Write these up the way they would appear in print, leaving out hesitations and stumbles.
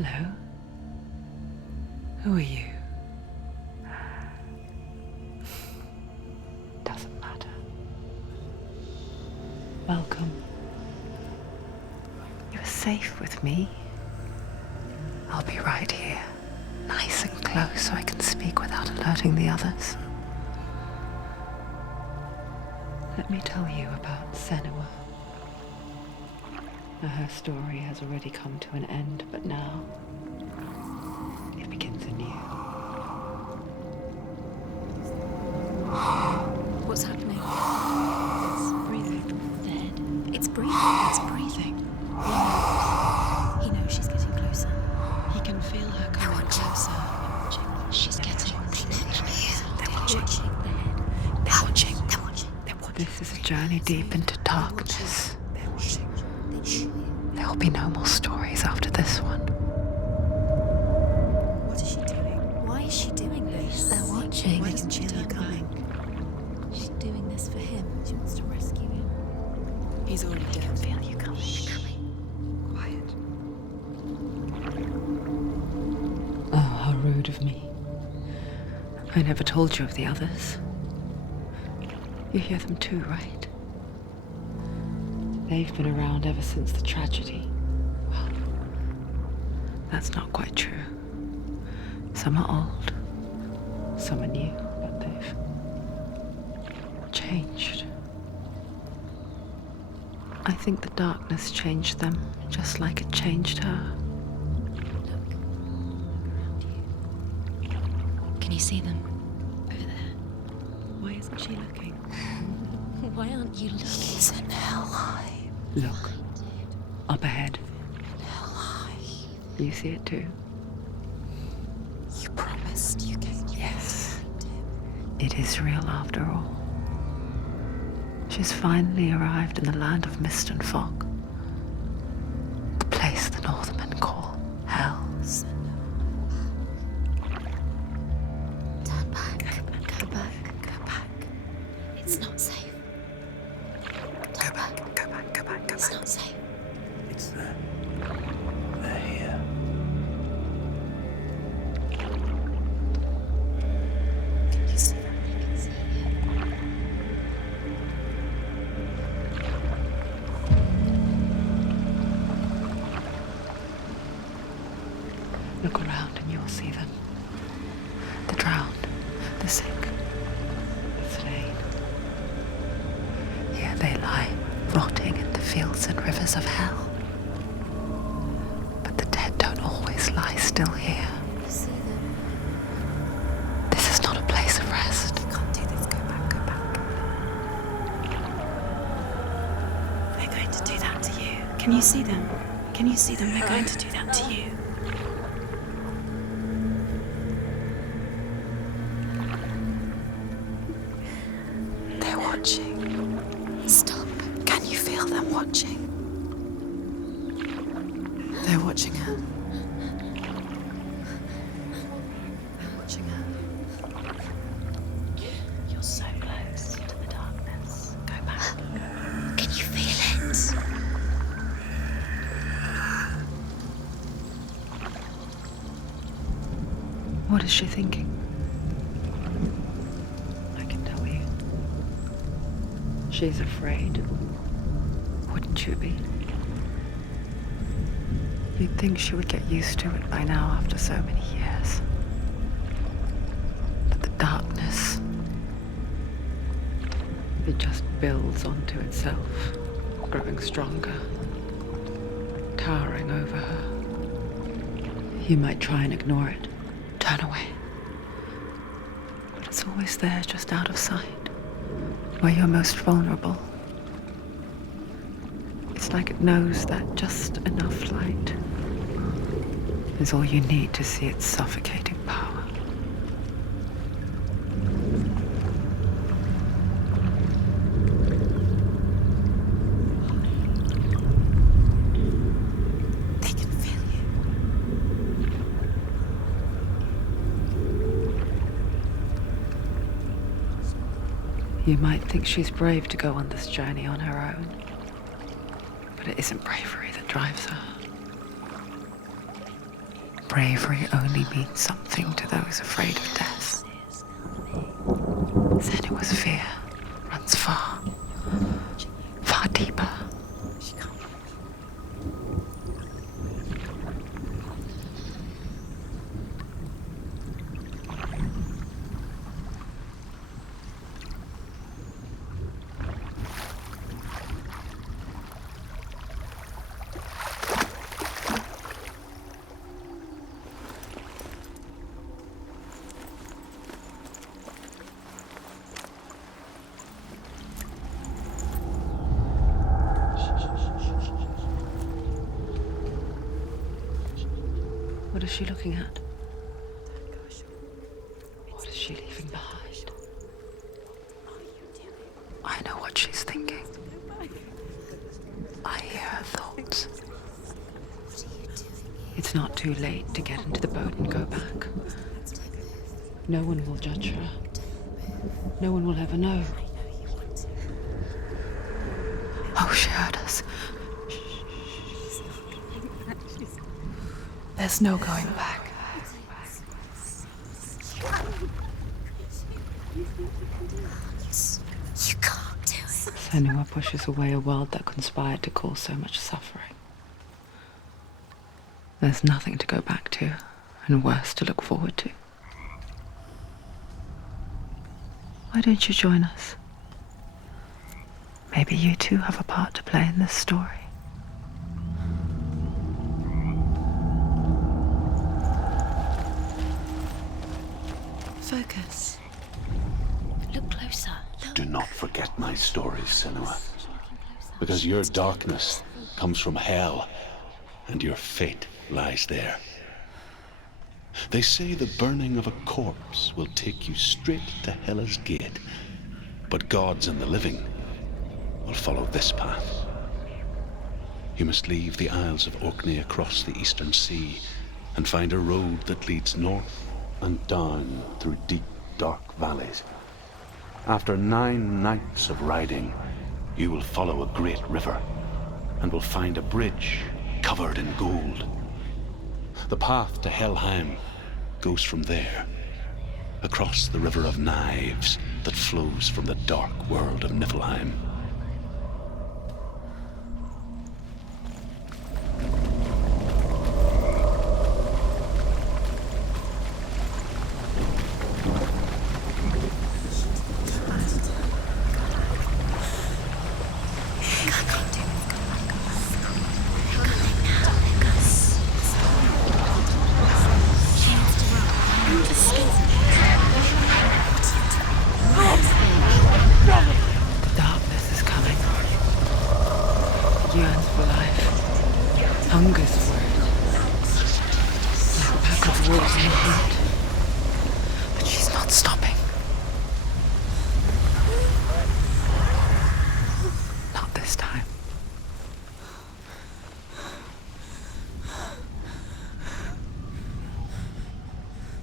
Hello. Who are you? Doesn't matter. Welcome. You're safe with me. I'll be right here, nice and close so I can speak without alerting the others. Let me tell you about Senua. Her story has already come to an end, but now it begins anew. What's happening? It's breathing. Dead. It's breathing. It's breathing. He knows she's getting closer. He can feel her coming closer. She's getting closer. They're watching. They're watching. They're watching. This is a journey deep into darkness. They're watching. There will be no more stories after this one. What is she doing? Why is she doing this? They're watching. Why doesn't she feel her coming? She's doing this for him. She wants to rescue him. He's already dead. I can feel you coming. Quiet. Oh, how rude of me. I never told you of the others. You hear them too, right? They've been around ever since the tragedy. Well, that's not quite true. Some are old, some are new, but they've changed. I think the darkness changed them, just like it changed her. Can you see them? Over there. Why isn't she looking? Why aren't you looking? He's in hell. Look, up ahead. Hell. You see it too? You promised you came. Yes. It is real after all. She's finally arrived in the land of mist and fog. The place the Northmen call Hell. Turn back. Go back. Go back. It's not safe. Turn back. Go back. It's not safe. It's there. They're here. Can you see them? I can see it. Look around and you'll see them. The drowned, the sick, the slain. Here they lie, rotting in the fields and rivers of hell. But the dead don't always lie still here. You see them. This is not a place of rest. You can't do this. Go back. They're going to do that to you. Can you see them? Can you see them? They're going to do that to you. They're watching. Stop. Can you feel them watching? They're watching her. They're watching her. You're so close to the darkness. Go back. Can you feel it? What is she thinking? I can tell you. She's afraid. Wouldn't you be? You'd think she would get used to it by now after so many years. But the darkness, it just builds onto itself, growing stronger, towering over her. You might try and ignore it, turn away. But it's always there, just out of sight, where you're most vulnerable. It's like it knows that just enough light is all you need to see its suffocating power. They can feel you. You might think she's brave to go on this journey on her own, but it isn't bravery that drives her. bravery only means something to those afraid of death. Senua'S fear runs far, far deeper. What is she looking at? What is she leaving behind? I know what she's thinking. I hear her thoughts. It's not too late to get into the boat and go back. No one will judge her. No one will ever know. Oh, she heard us. There's no going back. You can't do it. Senua pushes away a world that conspired to cause so much suffering. There's nothing to go back to, and worse to look forward to. Why don't you join us? Maybe you too have a part to play in this story. Focus. Look closer. Do not forget my stories, Senua. Because your darkness comes from hell, and your fate lies there. They say the burning of a corpse will take you straight to Hela's gate, but gods and the living will follow this path. You must leave the Isles of Orkney across the eastern sea and find a road that leads north and down through deep, dark valleys. After 9 nights of riding, you will follow a great river and will find a bridge covered in gold. The path to Helheim goes from there, across the River of Knives that flows from the dark world of Niflheim. The darkness is coming. It yearns for life, hungers for it, like a pack of wolves in the heat. But she's not stopping. Not this time.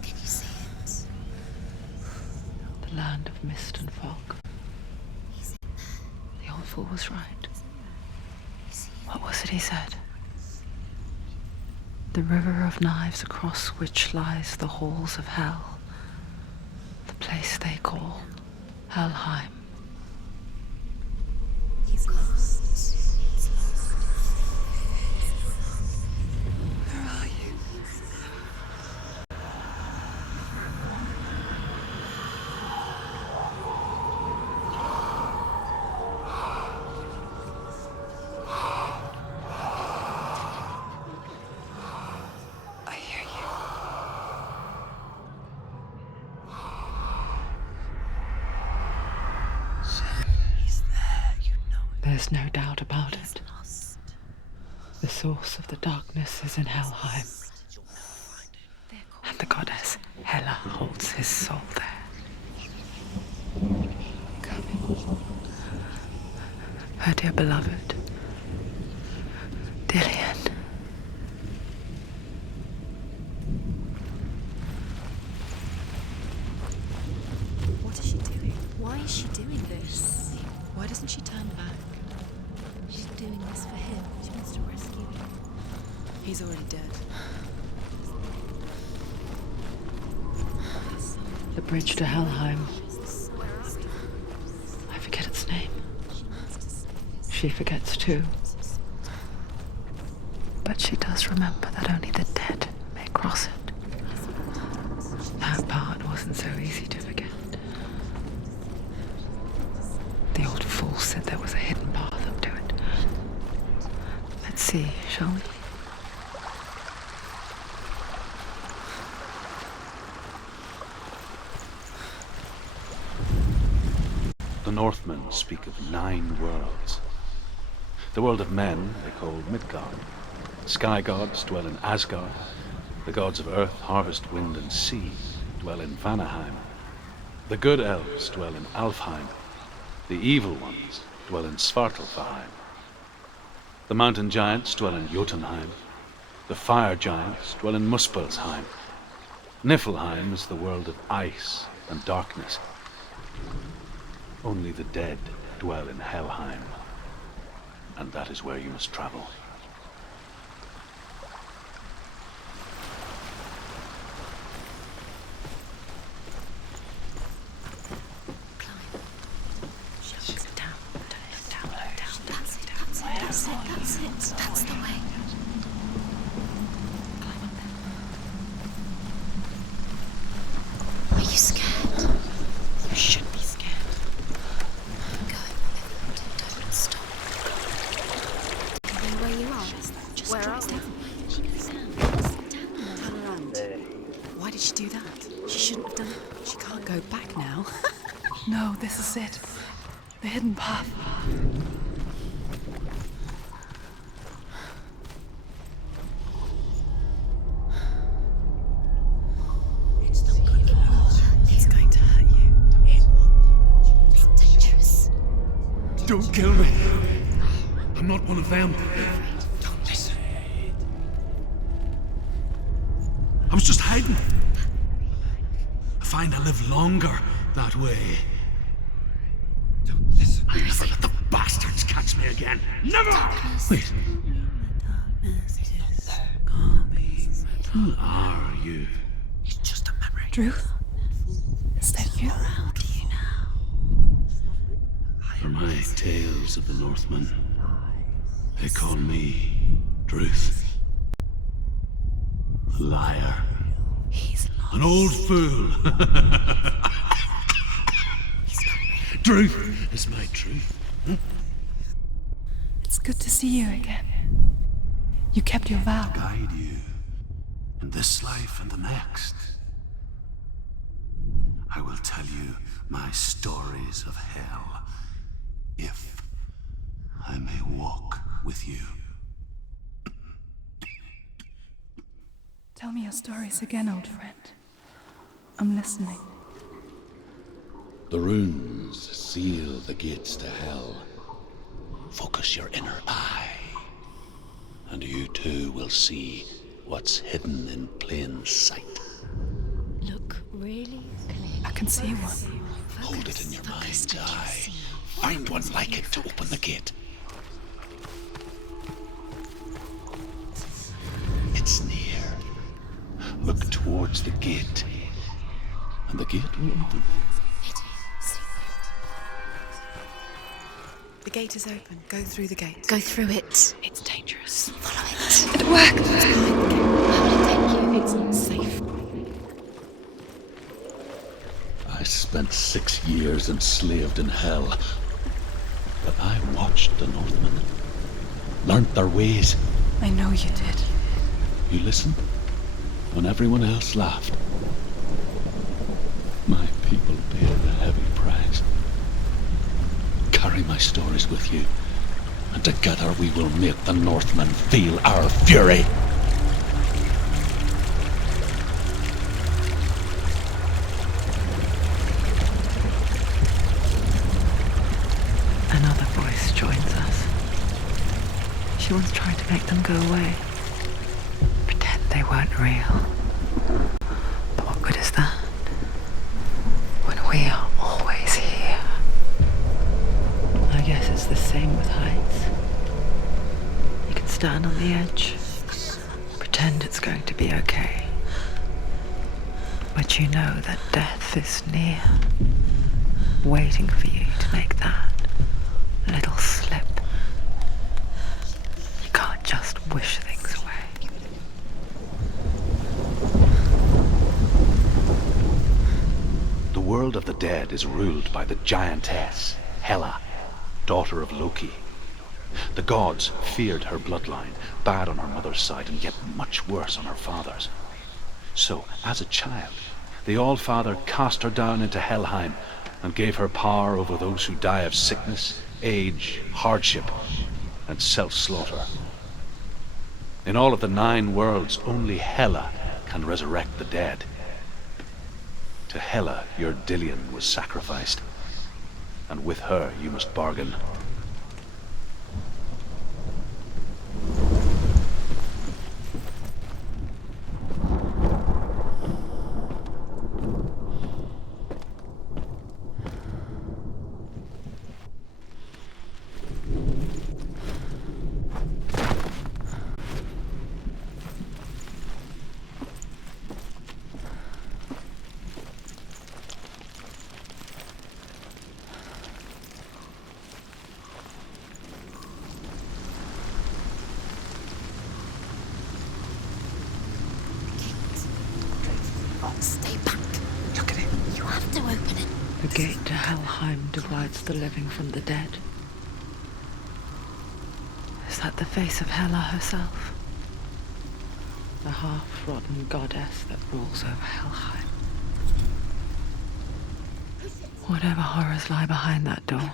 Can you see it? The land of mist and fog. The old fool was right. What was it he said? The river of knives across which lies the halls of hell. The place they call Helheim. He's lost. He's lost. Where are you? I hear you. He's there, you know it. There's no doubt about it. Lost. The source of the darkness is in Helheim, and the goddess Hela holds his soul there. Her dear beloved, Dillian. What is she doing? Why is she doing this? Why doesn't she turn back? She's doing this for him. She wants to rescue him. He's already dead. The bridge to Helheim. I forget its name. She forgets too. But she does remember that only the dead may cross it. That part wasn't so easy to forget. The old fool said there was a hidden path up to it. Let's see, shall we? The Northmen speak of 9 worlds. The world of men they call Midgard. Sky gods dwell in Asgard. The gods of earth, harvest, wind, and sea dwell in Vanaheim. The good elves dwell in Alfheim. The evil ones dwell in Svartalfheim. The mountain giants dwell in Jotunheim. The fire giants dwell in Muspelheim. Niflheim is the world of ice and darkness. Only the dead dwell in Helheim, and that is where you must travel. That's the way. Are you scared? You should be scared. Go. Don't stop. You know where you are? Just where are we? Stand around. Why did she do that? She shouldn't have done it. She can't go back now. No, this is it. The hidden path. It's going to hurt you. It's dangerous. Don't kill me. I'm not one of them. Don't listen. I was just hiding. I find I live longer that way. Don't listen. I'll never let the bastards catch me again. Never! Wait. Who are you? It's just a memory. Druth? Is that you? For my tales of the Northmen, they call me Druth. A liar. He's lost. An old fool. Truth is my truth. It's good to see you again. You kept your vow. Guide you in this life and the next. I will tell you my stories of hell, if I may walk with you. Tell me your stories again, old friend. I'm listening. The runes seal the gates to hell. Focus your inner eye, and you too will see what's hidden in plain sight. Look really clear. I can see one. Hold it in your mind's eye. Find one like it to open the gate. It's near. Look towards the gate, and the gate will open. The gate is open. Go through the gate. Go through it. It's dangerous. Follow it. It worked! How will it take you? It's not safe. I spent 6 years enslaved in hell. But I watched the Northmen, learnt their ways. I know you did. You listened when everyone else laughed. My people paid a heavy price. Carry my stories with you, and together we will make the Northmen feel our fury. Another voice joins us. She once tried to make them go away. Pretend they weren't real. But what good is that? When we are always here. I guess it's the same with heights. You can stand on the edge, pretend it's going to be okay. But you know that death is near, waiting for you to make that little slip. You can't just wish things away. The world of the dead is ruled by the giantess, Hela, daughter of Loki. The gods feared her bloodline, bad on her mother's side and yet much worse on her father's. So, as a child, the All-Father cast her down into Helheim and gave her power over those who die of sickness, age, hardship, and self-slaughter. In all of the 9 worlds, only Hela can resurrect the dead. To Hela, your Dillion was sacrificed, and with her you must bargain. Stay back. Look at it. You have to open it. The gate to Helheim divides the living from the dead. Is that the face of Hela herself? The half-rotten goddess that rules over Helheim. Whatever horrors lie behind that door,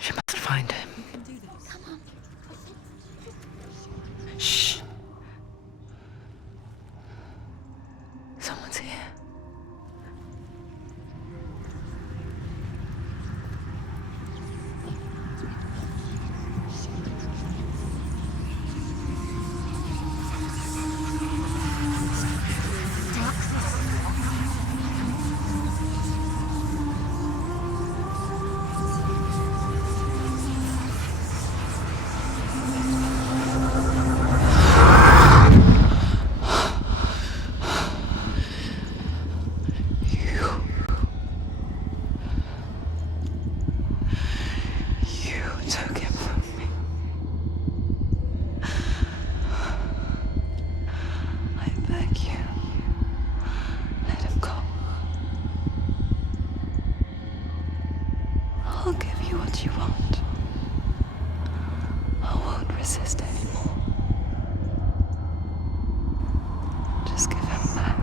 she must find him. Shh. Someone's here. I'll give you what you want. I won't resist anymore. Just give him back.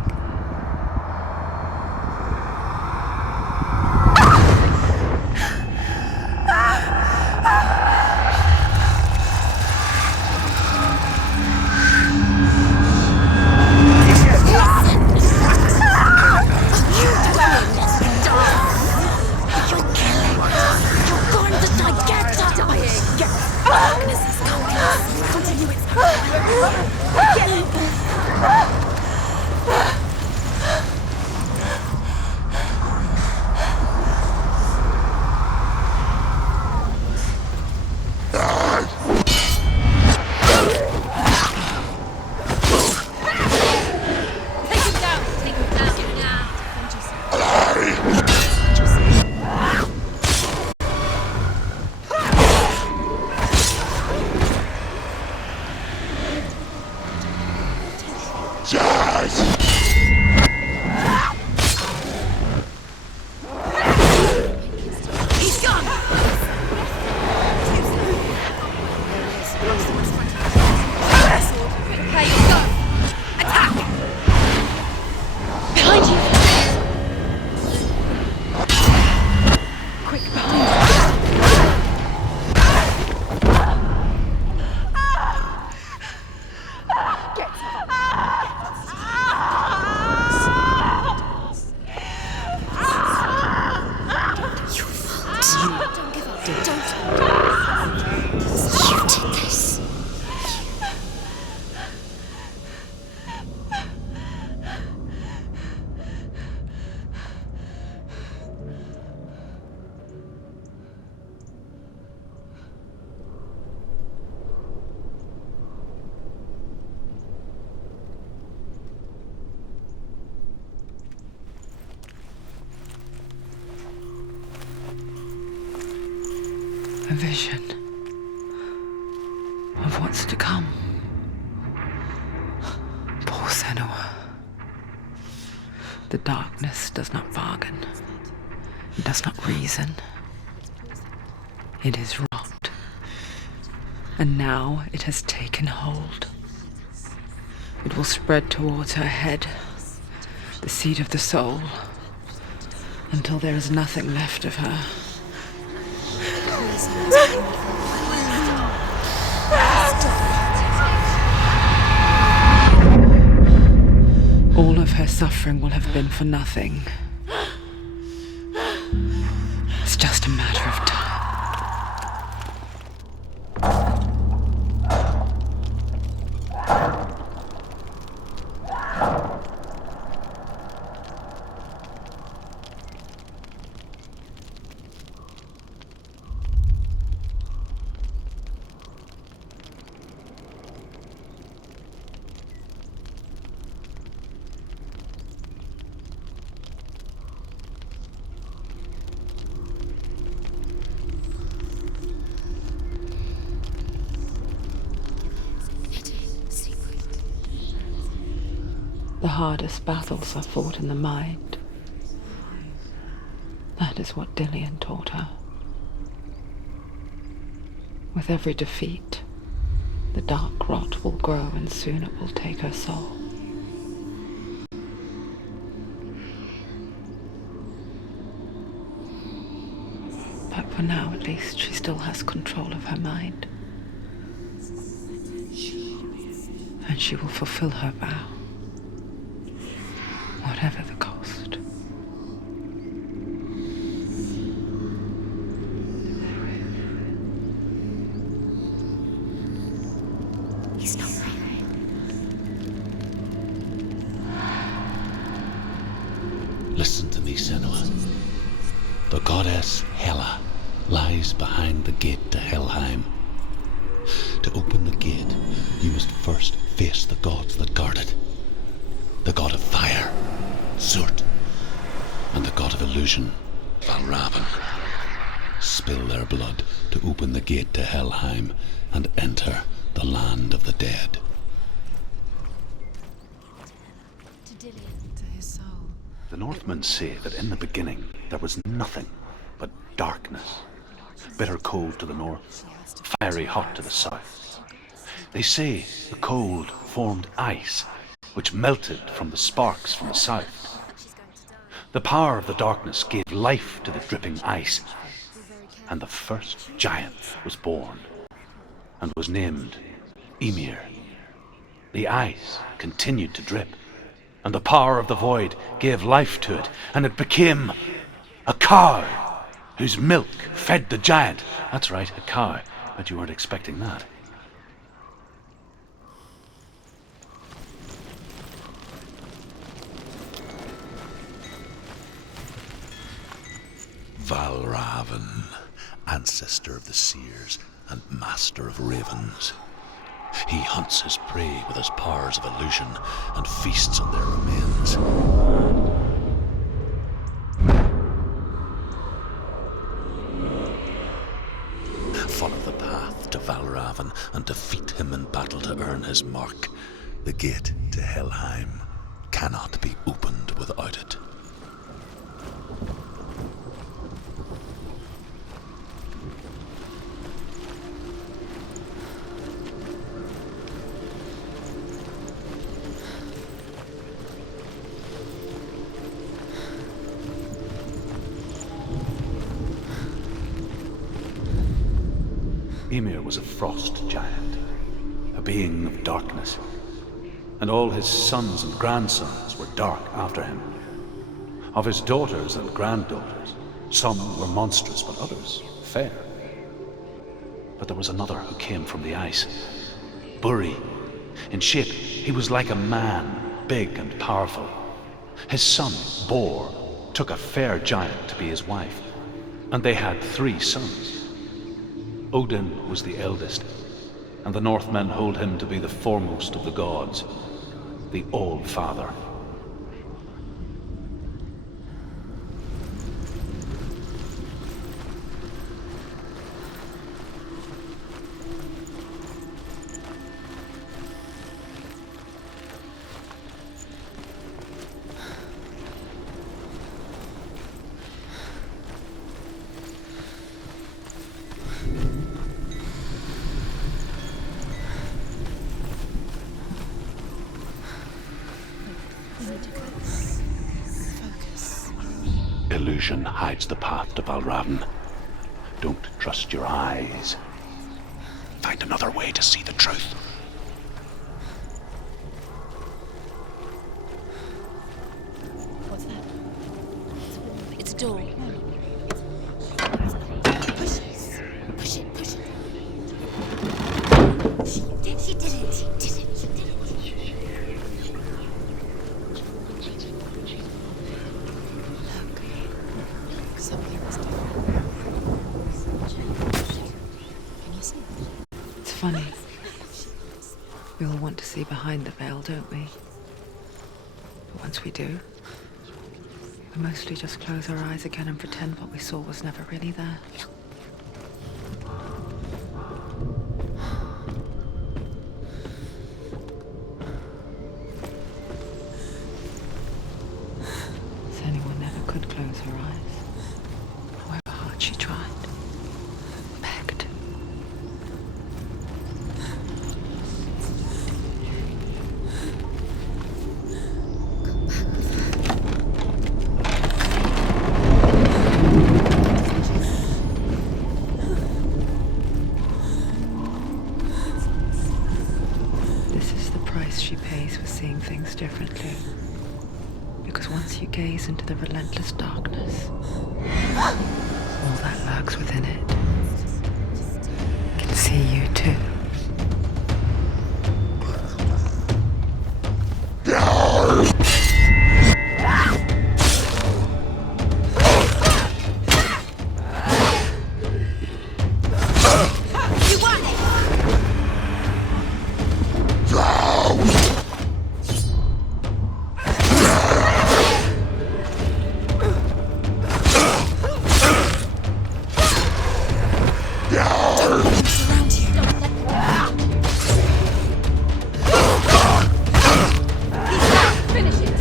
A vision of what's to come. Poor Senua. The darkness does not bargain. It does not reason. It is rot. And now it has taken hold. It will spread towards her head, the seat of the soul, until there is nothing left of her. All of her suffering will have been for nothing. It's just a matter of time. The hardest battles are fought in the mind. That is what Dillian taught her. With every defeat, the dark rot will grow and soon it will take her soul. But for now, at least, she still has control of her mind. And she will fulfill her vow. Whatever the cost. He's not right. Listen to me, Senua. The goddess Hela lies behind the gate to Helheim. To open the gate, you must first face the gods that guard it. The god of fire, Surt, and the god of illusion, Valravan. Spill their blood to open the gate to Helheim and enter the land of the dead. To his soul. The Northmen say that in the beginning there was nothing but darkness. Bitter cold to the north, fiery hot to the south. They say the cold formed ice, which melted from the sparks from the south. The power of the darkness gave life to the dripping ice, and the first giant was born, and was named Ymir. The ice continued to drip, and the power of the void gave life to it, and it became a cow, whose milk fed the giant. That's right, a cow. Bet you weren't expecting that. Valravan, ancestor of the seers and master of ravens. He hunts his prey with his powers of illusion and feasts on their remains. Follow the path to Valravan and defeat him in battle to earn his mark. The gate to Helheim cannot be opened without it. Ymir was a frost giant, a being of darkness, and all his sons and grandsons were dark after him. Of his daughters and granddaughters, some were monstrous, but others fair. But there was another who came from the ice, Buri. In shape, he was like a man, big and powerful. His son, Bor, took a fair giant to be his wife, and they had 3 sons. Odin was the eldest, and the Northmen hold him to be the foremost of the gods, the All-Father. illusion hides the path to Valravn. Don't trust your eyes. Find another way to see the truth. What's that? It's a door. Push it. She did it. Look, something is different. Can you see it? It's funny. We all want to see behind the veil, don't we? But once we do, we mostly just close our eyes again and pretend what we saw was never really there. So anyone never could close her eyes, however hard she tried, begged. This is the price she pays for seeing things differently. Because once you gaze into the relentless darkness, all that lurks within it can see you too. You want it! Surround you. Finish it.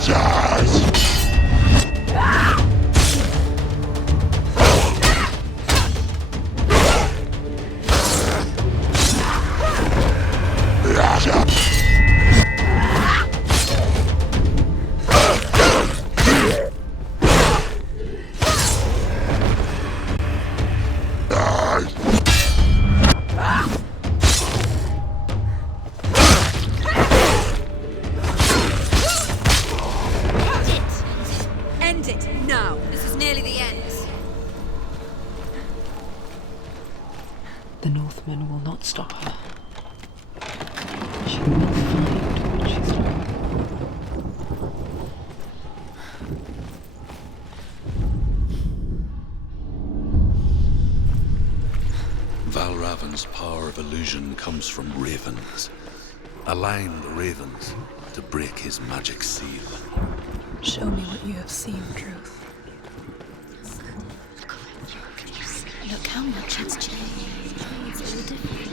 Strike. End it now. This is nearly the end. The Northmen will not stop her. She will find what she's looking for. Valravn's power of illusion comes from ravens. Align the ravens to break his magic seal. Show me what you have seen, Truth. Look how much it's changed. It's all different.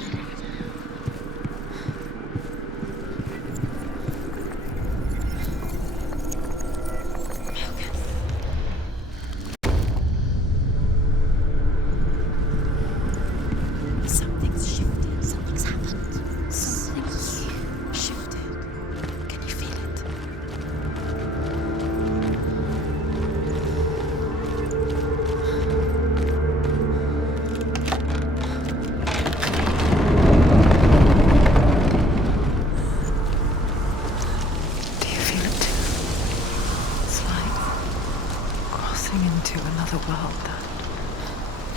Something's shifted. Something's happened. Something's shifted. Can you feel it? Do you feel it too? It's like crossing into another world that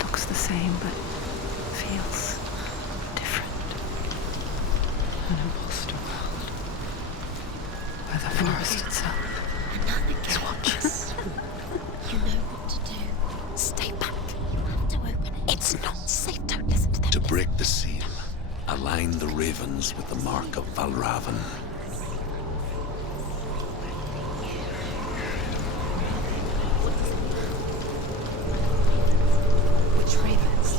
looks the same but feels different. An imposter world where the forest itself is watching. You know what to do. Stay back. You have to open it. It's not safe. Don't listen to them. To break the seal, align the ravens with the mark of Valravn. Which ravens?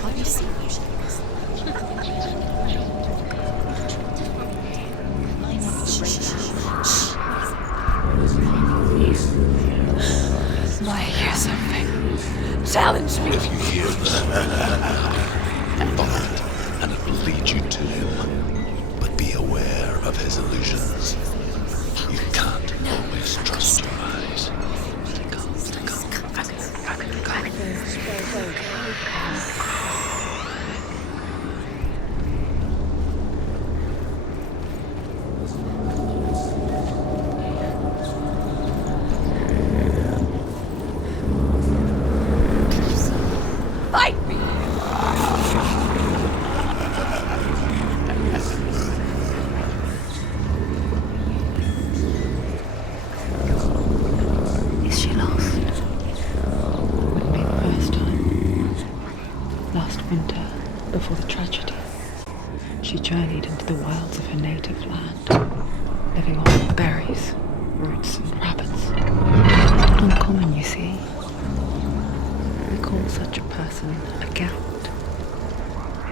Can't you see which I hear something. Challenge me. If you hear that, follow it, and it will lead you to him. But be aware of his illusions. You can't Always trust your eyes. Fight me! Is she lost? Wouldn't be the first time. Last winter, before the tragedy, she journeyed into the wilds of her native land, living on berries, roots, and rabbits. Not uncommon, you see. We call such a person a Gelt.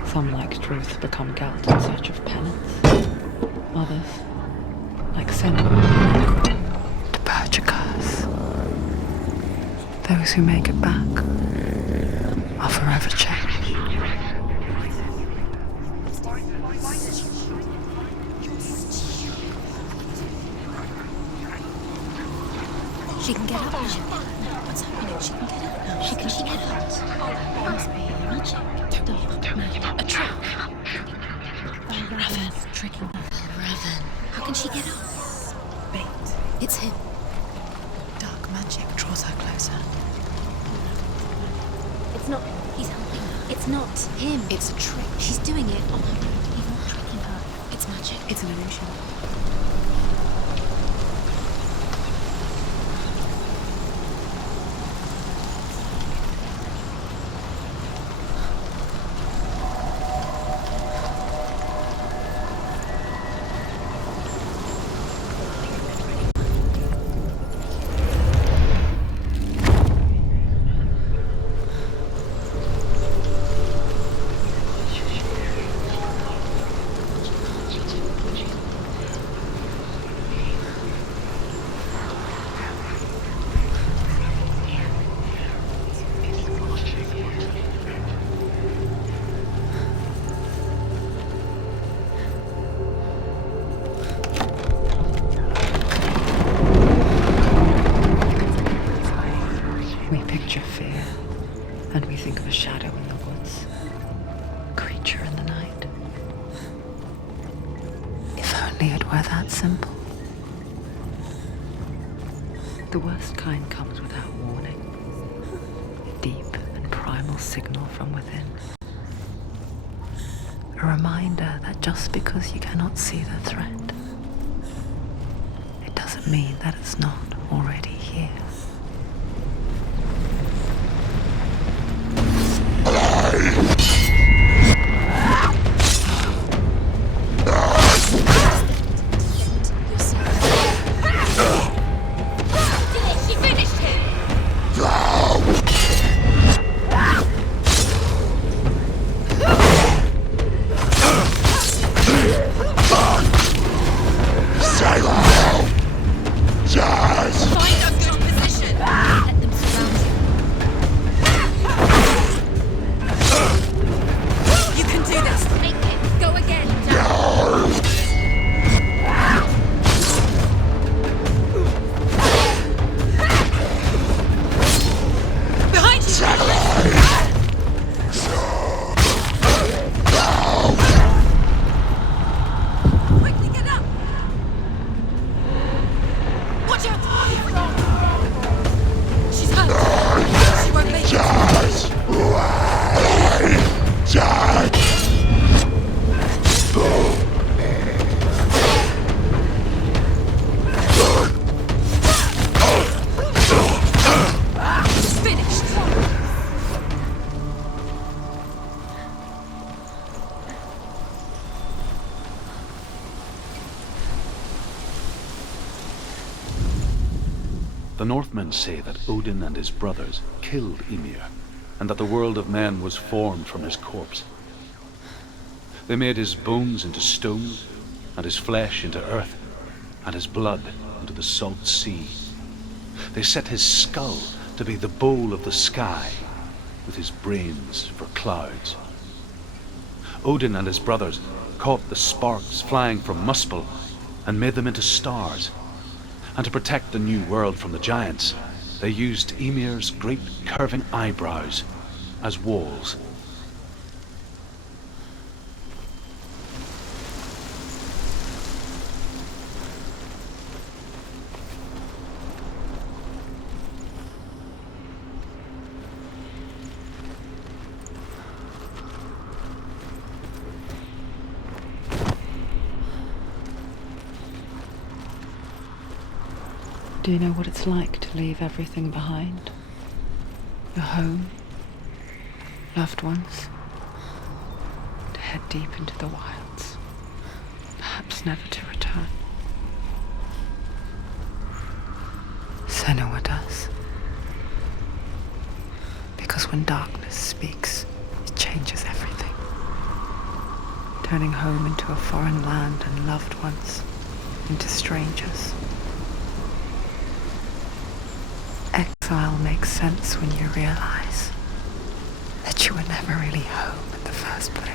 Some, like Truth, become Gelt in search of penance. Others, like Senua, to purge a curse. Those who make it back are forever changed. She can get up now. What's happening? She can get up now. She can get up. It must be magic. A trick. Raven. Tricking her. Raven. How can she get up? Bait. It's him. Dark magic draws her closer. It's not. He's helping her. It's not him. It's a trick. She's doing it on her own. He's not tricking her. It's magic. It's an illusion. We picture fear, and we think of a shadow in the woods, a creature in the night. If only it were that simple. The worst kind comes without warning. A deep and primal signal from within. A reminder that just because you cannot see the threat, it doesn't mean that it's not already here. She finished him! Find a good position! Let them surround you. You can do this! Make it! Go again! Behind you! Quickly get up! Watch out! She's hurt! She won't make it! Finished! The Northmen say that Odin and his brothers killed Ymir, and that the world of men was formed from his corpse. They made his bones into stone, and his flesh into earth, and his blood into the salt sea. They set his skull to be the bowl of the sky, with his brains for clouds. Odin and his brothers caught the sparks flying from Muspel and made them into stars, And to protect the new world from the giants, they used Ymir's great curving eyebrows as walls. Do you know what it's like to leave everything behind? Your home, loved ones, to head deep into the wilds, perhaps never to return. Senua does. Because when darkness speaks, it changes everything, turning home into a foreign land and loved ones into strangers. Exile makes sense when you realize that you were never really home in the first place.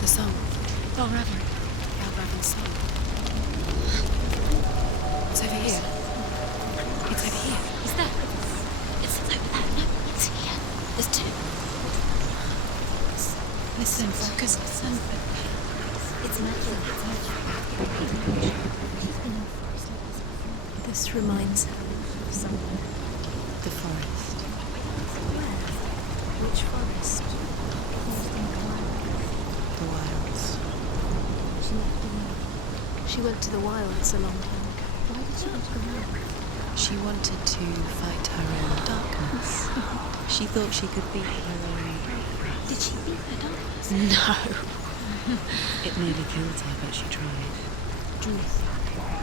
The song. Oh, Reverend. Our Reverend's song. It's over here. It's over here. Is that? It's over there. No, it's here. There's two. Listen, focus, listen. It's magic. This reminds her of somewhere. The forest. Where? Which forest? The wilds. She left the world. She went to the wilds a long time ago. Why did she go to the wilds? She wanted to fight her own darkness. She thought she could beat her own. Did she beat her darkness? No. It nearly killed her, but she tried. Druth.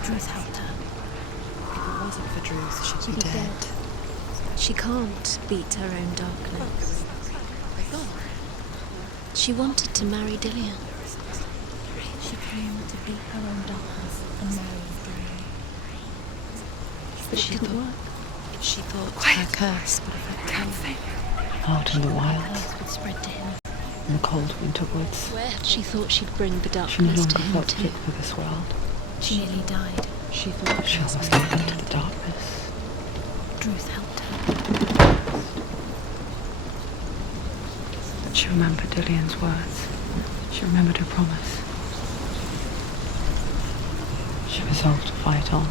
Druth helped her. If it wasn't for Druth, she'd be dead. She can't beat her own darkness. She wanted to marry Dillian. She came to beat her own darkness and marry Dillian. But it didn't work. She thought her curse would affect her. Out in the wilds, Curse would spread to him. in the cold winter woods, She thought she'd bring the she no darkness to longer him felt too. fit for this world. She nearly died. She thought She almost gave in to the darkness. Druth helped her. But she remembered Dillian's words. She remembered her promise. She resolved to fight on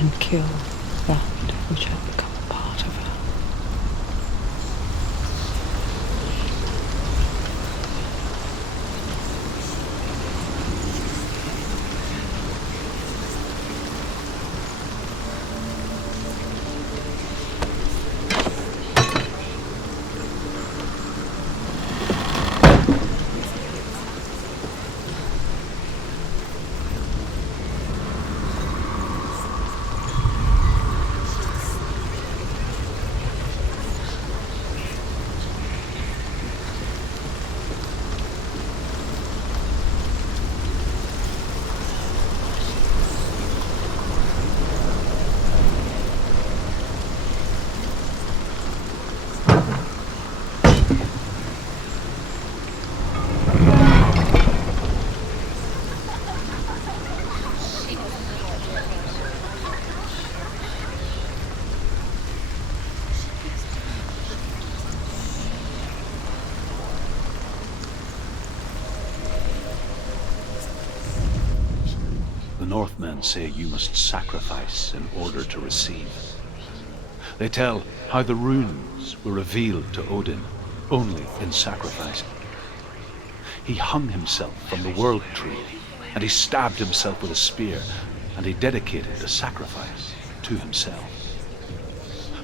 and kill that which had become a part of her. The Northmen say you must sacrifice in order to receive. They tell how the runes were revealed to Odin only in sacrifice. He hung himself from the world tree, and he stabbed himself with a spear, and he dedicated the sacrifice to himself.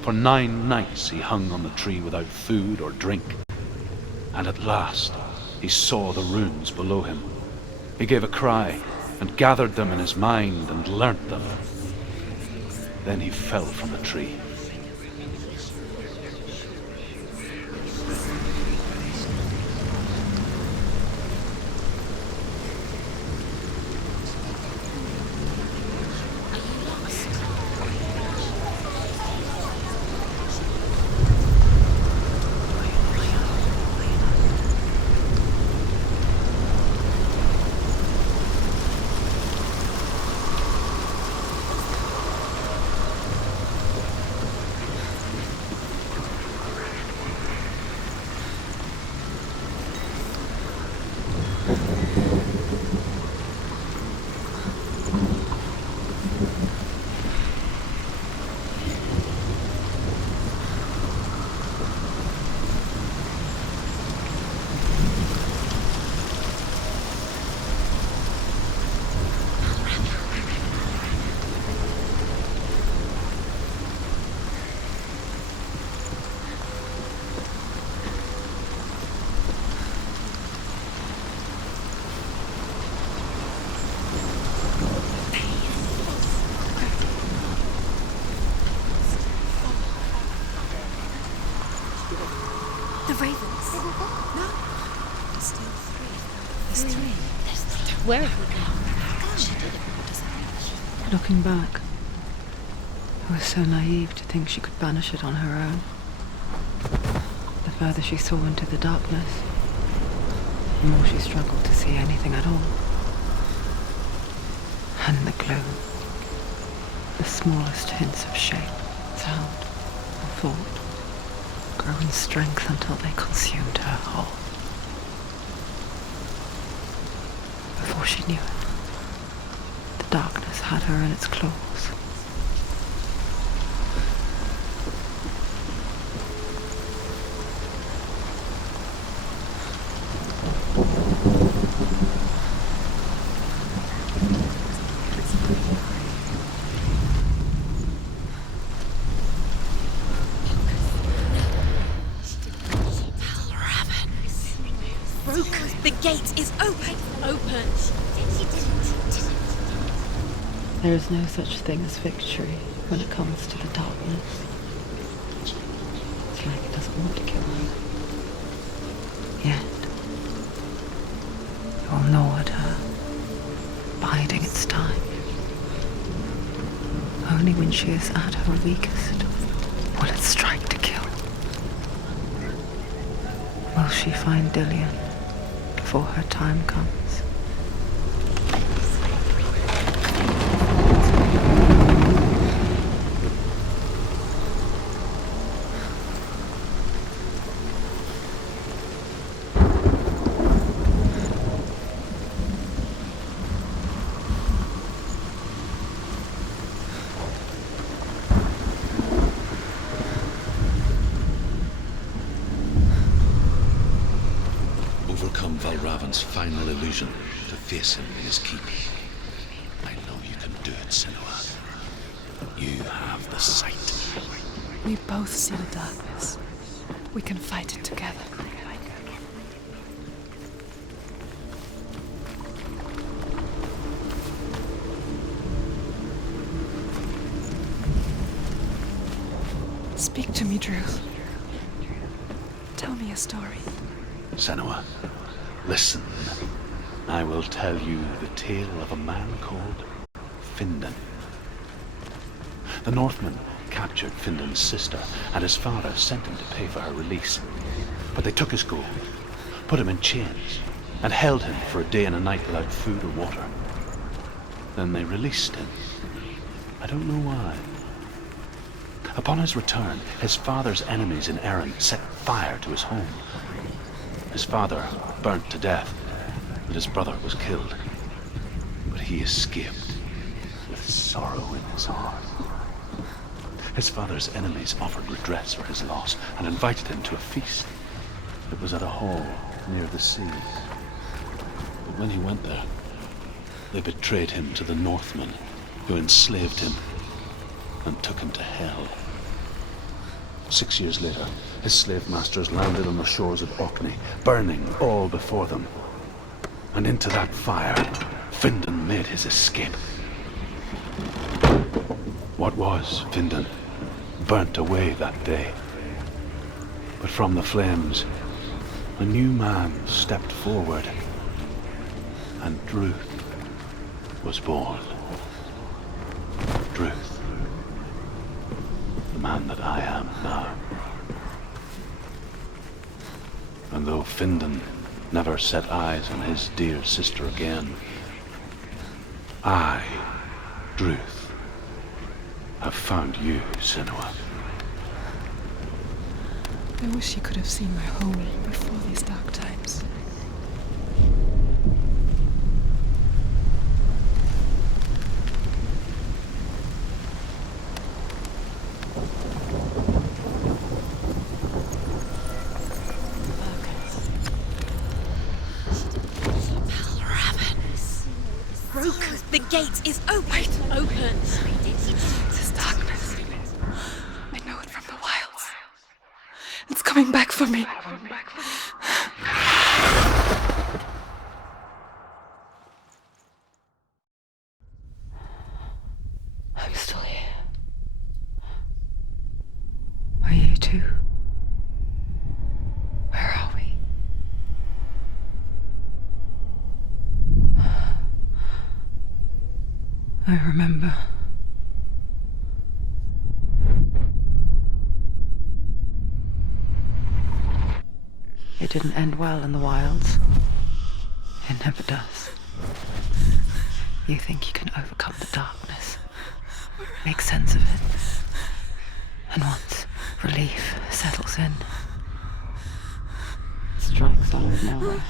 For 9 nights he hung on the tree without food or drink, and at last he saw the runes below him. He gave a cry and gathered them in his mind and learnt them. Then he fell from the tree. The ravens. No. There's still 3. There's 3. Where have we gone? She did it. What does that mean? Looking back, I was so naive to think she could banish it on her own. The further she saw into the darkness, the more she struggled to see anything at all. And in the gloom, the smallest hints of shape, sound, or thought grow in strength until they consumed her whole. Before she knew it, the darkness had her in its claws. The gate is open. Open. There is no such thing as victory when it comes to the darkness. It's like it doesn't want to kill you. Yet, it will gnaw at her, biding its time. Only when she is at her weakest will it strike to kill. Will she find Dillian before her time comes? Overcome Valravan's final illusion to face him in his keep. I know you can do it, Senua. You have the sight. We both see the darkness. We can fight it together. Speak to me, Drew. Tell me a story. Senua, listen. I will tell you the tale of a man called Findan. The Northmen captured Findan's sister, and his father sent him to pay for her release. But they took his gold, put him in chains, and held him for a day and a night without food or water. Then they released him. I don't know why. Upon his return, his father's enemies in Erin set fire to his home. His father burnt to death, and his brother was killed. But he escaped with sorrow in his heart. His father's enemies offered redress for his loss and invited him to a feast. It was at a hall near the sea. But when he went there, they betrayed him to the Northmen, who enslaved him. and took him to hell. 6 years later, his slave masters landed on the shores of Orkney, burning all before them. And into that fire, Findan made his escape. What was Findan burnt away that day. But from the flames, a new man stepped forward, and Druth was born. Druth, the man that I am now. And though Findan never set eyes on his dear sister again, I, Druth, have found you, Senua. I wish you could have seen my home before these dark times. Roku, the gate is open! Open! This darkness. I know it from the wilds. It's coming back for me. I'm still here. Are you too? Where are we? I remember. It didn't end well in the wilds. It never does. You think you can overcome the darkness, make sense of it, and once relief settles in, it strikes out of nowhere,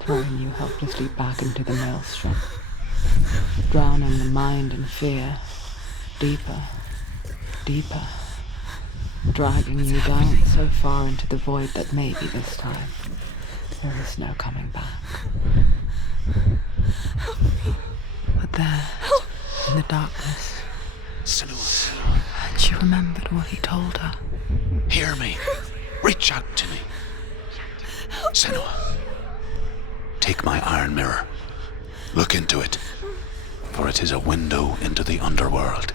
throwing you helplessly back into the maelstrom, drowning the mind in fear, deeper, deeper, dragging you down so far into the void that maybe this time there is no coming back. But there, in the darkness, Senua, and she remembered what he told her. hear me. Reach out to me. Senua, take my iron mirror. Look into it, for it is a window into the underworld.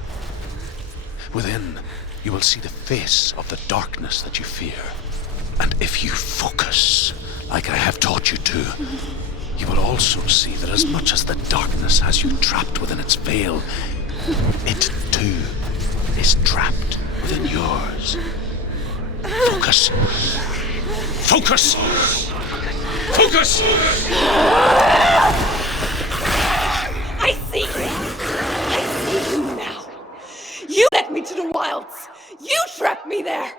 Within, you will see the face of the darkness that you fear. And if you focus, like I have taught you to, you will also see that as much as the darkness has you trapped within its veil, it too is trapped within yours. Focus. Focus! Focus! I see you! I see you now! You led me to the wilds! You trapped me there!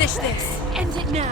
finish this! End it now!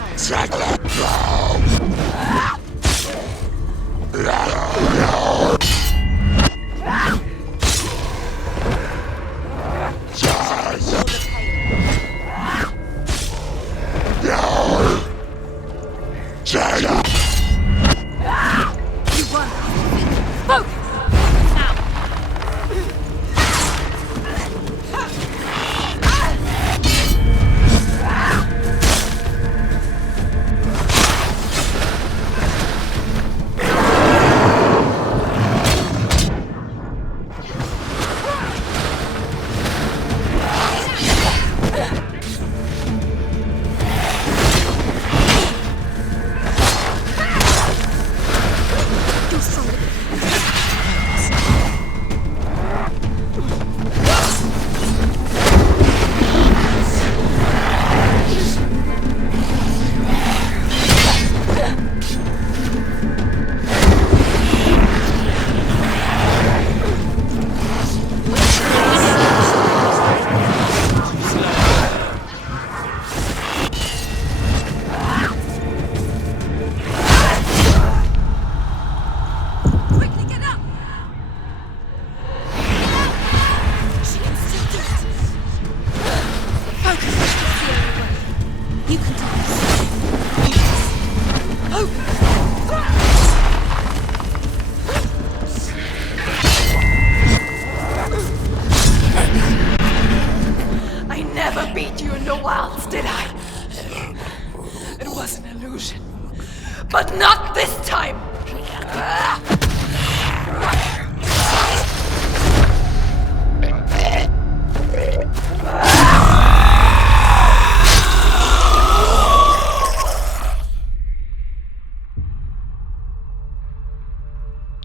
But not this time!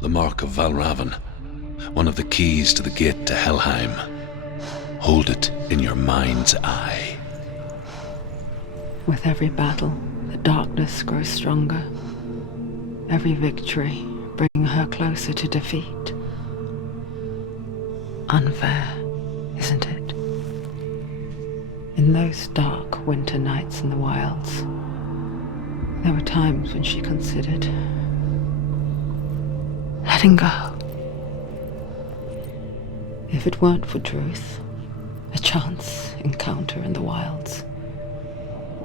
The Mark of Valravan, one of the keys to the gate to Helheim. Hold it in your mind's eye. With every battle, the darkness grows stronger. Every victory bringing her closer to defeat. Unfair, isn't it? In those dark winter nights in the wilds, there were times when she considered letting go. If it weren't for Druth, a chance encounter in the wilds,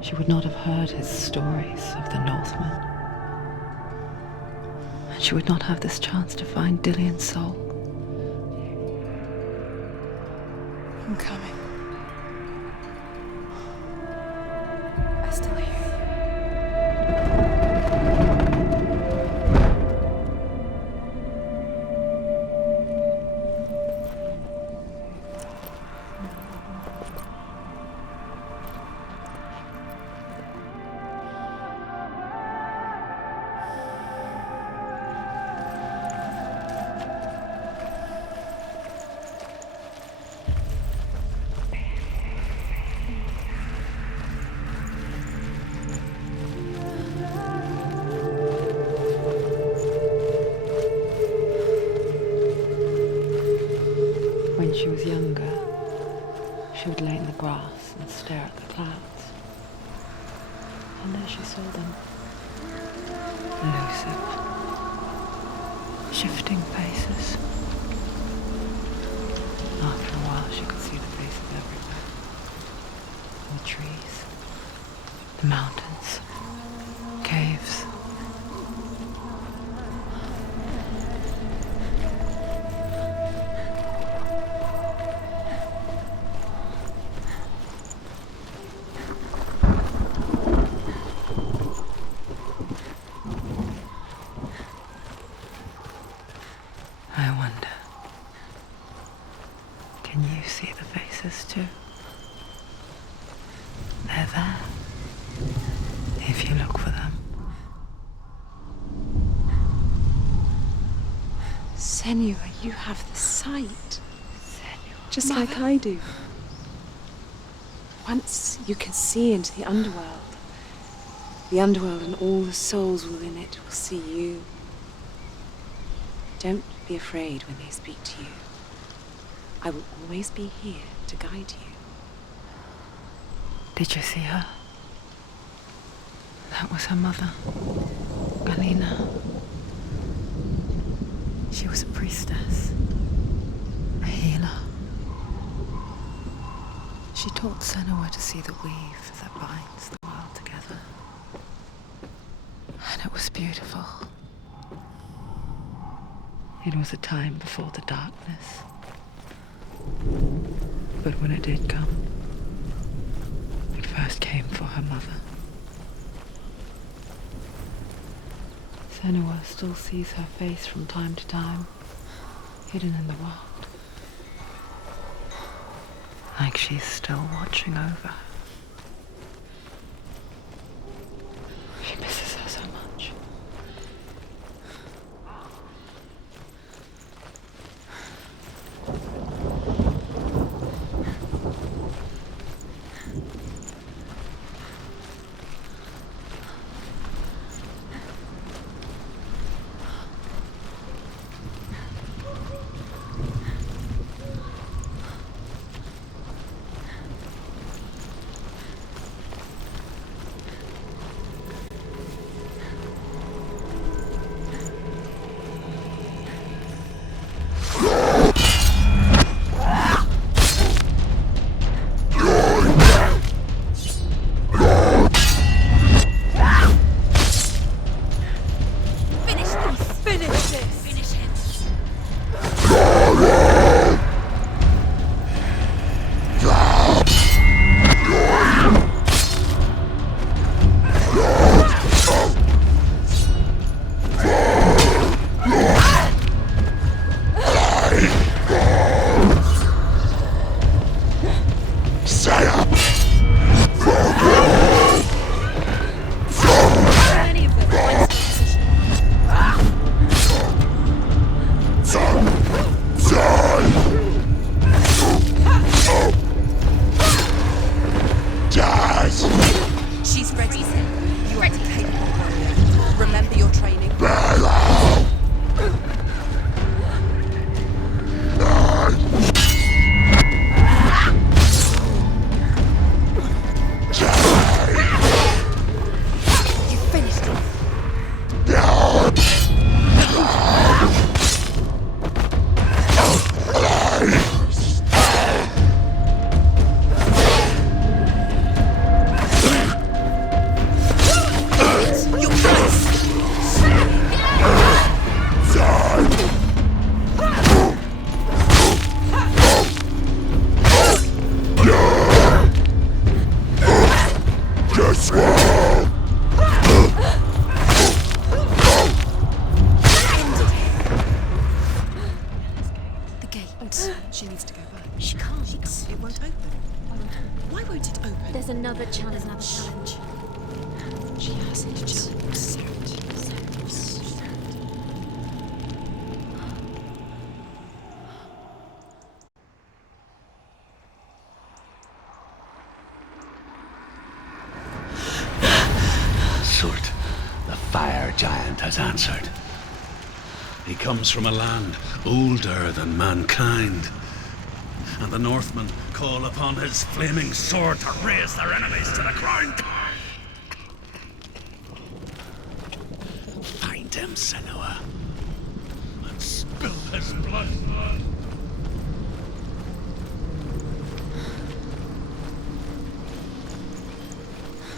she would not have heard his stories of the Northmen. And she would not have this chance to find Dillion's soul. I'm coming. I still hear you. When she was younger, she would lay in the grass and stare at the clouds. And there she saw them. Elusive, shifting faces. After a while, she could see the faces everywhere. In the trees, the mountains, caves. I wonder, can you see the faces too? They're there, if you look for them. Senua, you have the sight. Just like I do. Once you can see into the underworld and all the souls within it will see you. Don't be afraid when they speak to you. I will always be here to guide you. Did you see her? That was her mother, Galina. She was a priestess, a healer. She taught Senua to see the weave that binds the world together. And it was beautiful. It was a time before the darkness. But when it did come, it first came for her mother. Senua still sees her face from time to time, hidden in the world. Like she's still watching over her. She misses her so much. She needs to go back. She can't. It won't open. Why won't it open? There's another challenge. She hasn't just accept. Surt, the fire giant has answered. He comes from a land older than mankind, and the Northmen call upon his flaming sword to raise their enemies to the ground. Find him, Senua, and spill his blood.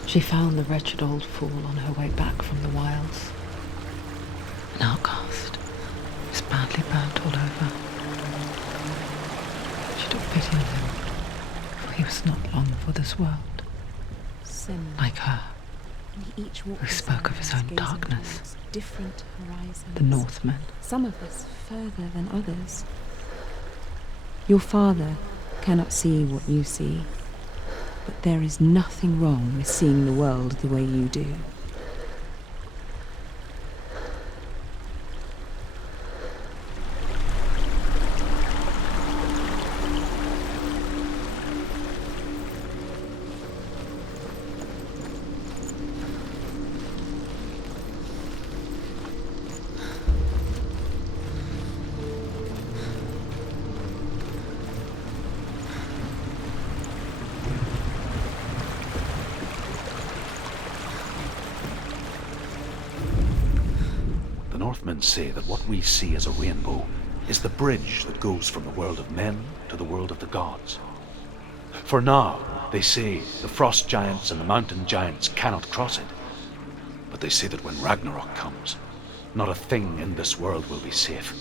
She found the wretched old fool on her way back from the wilds. An outcast, was badly burnt all over. She took pity on him, for he was not long for this world. Like her, who spoke of his own darkness, Different horizons. the Northmen. Some of us further than others. Your father cannot see what you see, but there is nothing wrong with seeing the world the way you do. Northmen say that what we see as a rainbow is the bridge that goes from the world of men to the world of the gods. For now, they say the frost giants and the mountain giants cannot cross it. But they say that when Ragnarok comes, not a thing in this world will be safe.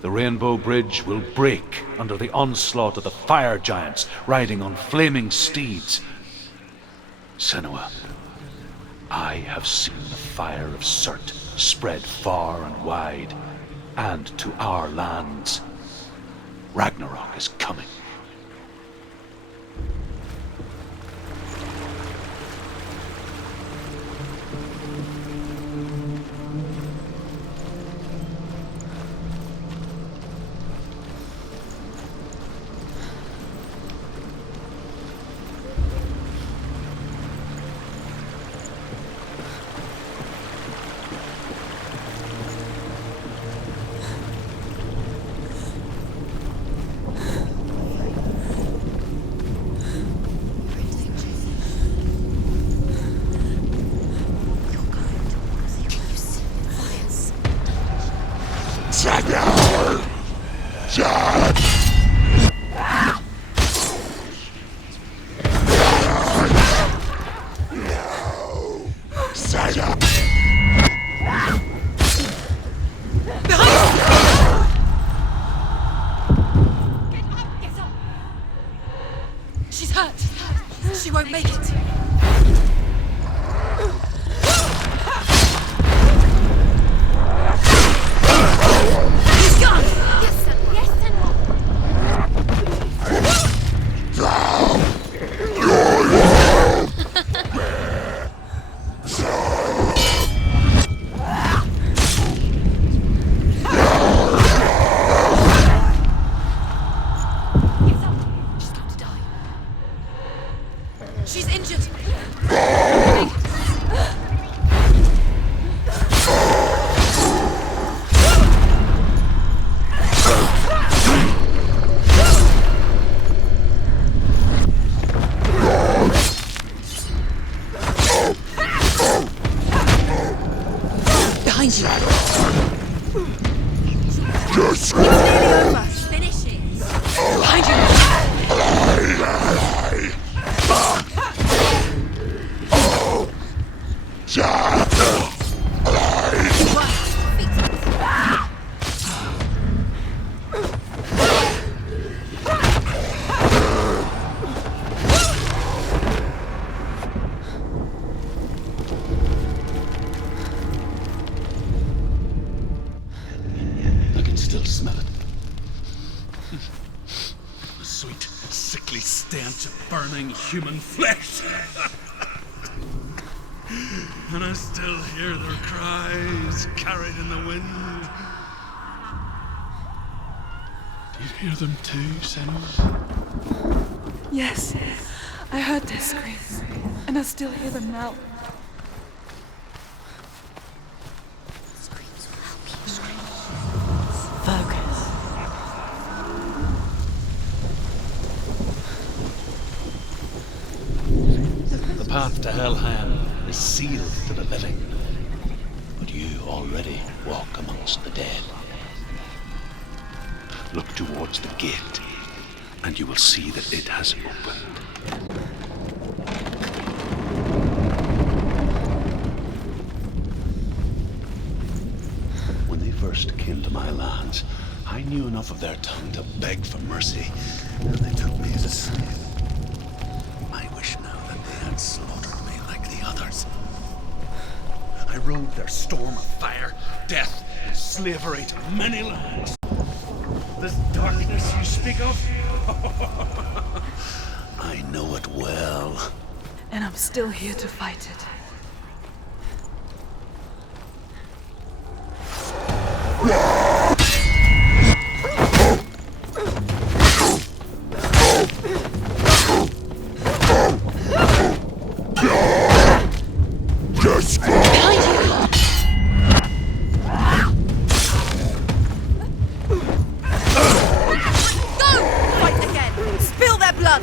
The Rainbow Bridge will break under the onslaught of the fire giants riding on flaming steeds. Senua, I have seen the fire of Surt spread far and wide, and to our lands. Ragnarok is coming. She's hurt. She won't make it. He's gone! Yes, Senua. Yes, Senua. She's going to die. She's injured. Behind you. It's nearly over. Finish it. Behind you. I can still smell it. The sweet, sickly stench of burning human flesh. And I still hear their cries carried in the wind. Do you hear them too, Senua? Yes, I heard their screams, and I still hear them now. Focus. The path to Helheim is sealed to the living, but you already walk amongst the dead. Look towards the gate, and you will see that it has opened. When they first came to my lands, I knew enough of their tongue to beg for mercy, and they took me as a slave. I wish now that they had slaughtered me like the others. I rode their storm of fire, death, and slavery to many lands. This darkness you speak of? I know it well. And I'm still here to fight it. Fight again! Spill their blood!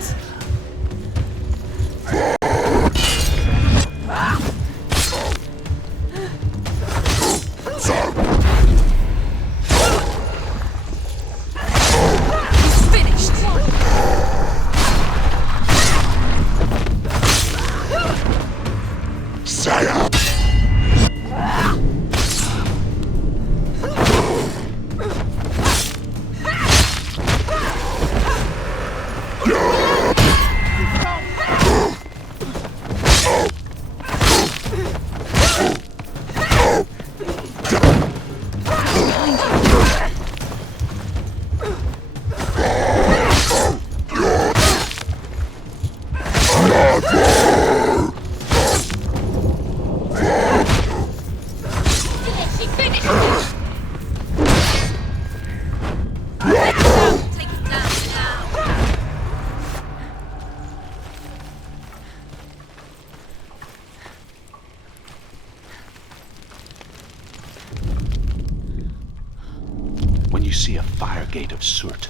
see a fire gate of Surt,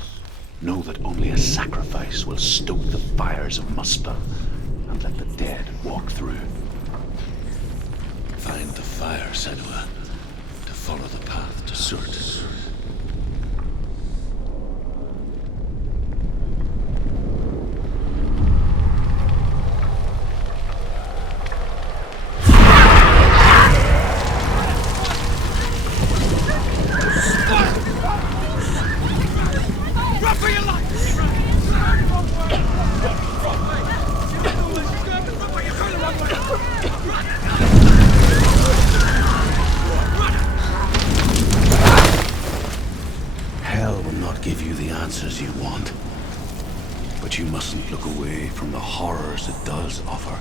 know that only a sacrifice will stoke the fires of Muspel and let the dead walk through. Find the fire, Senua, to follow the path to Surt. Hell will not give you the answers you want. But you mustn't look away from the horrors it does offer.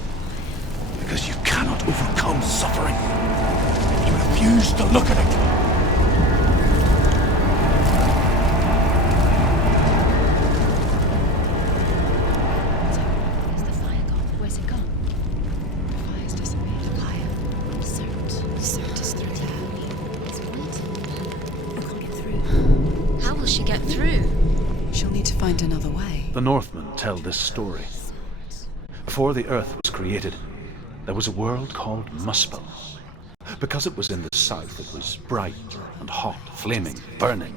Because you cannot overcome suffering if you refuse to look at it. Where's the fire gone? Where's it gone? The fire's disappeared. The fire. Surt is through there. It's lit. I can't get through. How will she get through? She'll need to find another way. The Northmen tell this story. Before the Earth was created, there was a world called Muspel. Because it was in the south, it was bright and hot, flaming, burning.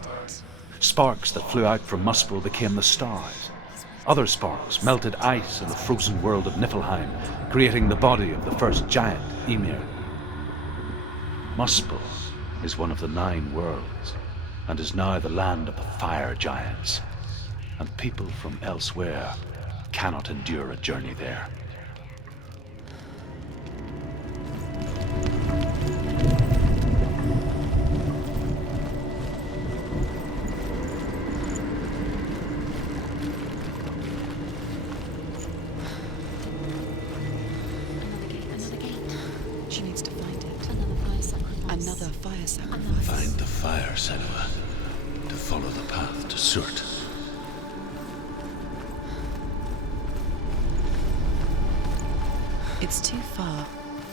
Sparks that flew out from Muspel became the stars. Other sparks melted ice in the frozen world of Niflheim, creating the body of the first giant, Ymir. Muspel is one of the 9 worlds, and is now the land of the fire giants. And people from elsewhere cannot endure a journey there. Another gate. She needs to find it. Another fire sacrifice. Another fire sacrifice. Find the fire, Senua, to follow the path to Surt. It's too far.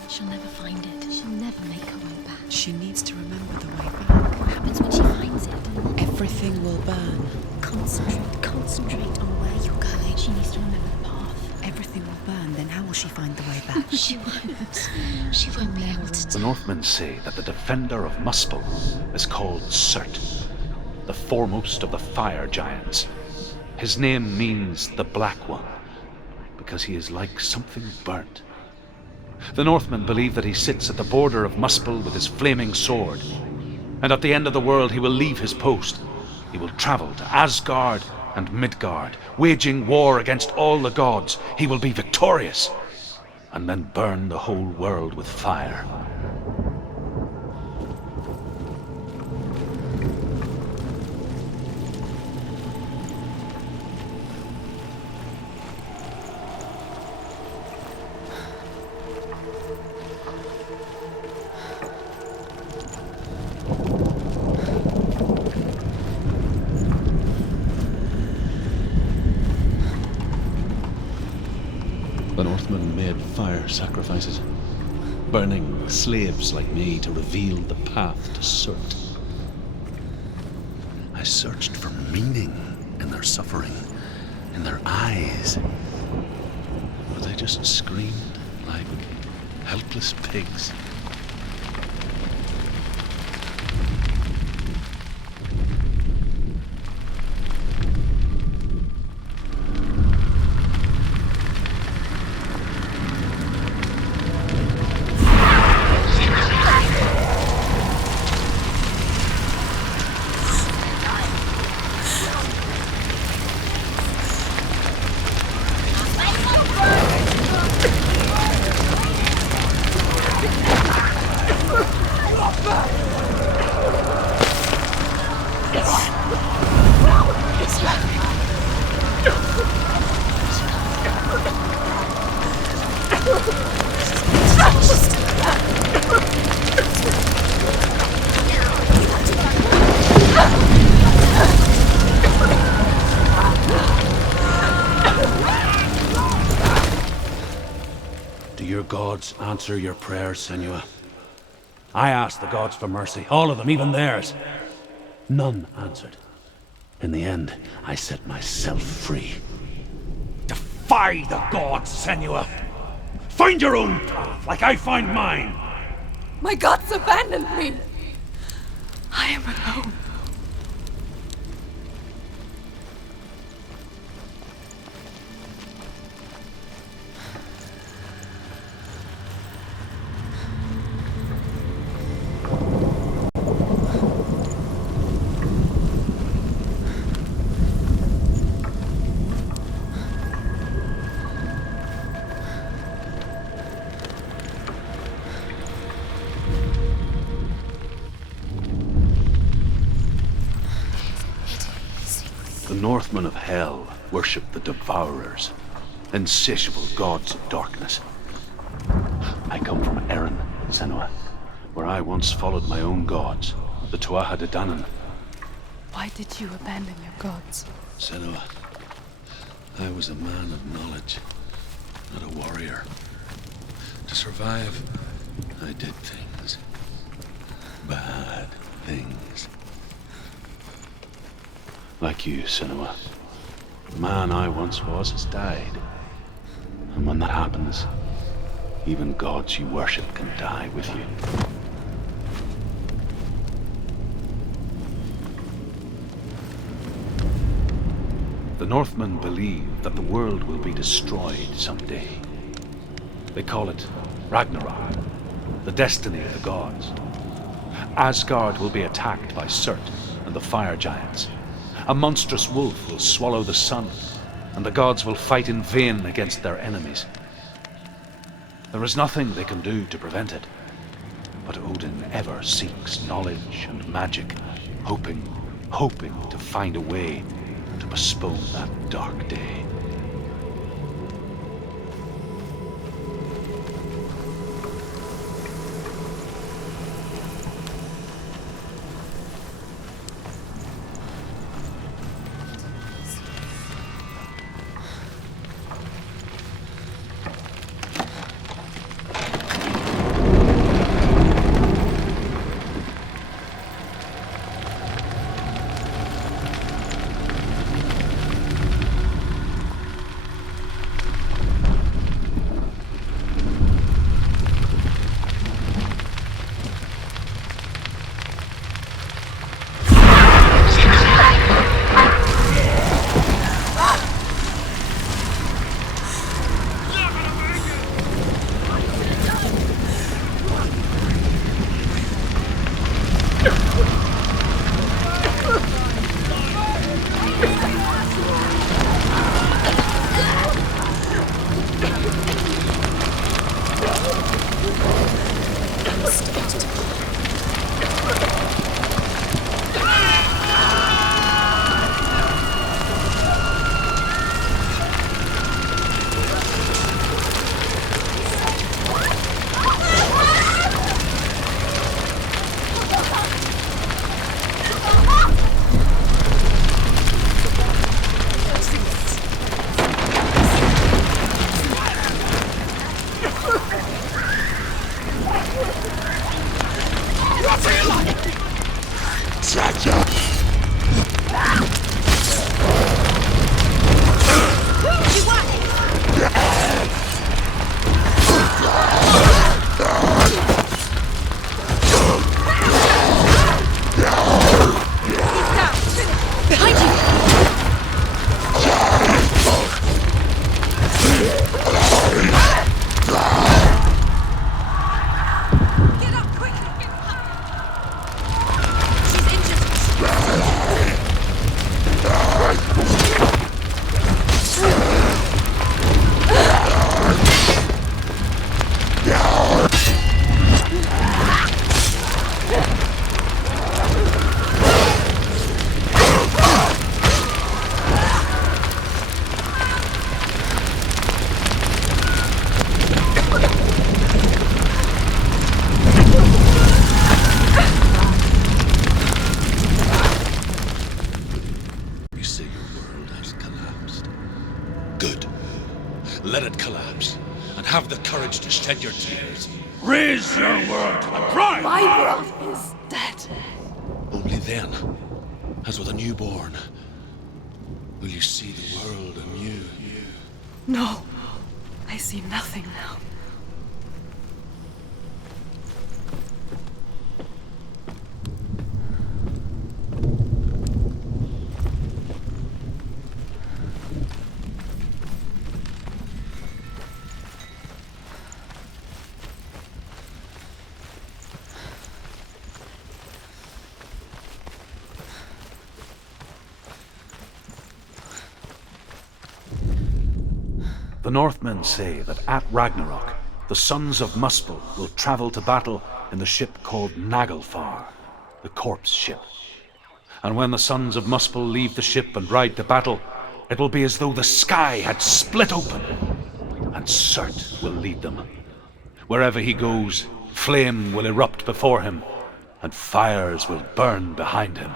She'll never find it. She'll never make her way back. She needs to remember the way back. What happens when she finds it? Everything will burn. Concentrate on where you're going. She needs to remember the path. Everything will burn, then how will she find the way back? She won't. She won't be able to. The Northmen say that the defender of Muspel is called Surt, the foremost of the fire giants. His name means the Black One, because he is like something burnt. The Northmen believe that he sits at the border of Muspel with his flaming sword, and at the end of the world he will leave his post. He will travel to Asgard and Midgard, waging war against all the gods. He will be victorious, and then burn the whole world with fire. The Northmen made fire sacrifices, burning slaves like me to reveal the path to Surt. I searched for meaning in their suffering, in their eyes, but they just screamed like helpless pigs. Do your gods answer your prayers, Senua? I asked the gods for mercy, all of them, even theirs. None answered. In the end, I set myself free. Defy the gods, Senua! Find your own path, like I find mine! My gods abandoned me! I am alone. The Northmen of Hell worship the Devourers, insatiable gods of darkness. I come from Erin, Senua, where I once followed my own gods, the Tuatha De Danann. Why did you abandon your gods? Senua, I was a man of knowledge, not a warrior. To survive, I did things. Bad things. Like you, Senua. The man I once was has died. And when that happens, even gods you worship can die with you. The Northmen believe that the world will be destroyed someday. They call it Ragnarok, the destiny of the gods. Asgard will be attacked by Surt and the fire giants. A monstrous wolf will swallow the sun, and the gods will fight in vain against their enemies. There is nothing they can do to prevent it, but Odin ever seeks knowledge and magic, hoping to find a way to postpone that dark day. Let it collapse, and have the courage to shed your tears. Raise your world to the pride! My world is dead. Only then, as with a newborn, Will you see the world anew? No, I see nothing now. The Northmen say that at Ragnarok, the sons of Muspel will travel to battle in the ship called Naglfar, the corpse ship. And when the sons of Muspel leave the ship and ride to battle, it will be as though the sky had split open, and Surt will lead them. Wherever he goes, flame will erupt before him, and fires will burn behind him.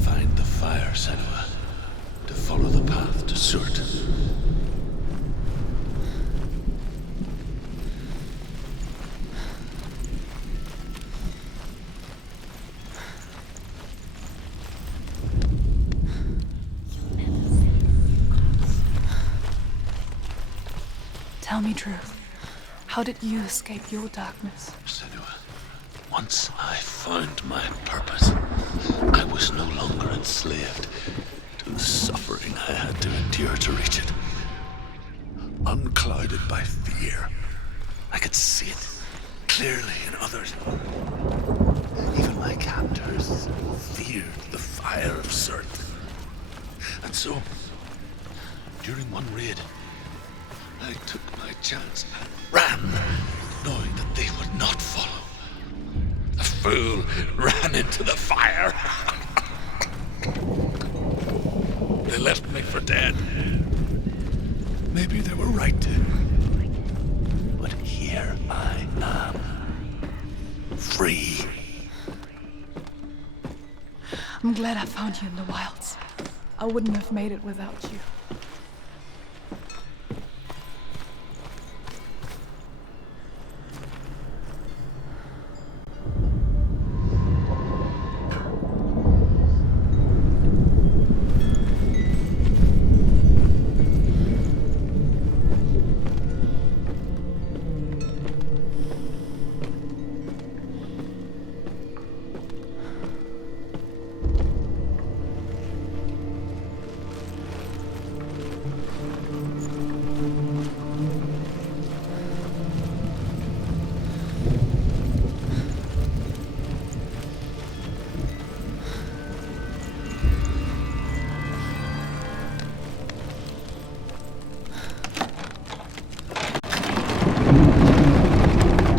Find the fire, Senua, to follow the path to Surt. Tell me truth. How did you escape your darkness? Senua, once I found my purpose, I was no longer enslaved to the suffering I had to endure to reach it. Unclouded by fear, I could see it clearly in others. Even my captors feared the fire of Surt. And so, during one raid, I took my chance and ran, knowing that they would not follow. The fool ran into the fire. They left me for dead. Maybe they were right to. But here I am. Free. I'm glad I found you in the wilds. I wouldn't have made it without you.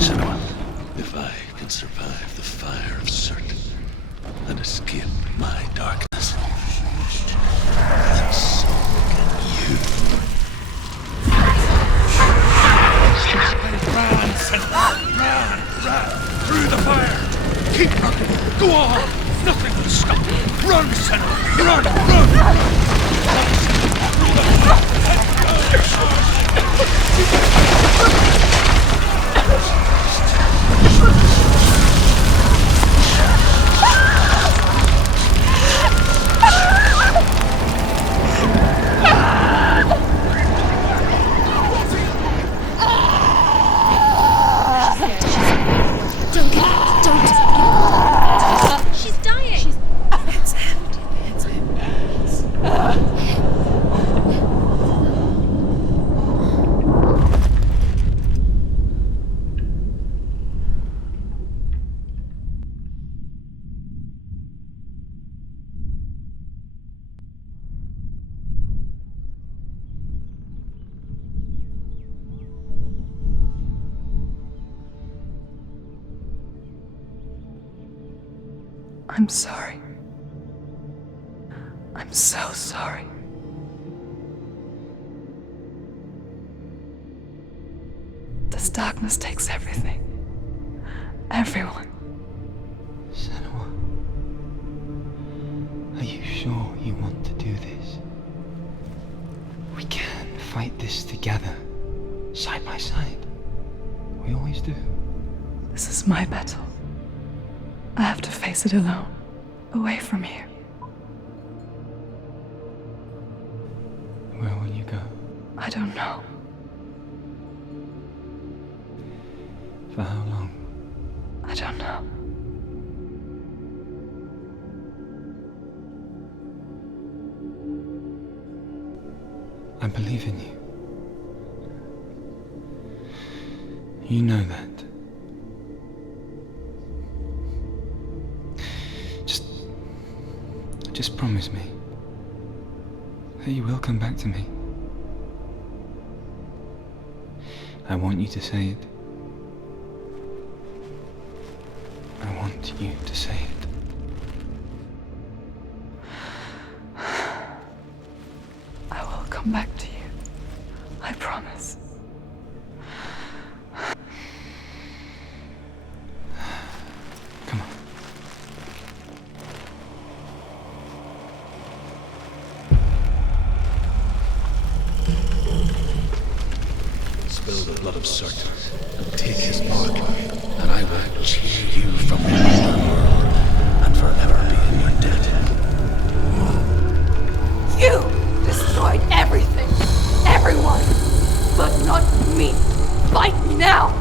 Senua, if I can survive the fire of Surt and escape my darkness, then so can you. Run, Senua! Run! Through the fire! Keep running! Go on! Nothing will stop you! Run, Senua! Run! She's dying. It's him. It's him. I'm sorry. I'm so sorry. This darkness takes everything. Everyone. Senua, are you sure you want to do this? We can fight this together, side by side. We always do. This is my battle. I have to face it alone, away from here. Where will you go? I don't know. For how long? I don't know. I believe in you. You know that. Just promise me that you will come back to me. I want you to say it. I want you to say it. I will come back to you. I promise. Come on. Spill the blood of Certes and take his mark, and I will cheer you from the underworld and forever be in your debt. You destroyed everything, everyone, but not me. Fight now!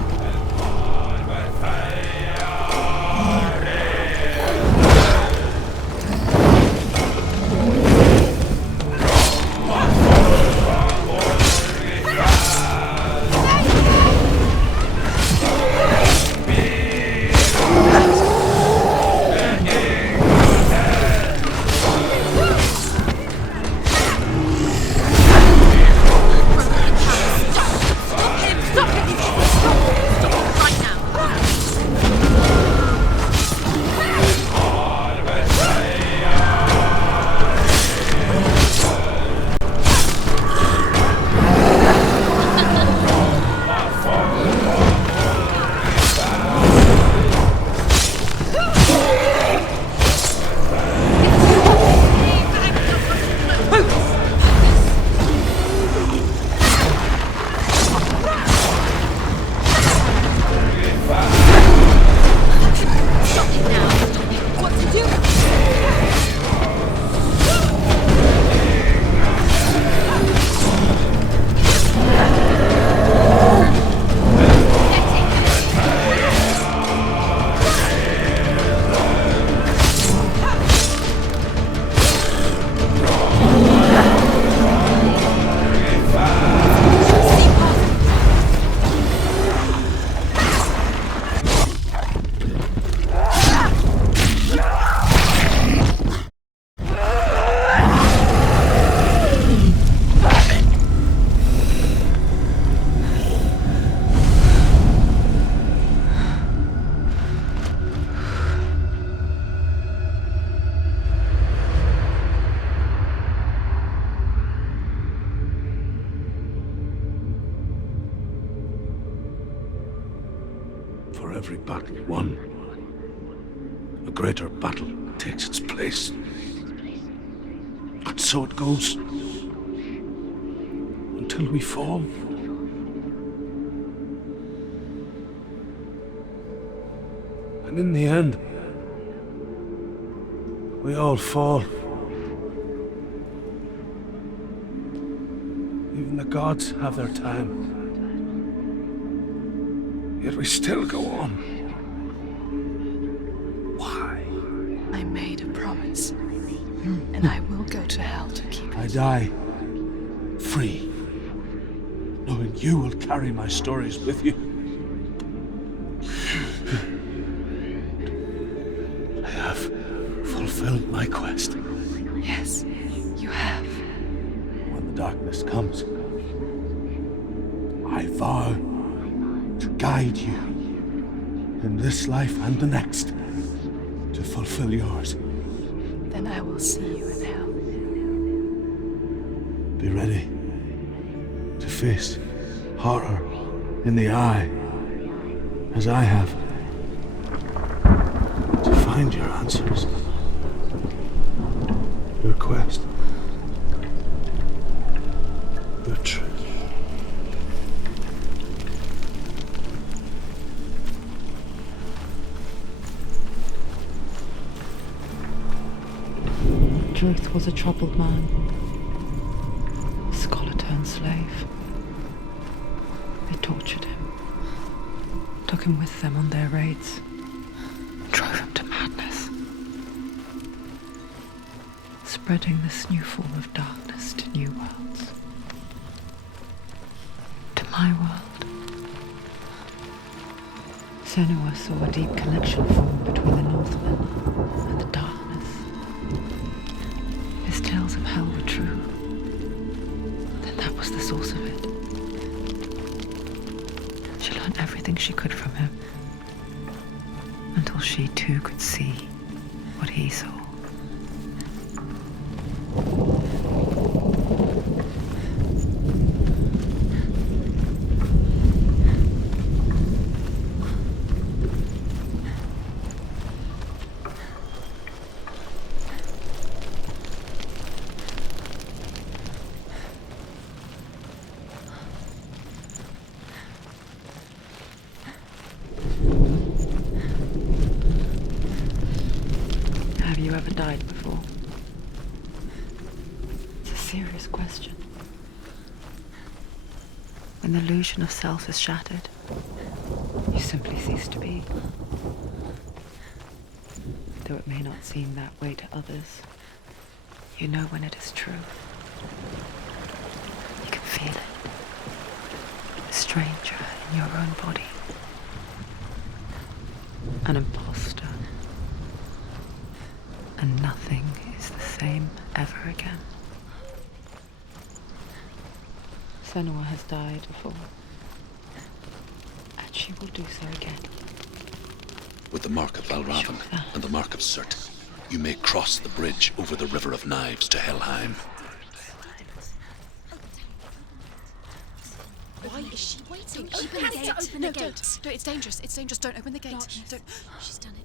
For every battle won, a greater battle takes its place. And so it goes. Until we fall. And in the end, we all fall. Even the gods have their time. Yet we still go on. Why? I made a promise, and I will go to hell to keep it. I die free, knowing you will carry my stories with you. I have fulfilled my quest. Yes, you have. When the darkness comes, I vow to guide you in this life and the next to fulfill yours. Then I will see you in hell. Be ready to face horror in the eye, as I have. To find your answers. Your quest. Your truth. Truth was a troubled man, a scholar turned slave. They tortured him, took him with them on their raids, drove him to madness, spreading this new form of darkness to new worlds. To my world. Senua saw a deep connection form between the Northmen and the darkness. His tales of hell were true. Then that was the source of it. She learned everything she could from him, until she too could see what he saw. Have you ever died before? It's a serious question. When the illusion of self is shattered, you simply cease to be. Though it may not seem that way to others, you know when it is true. You can feel it. A stranger in your own body. An imposter. And nothing is the same ever again. Senua has died before, and she will do so again. With the mark of Valravan and the mark of Surt, you may cross the bridge over the River of Knives to Helheim. Why is she waiting? Open the gate. Open the gate. No, it's dangerous. It's dangerous. Don't open the gate. Darkness. Don't. She's done it.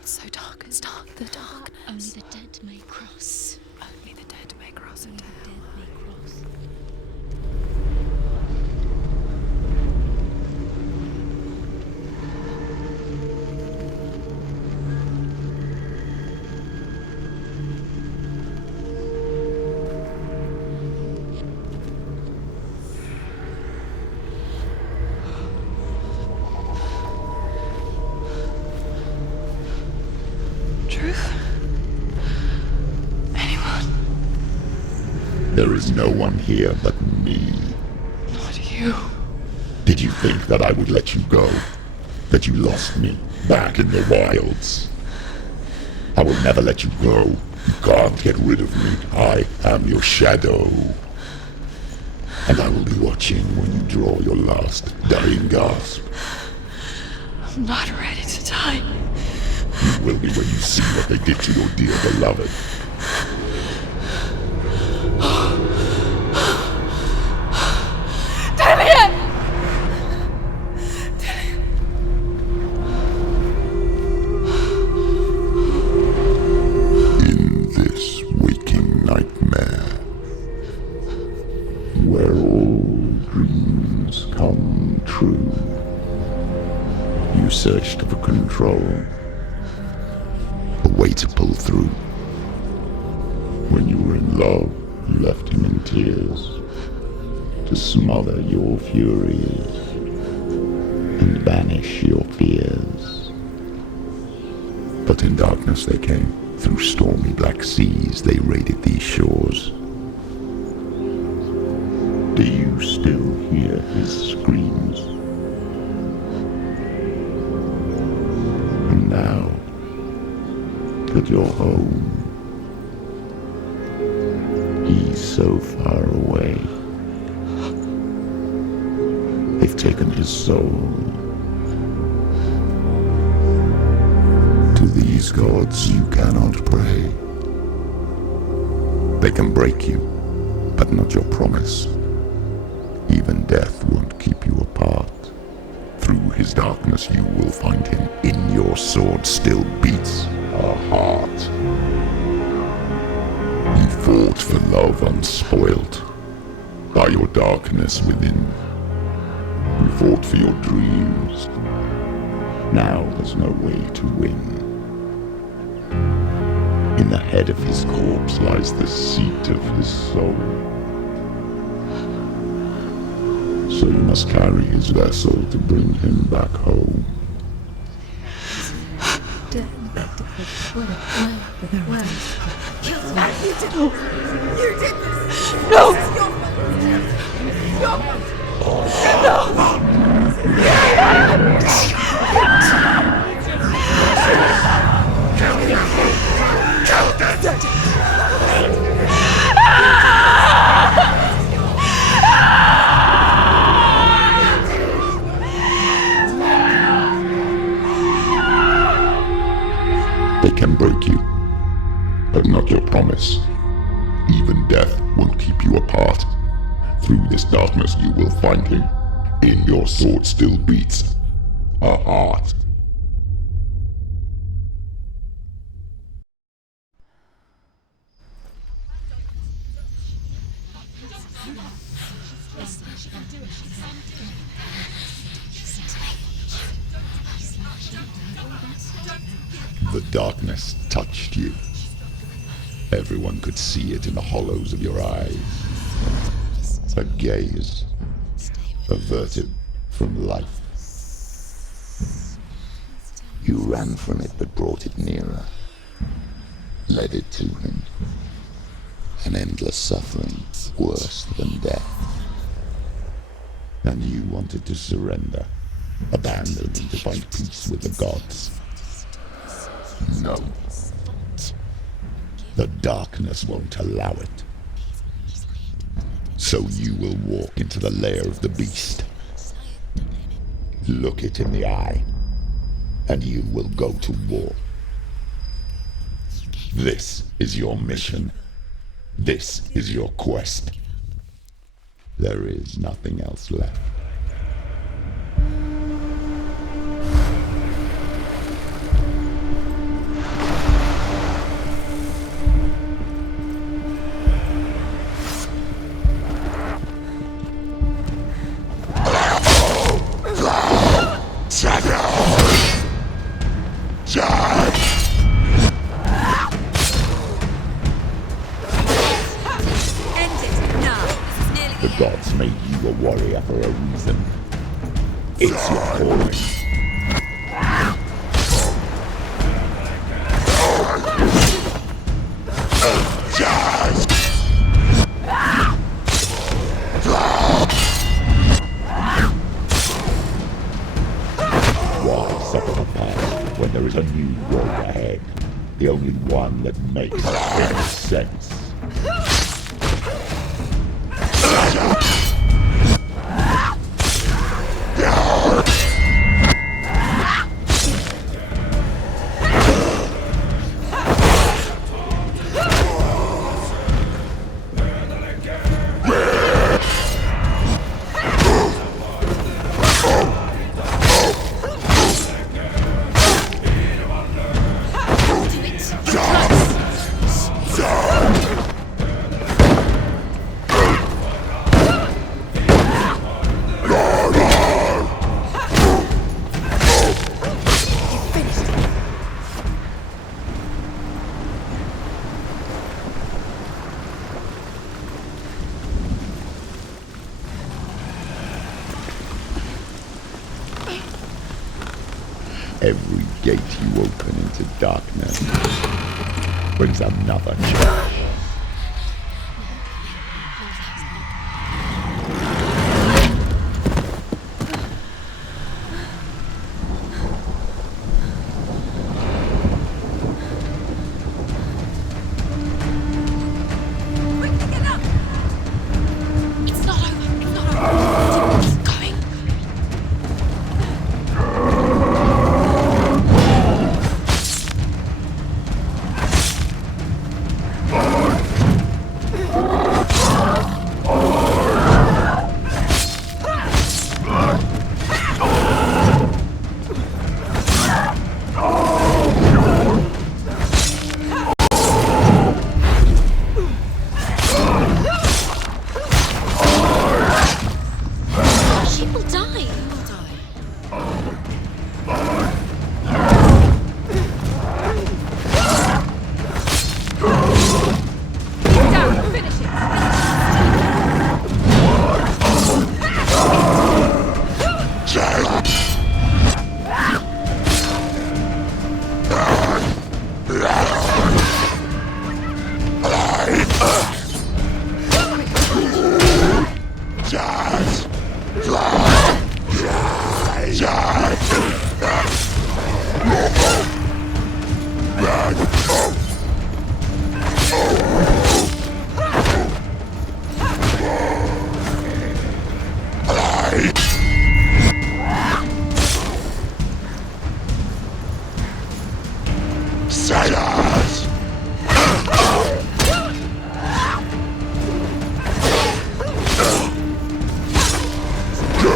It's so dark. It's dark. The dark. Only the dead may cross. Only the dead may cross Only it. the dead may cross. Truth? Anyone? There is no one here but me. Not you. Did you think that I would let you go? That you lost me back in the wilds? I will never let you go. You can't get rid of me. I am your shadow. And I will be watching when you draw your last dying gasp. I'm not ready to die. You will be when you see what they did to your dear beloved. In this waking nightmare, where all dreams come true, you searched for control. A way to pull through. When you were in love, you left him in tears to smother your furies and banish your fears. But in darkness they came, through stormy black seas they raided these shores. Do you still hear his screams? And now that you're home, he's so far away. They've taken his soul to these these gods you cannot pray. They can break you, but not your promise. Even death won't keep you apart. Through his darkness you will find him. In your sword still beats a heart. You fought for love unspoilt by your darkness within. You fought for your dreams. Now there's no way to win. In the head of his corpse lies the seat of his soul. So you must carry his vessel to bring him back home. You did this! No! This is your fault! This is your fault! They can break you, but not your promise. Even death won't keep you apart. Through this darkness you will find him. In your sword still beats a heart. The darkness touched you. Everyone could see it in the hollows of your eyes. A gaze averted from life. You ran from it but brought it nearer. Led it to him. An endless suffering worse than death. And you wanted to surrender. Abandon and to find peace with the gods. No. The darkness won't allow it. So you will walk into the lair of the beast. Look it in the eye, and you will go to war. This is your mission. This is your quest. There is nothing else left. The gods made you a warrior for a reason. It's your calling. Why suffer the past when there is a new road ahead? The only one that makes any sense. Every gate you open into darkness brings another change.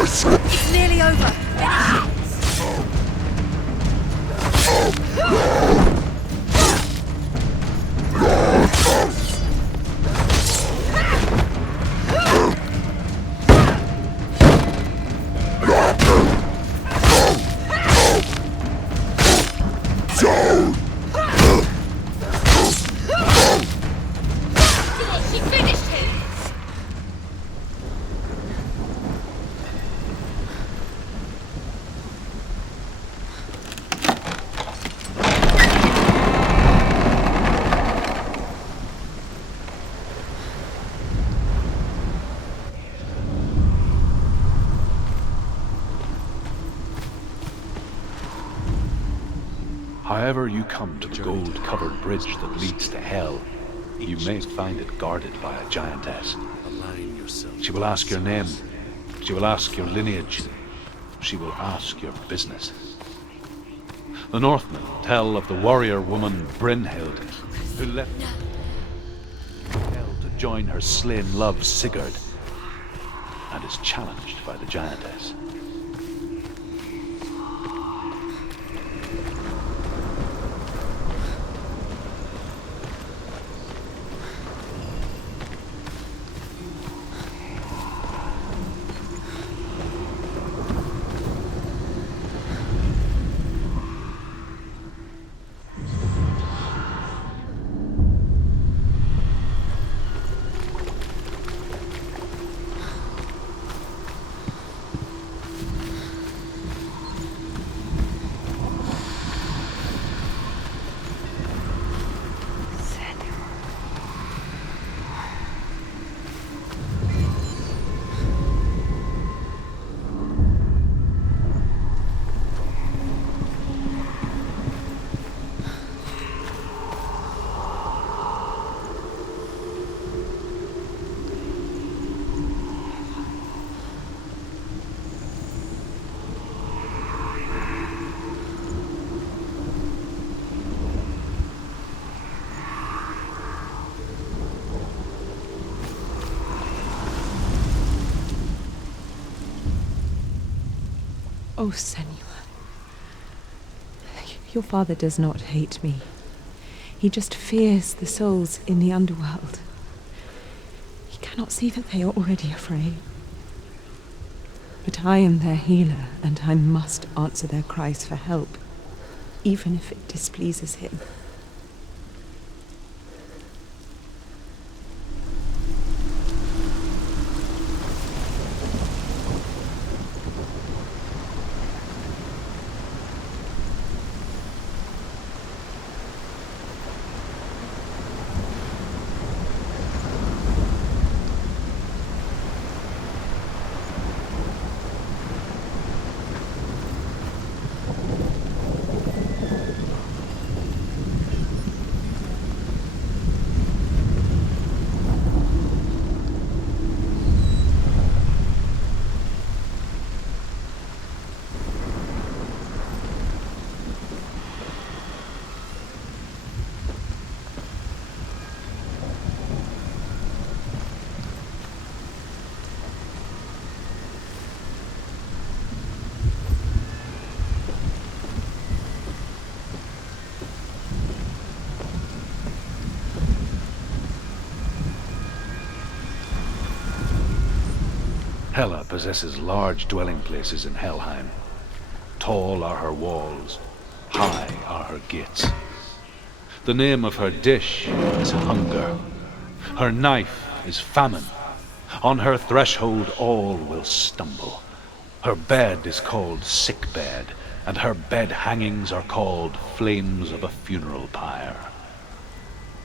It's nearly over. She finished him! However you come to the gold-covered bridge that leads to Hell, you may find it guarded by a giantess. She will ask your name. She will ask your lineage. She will ask your business. The Northmen tell of the warrior woman Brynhild, who left Hell to join her slain love Sigurd, and is challenged by the giantess. Oh, Senua. Your father does not hate me. He just fears the souls in the underworld. He cannot see that they are already afraid. But I am their healer, and I must answer their cries for help, even if it displeases him. Hela possesses large dwelling places in Helheim. Tall are her walls, high are her gates. The name of her dish is hunger. Her knife is famine. On her threshold all will stumble. Her bed is called sick bed, and her bed hangings are called flames of a funeral pyre.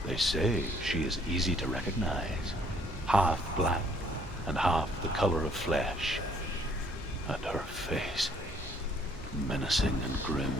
They say she is easy to recognize, half black and half the color of flesh, and her face menacing and grim.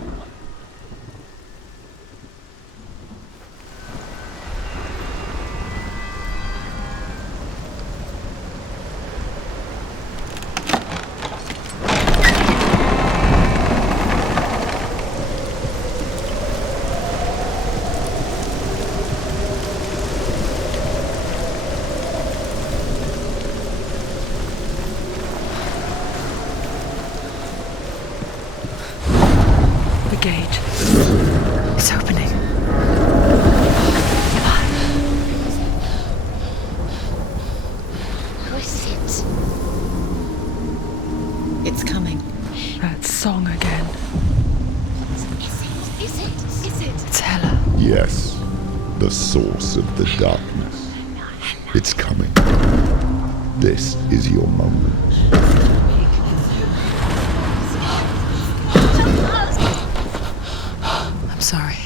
It's coming. That song again. Is it? It's Hela. Yes, the source of the darkness. It's coming. This is your moment. I'm sorry.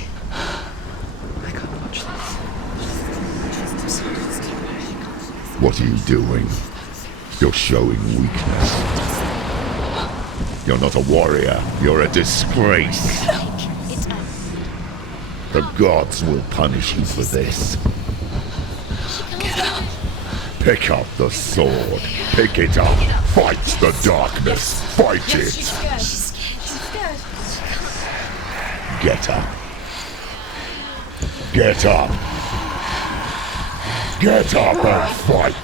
I can't watch this. What are you doing? You're showing weakness. You're not a warrior. You're a disgrace. The gods will punish you for this. Pick up the sword. Pick it up. Fight the darkness. Fight it. Get up. Get up. Get up and fight.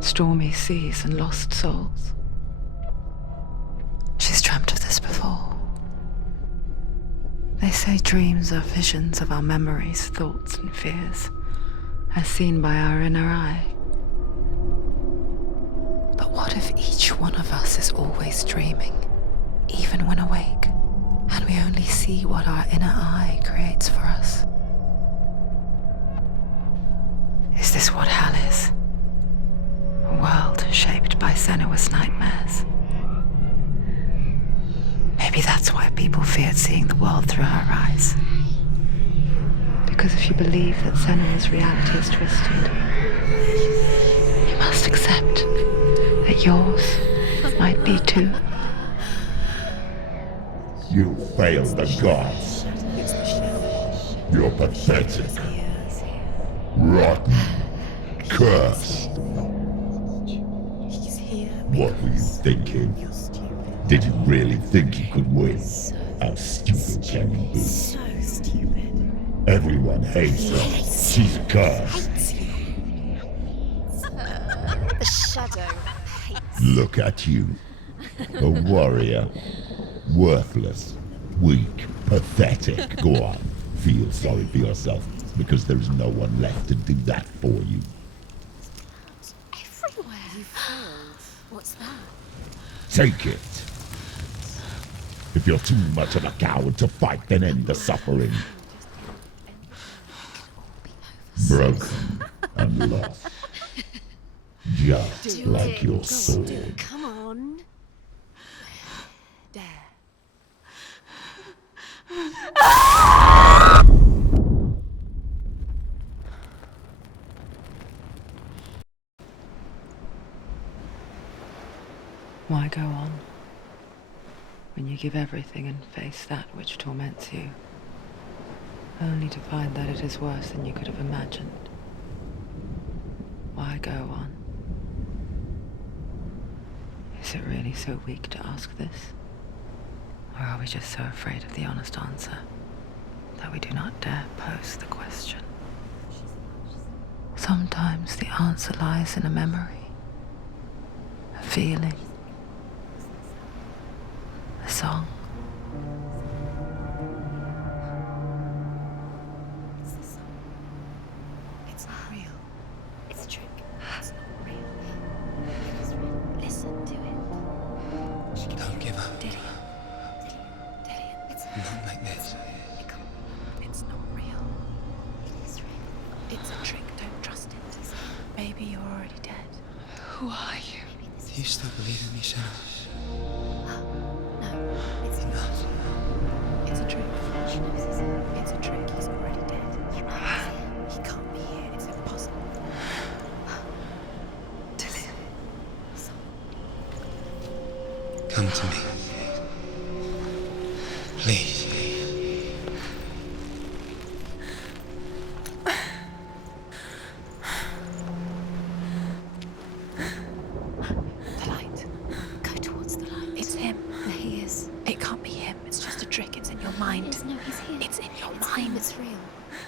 Stormy seas and lost souls. She's dreamt of this before. They say dreams are visions of our memories, thoughts, and fears, as seen by our inner eye. But what if each one of us is always dreaming, even when awake, and we only see what our inner eye creates for us? Is this what hell is? A world shaped by Senua'S nightmares. Maybe that's why people feared seeing the world through her eyes. Because if you believe that Senua'S reality is twisted, you must accept that yours might be too. You failed the gods. You're pathetic. Rotten. Cursed. What were you thinking? Did you really think you could win? How stupid can you be? So stupid. Everyone hates her. She's cursed. The shadow hates. Look at you. A warrior. Worthless. Weak. Pathetic. Go on. Feel sorry for yourself, because there's no one left to do that for you. Everywhere. You failed. What's that? Take it. If you're too much of a coward to fight, then end the suffering. Broken and lost. Just like your sword. Come on. There. Why go on when you give everything and face that which torments you, only to find that it is worse than you could have imagined? Why go on? Is it really so weak to ask this? Or are we just so afraid of the honest answer that we do not dare pose the question? Sometimes the answer lies in a memory, a feeling, a song. It's not real. It's a trick. It's not real. It is real. Listen to it. Don't give up. Dillian. It's Not like this. It's not real. It is real. It's a trick. Don't trust it. Maybe you're already dead. Who are you? Do you still believe in me, Senua'S? No, it's Enough. It's a trick. She knows it's a trick. He's already dead. He can't be here. It's impossible. Dillian. Come to me. Please. The light. Go towards the light. It's him. There he is. It can't be him. It's just a trick. It's in your mind. No, he's here. It's in your mind. It's real.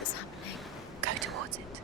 It's happening. Go towards it.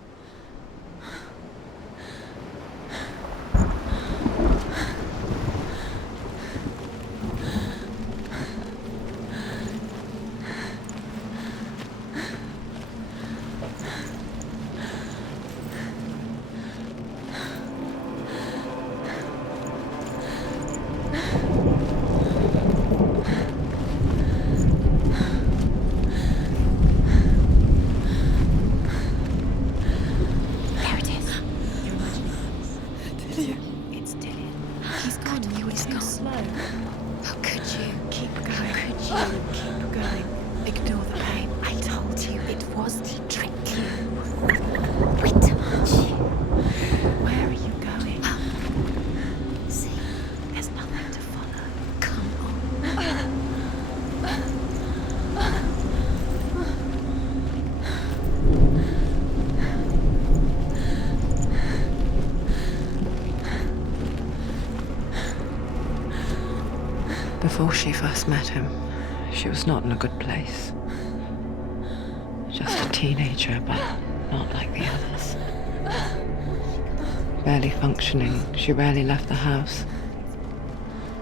Dillian. It's Dillian. He's gone. You were too slow. How could you? Keep going. How could you? Keep going. Ignore the pain. I told you it was to trick you. I told you. Where are you going? Up. See? There's nothing to follow. Come on. Before she first met him, she was not in a good place. Just a teenager, but not like the others. Barely functioning, she rarely left the house.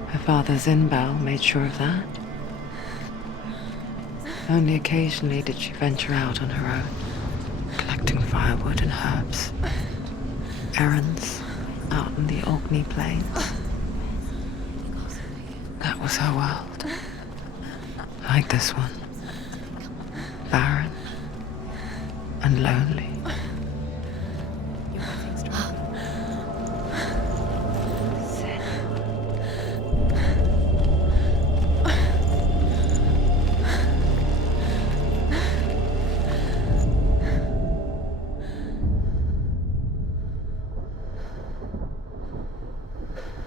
Her father's in-bell made sure of that. Only occasionally did she venture out on her own, collecting firewood and herbs. Errands out in the Orkney Plains. That was her world. Like this one. Barren and lonely.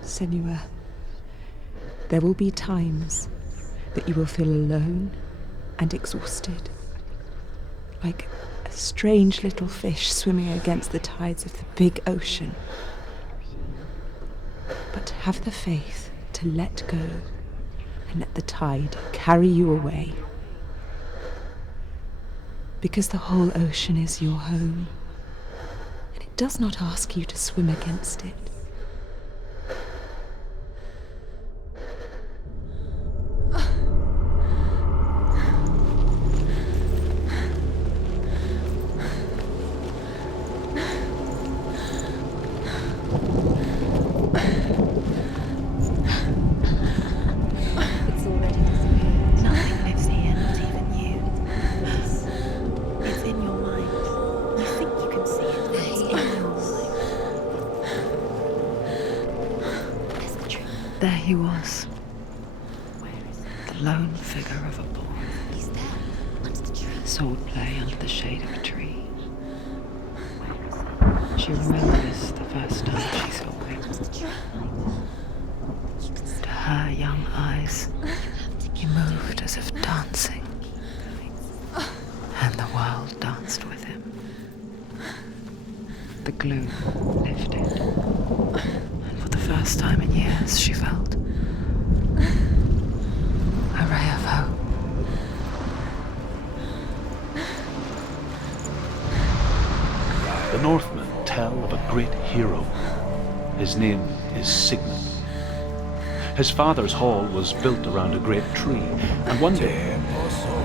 Senua, there will be times that you will feel alone and exhausted, like a strange little fish swimming against the tides of the big ocean. But have the faith to let go and let the tide carry you away. Because the whole ocean is your home, and it does not ask you to swim against it. There he was, the lone figure of a boy. He's there. Under the tree. Swordplay under the shade of a tree. She remembers the first time she saw him. To her young eyes, he moved as if dancing, and the world danced with him. The gloom lifted. For the first time in years, she felt a ray of hope. The Northmen tell of a great hero. His name is Sigmund. His father's hall was built around a great tree, and one day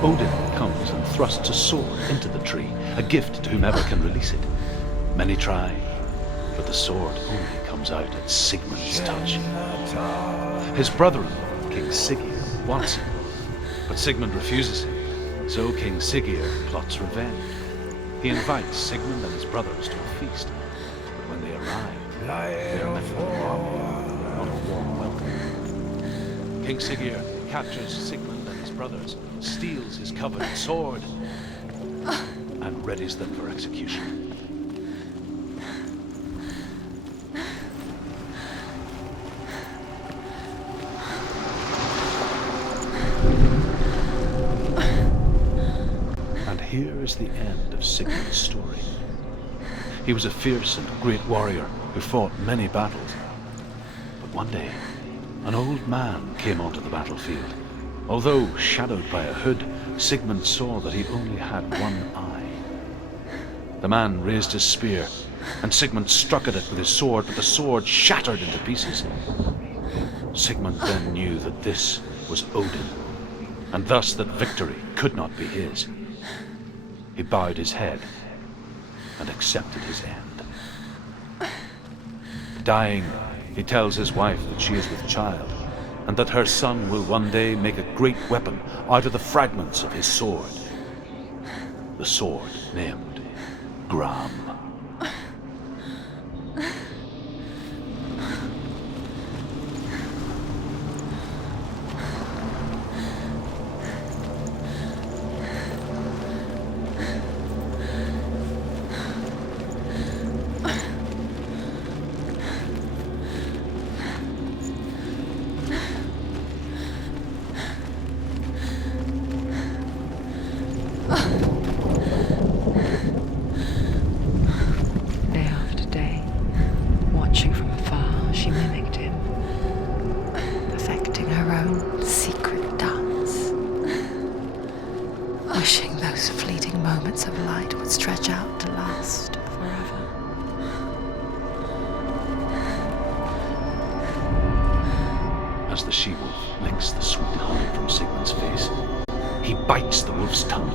Odin comes and thrusts a sword into the tree, a gift to whomever can release it. Many try, but the sword only comes out at Sigmund's touch. His brother-in-law, King Siggeir, wants him, but Sigmund refuses him, so King Siggeir plots revenge. He invites Sigmund and his brothers to a feast, but when they arrive, they are met with a mob, not a warm welcome. King Siggeir captures Sigmund and his brothers, steals his coveted sword, and readies them for execution. Here is the end of Sigmund's story. He was a fierce and great warrior who fought many battles. But one day, an old man came onto the battlefield. Although shadowed by a hood, Sigmund saw that he only had one eye. The man raised his spear, and Sigmund struck at it with his sword, but the sword shattered into pieces. Sigmund then knew that this was Odin, and thus that victory could not be his. He bowed his head and accepted his end. Dying, he tells his wife that she is with child, and that her son will one day make a great weapon out of the fragments of his sword. The sword named Gram. as the she-wolf licks the sweet honey from Sigmund's face. He bites the wolf's tongue.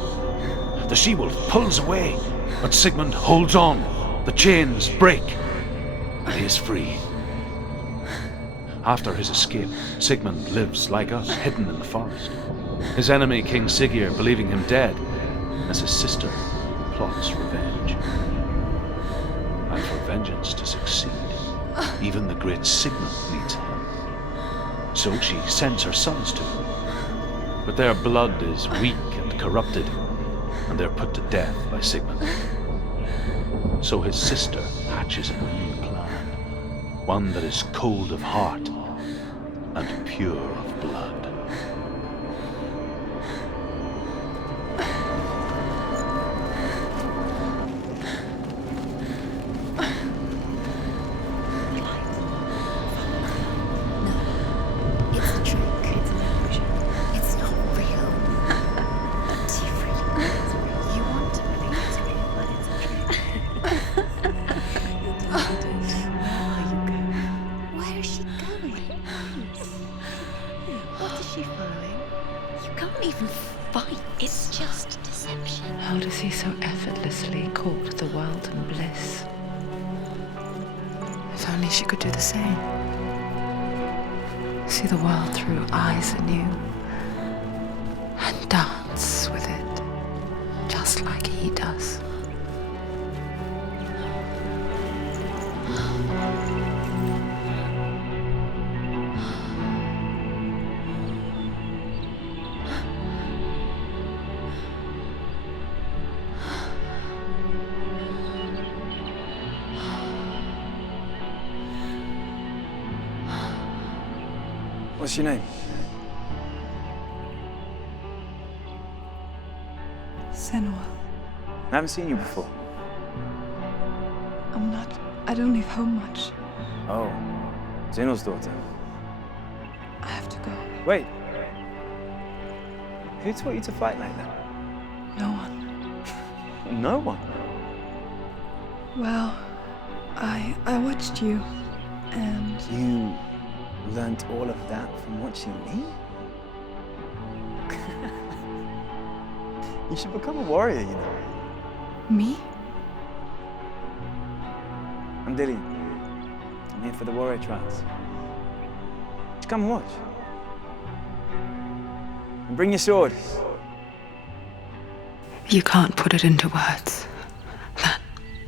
The she-wolf pulls away, but Sigmund holds on. The chains break, and he is free. After his escape, Sigmund lives like us, hidden in the forest. His enemy, King Siggeir, believing him dead, as his sister plots revenge. And for vengeance to succeed, even the great Sigmund needs help. So she sends her sons to him. But their blood is weak and corrupted, and they're put to death by Sigmund. So his sister hatches a new plan, one that is cold of heart and pure of blood. How does he so effortlessly court the world and bliss? If only she could do the same. See the world through eyes anew and dance with it, just like he does. What's your name? Senua. I haven't seen you before. I don't leave home much. Oh, Zeno's daughter. I have to go. Wait. Who taught you to fight like that? No one. No one? Well, I watched you, and... You learned all of that from watching me? You should become a warrior, you know. Me? I'm Dillian. I'm here for the warrior trials. Just come and watch. And bring your sword. You can't put it into words. That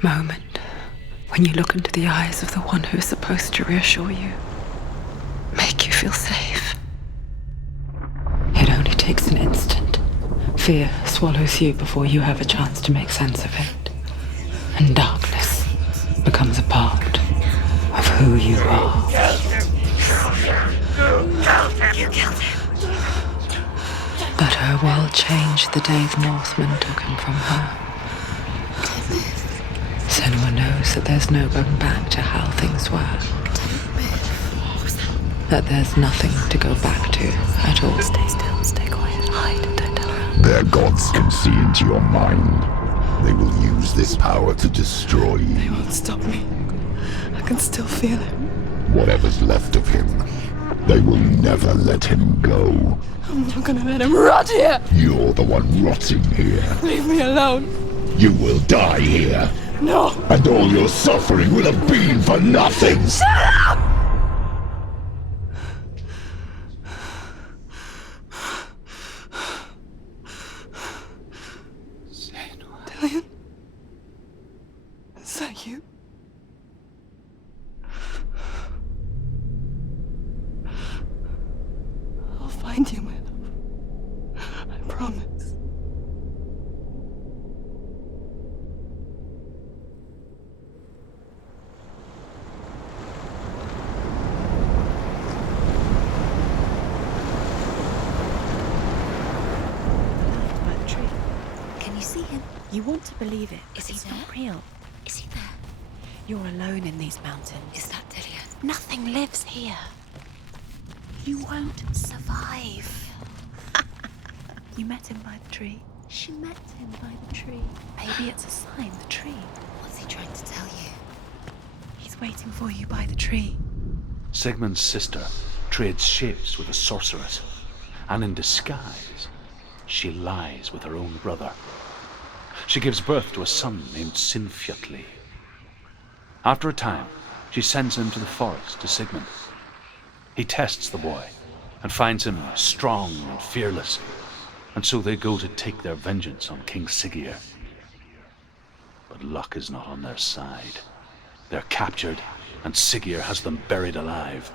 moment when you look into the eyes of the one who is supposed to reassure you, make you feel safe. It only takes an instant. Fear swallows you before you have a chance to make sense of it. And darkness becomes a part of who you are. You killed him. But her world changed the day the Northmen took him from her. Senua knows that there's no going back to how things were. That there's nothing to go back to at all. Stay still, stay quiet, hide, don't tell her. Their gods can see into your mind. They will use this power to destroy you. They won't stop me. I can still feel him. Whatever's left of him, they will never let him go. I'm not gonna let him rot here! You're the one rotting here. Leave me alone. You will die here. No! And all your suffering will have been for nothing. Shut up! Dillian? Is that you? I'll find you, my love. I promise. You want to believe it. Is he it's there? Not real. Is he there? You're alone in these mountains. Is that Dillian? Nothing lives here. You won't survive. You met him by the tree. She met him by the tree. Maybe it's a sign, the tree. What's he trying to tell you? He's waiting for you by the tree. Sigmund's sister trades shapes with a sorceress, and in disguise, she lies with her own brother. She gives birth to a son named Sinfiotli. After a time, she sends him to the forest to Sigmund. He tests the boy and finds him strong and fearless, and so they go to take their vengeance on King Siggeir. But luck is not on their side. They're captured, and Siggeir has them buried alive.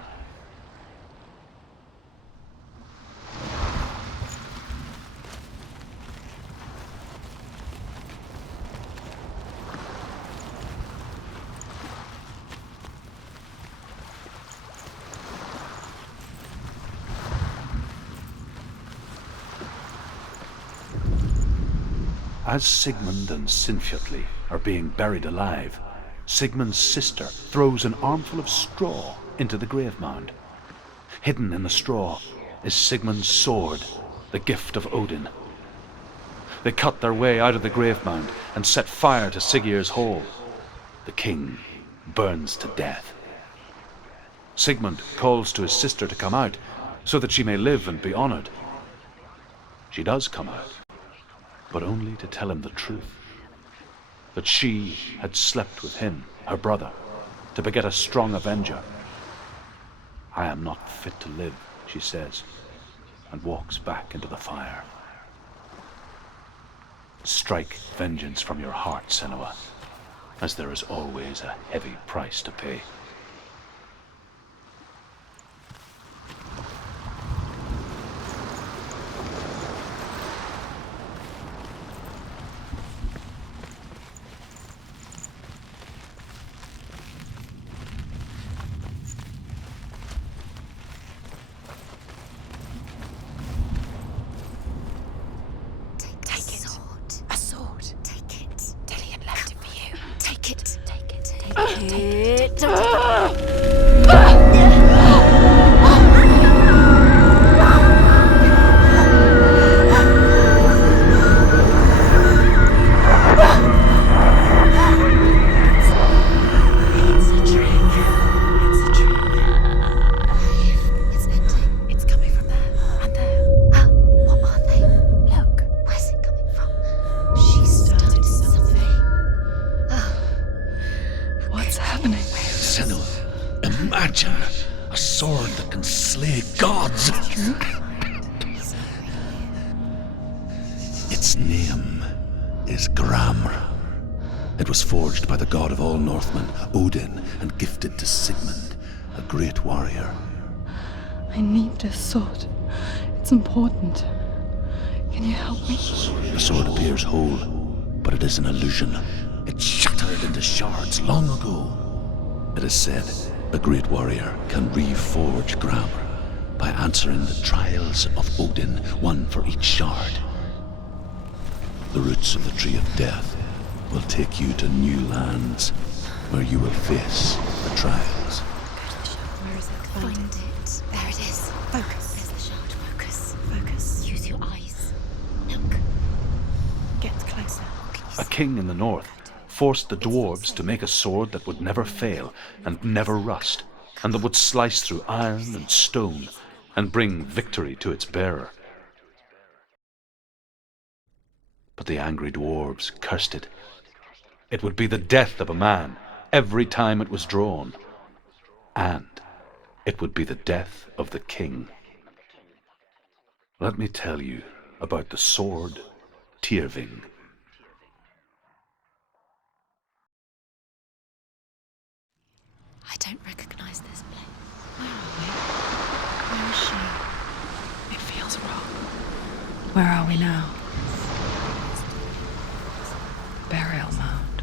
As Sigmund and Sinfiotli are being buried alive, Sigmund's sister throws an armful of straw into the grave mound. Hidden in the straw is Sigmund's sword, the gift of Odin. They cut their way out of the grave mound and set fire to Siggeir's hall. The king burns to death. Sigmund calls to his sister to come out so that she may live and be honored. She does come out, but only to tell him the truth. That she had slept with him, her brother, to beget a strong avenger. I am not fit to live, she says, and walks back into the fire. Strike vengeance from your heart, Senua, as there is always a heavy price to pay. Its name is Gramr. It was forged by the god of all Northmen, Odin, and gifted to Sigmund, a great warrior. I need this sword. It's important. Can you help me? The sword appears whole, but it is an illusion. It shattered into shards long ago. It is said a great warrior can reforge Gramr by answering the trials of Odin, one for each shard. The roots of the Tree of Death will take you to new lands where you will face the trials. Where is it? Find it. There it is. Focus. There's the shard. Focus. Focus. Use your eyes. Look. Get closer. A king in the north forced the dwarves to make a sword that would never fail and never rust, and that would slice through iron and stone and bring victory to its bearer. But the angry dwarves cursed it. It would be the death of a man every time it was drawn, and it would be the death of the king. Let me tell you about the sword Tyrving. I don't recognize this place. Where are we? Where is she? It feels wrong. Where are we now? Burial mound.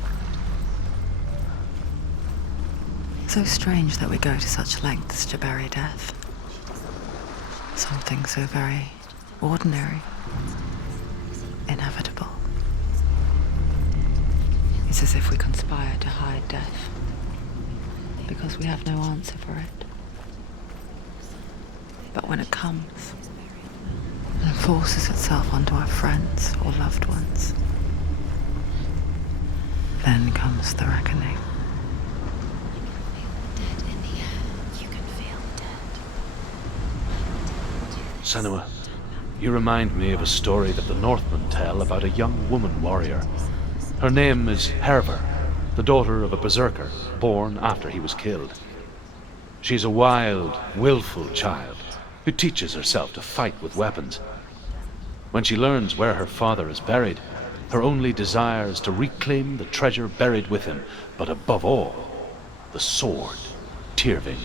So strange that we go to such lengths to bury death. Something so very ordinary, inevitable. It's as if we conspire to hide death, because we have no answer for it. But when it comes and forces itself onto our friends or loved ones, then comes the reckoning. Dead in the air. You can feel dead. Senua, you remind me of a story that the Northmen tell about a young woman warrior. Her name is Herver, the daughter of a berserker born after he was killed. She's a wild, willful child who teaches herself to fight with weapons. When she learns where her father is buried, her only desire is to reclaim the treasure buried with him, but above all, the sword, Tyrving.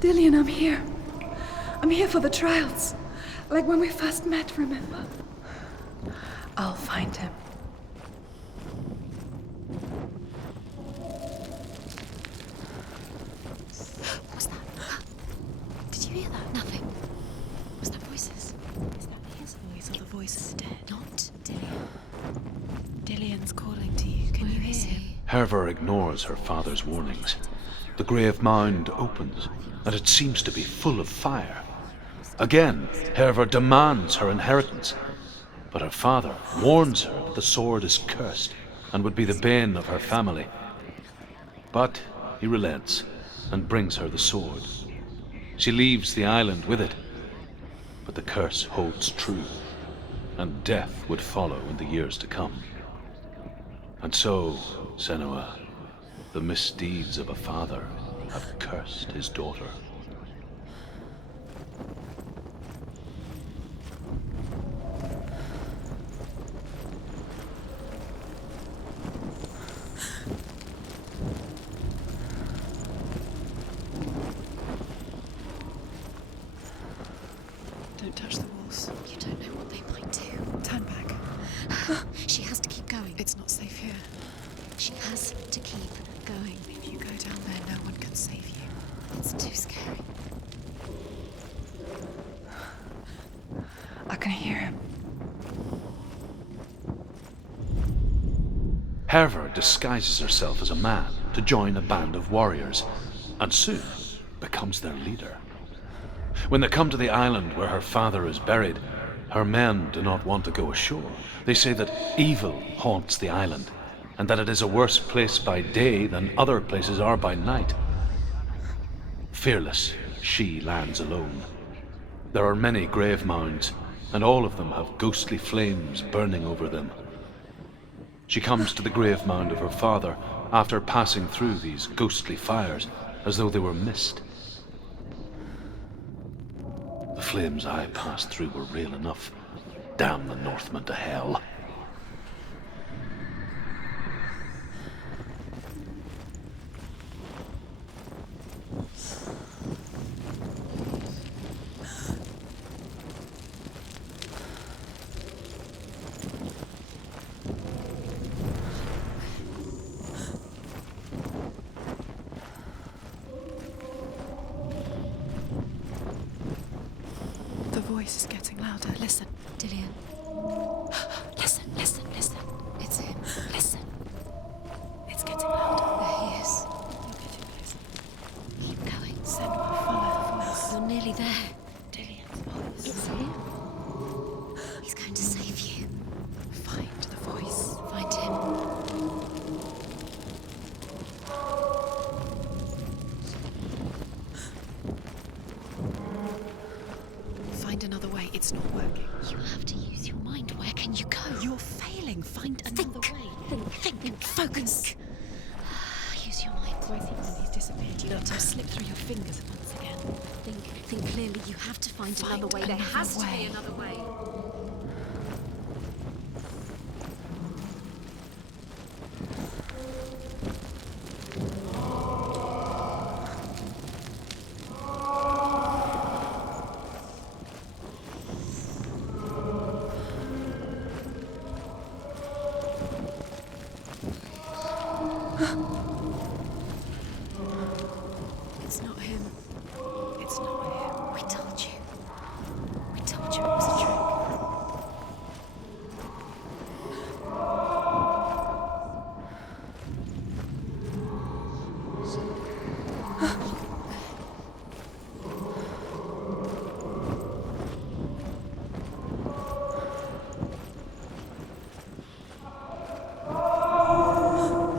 Dillian, I'm here. I'm here for the trials. Like when we first met, remember? I'll find him. What's that? Did you hear that? Nothing. Was that voices? Is that his voice or the voice of the dead? Not Dillian. Dillian's calling to you. Can you hear him? Herver ignores her father's warnings. The grave mound opens, and it seems to be full of fire. Again, Herver demands her inheritance, but her father warns her that the sword is cursed and would be the bane of her family. But he relents and brings her the sword. She leaves the island with it, but the curse holds true, and death would follow in the years to come. And so, Senua, the misdeeds of a father have cursed his daughter. Don't touch the walls. You don't know what they might do. Turn back. She has to keep going. It's not safe here. She has to keep going. If you go down there, no one can save you. It's too scary. I can hear him. Herver disguises herself as a man to join a band of warriors, and soon becomes their leader. When they come to the island where her father is buried, her men do not want to go ashore. They say that evil haunts the island, and that it is a worse place by day than other places are by night. Fearless, she lands alone. There are many grave mounds, and all of them have ghostly flames burning over them. She comes to the grave mound of her father after passing through these ghostly fires, as though they were mist. The flames I passed through were real enough. Damn the Northmen to hell. The voice is getting louder. Listen. Dillian. Listen, listen, listen. It's him. Listen. It's getting louder. There he is. You're getting closer. Keep going. Senua, follow the voice. You're nearly there. Dillian's voice. It's him. He's going to save you. Find the voice. Find him. find another way. It's not working. You have to use your mind. Where can you go? You're failing. Find another way. Think. Focus. Use your mind. Where's he gone? He's disappeared. You let him slip through your fingers once again. Think clearly. You have to find another way. There has to be another way. It's not him. It's not him. We told you. We told you it was a trick.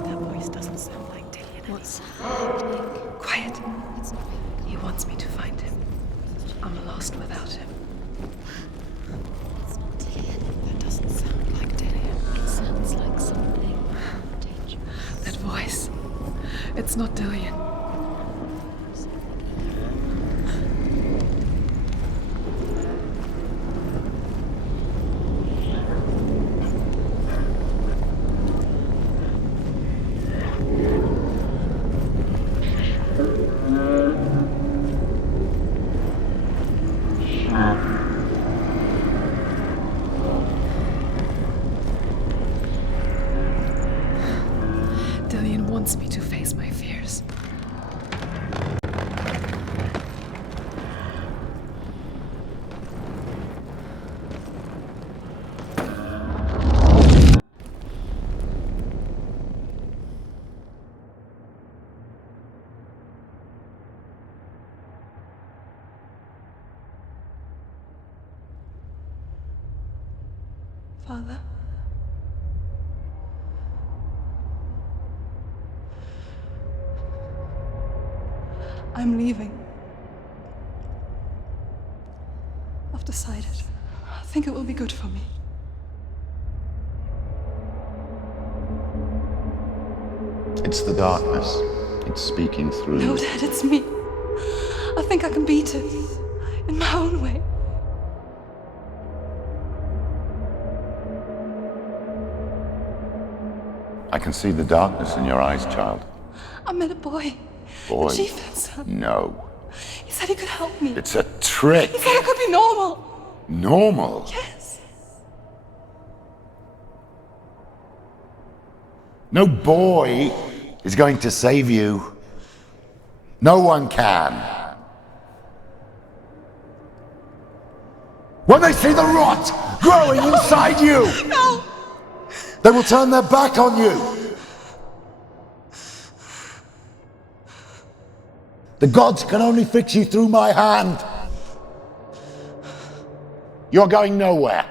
That voice doesn't sound like Dillian. What's happening? Quiet. It's not him. He wants me to find him. I'm lost without him. It's not Dillian. That doesn't sound like Dillian. It sounds like something dangerous. That voice. It's not Dillian. Dillian wants me to face my fears. Father? I'm leaving. I've decided. I think it will be good for me. It's the darkness. It's speaking through No, you. Dad, it's me. I think I can beat it. In my own way. I can see the darkness in your eyes, child. I met a boy. Boy. The chief had some. No. He said he could help me. It's a trick. He said I could be normal. Normal? Yes. No boy is going to save you. No one can. When they see the rot growing inside you, No! they will turn their back on you. The gods can only fix you through my hand. You're going nowhere.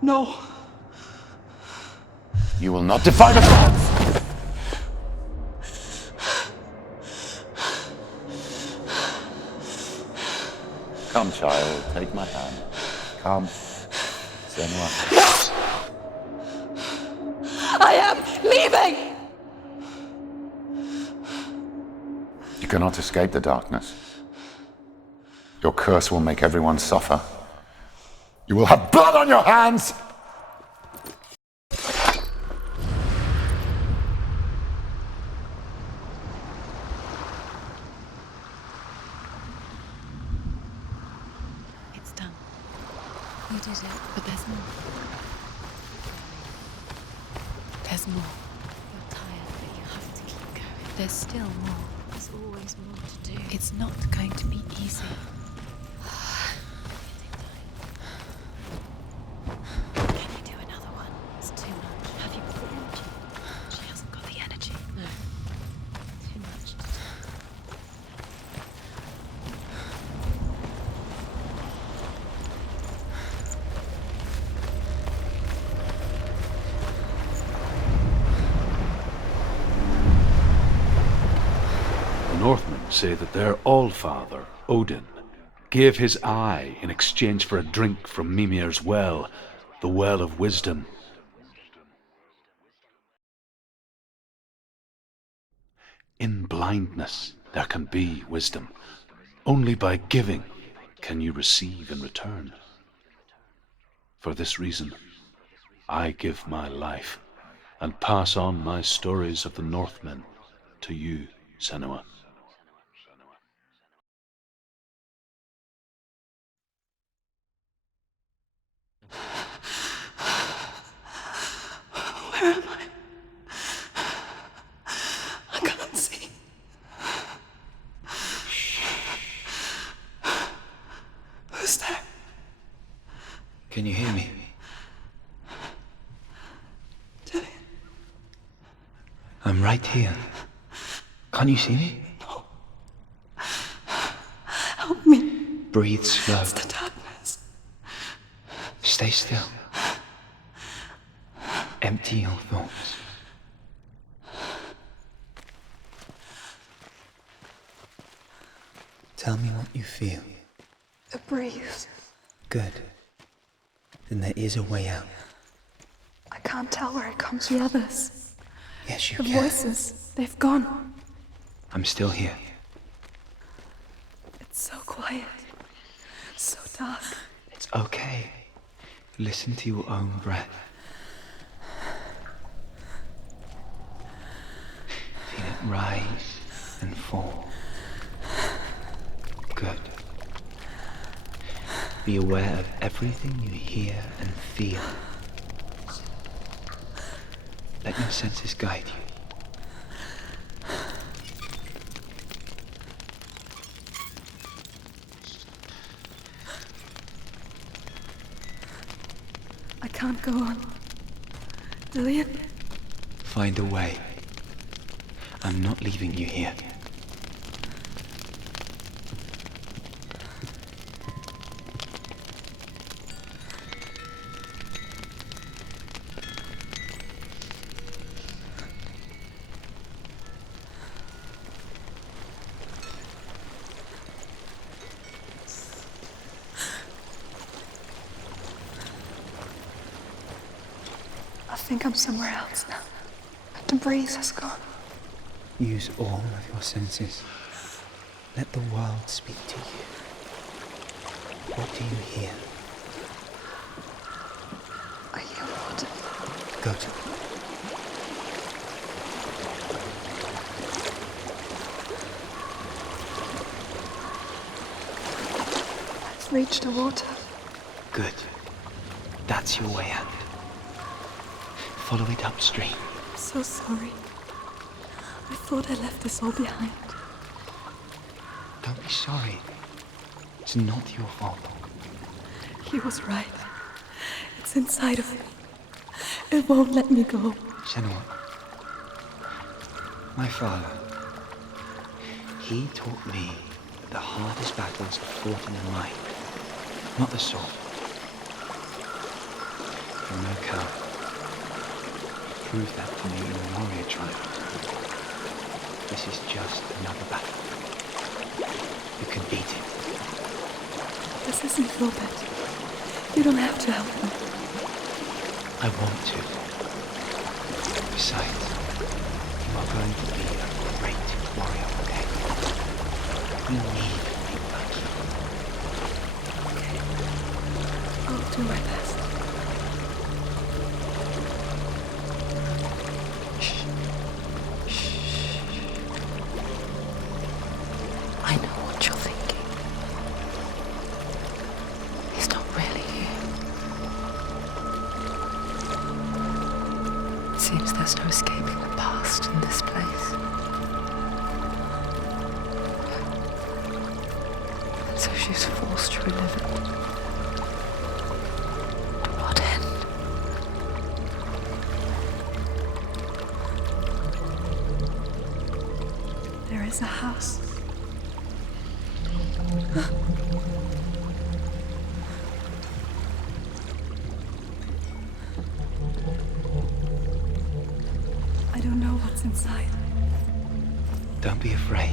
No. You will not defy the gods. Come, child, take my hand. Come. Senua. I am leaving! You cannot escape the darkness. Your curse will make everyone suffer. You will have blood on your hands! It's done. You did it, but there's more. There's more. You're tired, but you have to keep going. There's still more. There's always more to do. It's not going to be easy. Can you do another one? It's too much. Have you got the energy? She hasn't got the energy. No. Too much. The Northmen say that their Allfather, Odin, gave his eye in exchange for a drink from Mimir's well, the Well of Wisdom. In blindness there can be wisdom. Only by giving can you receive in return. For this reason, I give my life and pass on my stories of the Northmen to you, Senua. Where am I? I can't see. Who's there? Can you hear me? Dillian. I'm right here. Can't you see me? No. Help me. Breathe slow. It's the darkness. Stay still. Empty your thoughts. Tell me what you feel. The breeze. Good. Then there is a way out. I can't tell where it comes from. The others. Yes, you the can. Voices. They've gone. I'm still here. It's so quiet. So dark. It's okay. Listen to your own breath. Feel it rise and fall. Good. Be aware of everything you hear and feel. Let your senses guide you. I can't go on. Dillian? Find a way. I'm not leaving you here. I think I'm somewhere else now. The breeze has gone. Use all of your senses. Let the world speak to you. What do you hear? I hear water. Go to it. I've reached the water. Good. That's your way out. Follow it upstream. I'm so sorry. I thought I left this all behind. Don't be sorry. It's not your fault. He was right. It's inside of me. It won't let me go. Senua. My father. He taught me that the hardest battles are fought in the mind, not the sword. You're no coward. Prove that to me in the warrior trial. This is just another battle. You can beat it. This isn't your bet. You don't have to help me. I want to. Besides, you are going to be a great warrior, okay? You need people like you. Okay. I'll do my best. I know what you're thinking. He's not really here. It seems there's no escaping the past in this place. And so she's forced to relive it. To what end? There is a house. I don't know what's inside. Don't be afraid.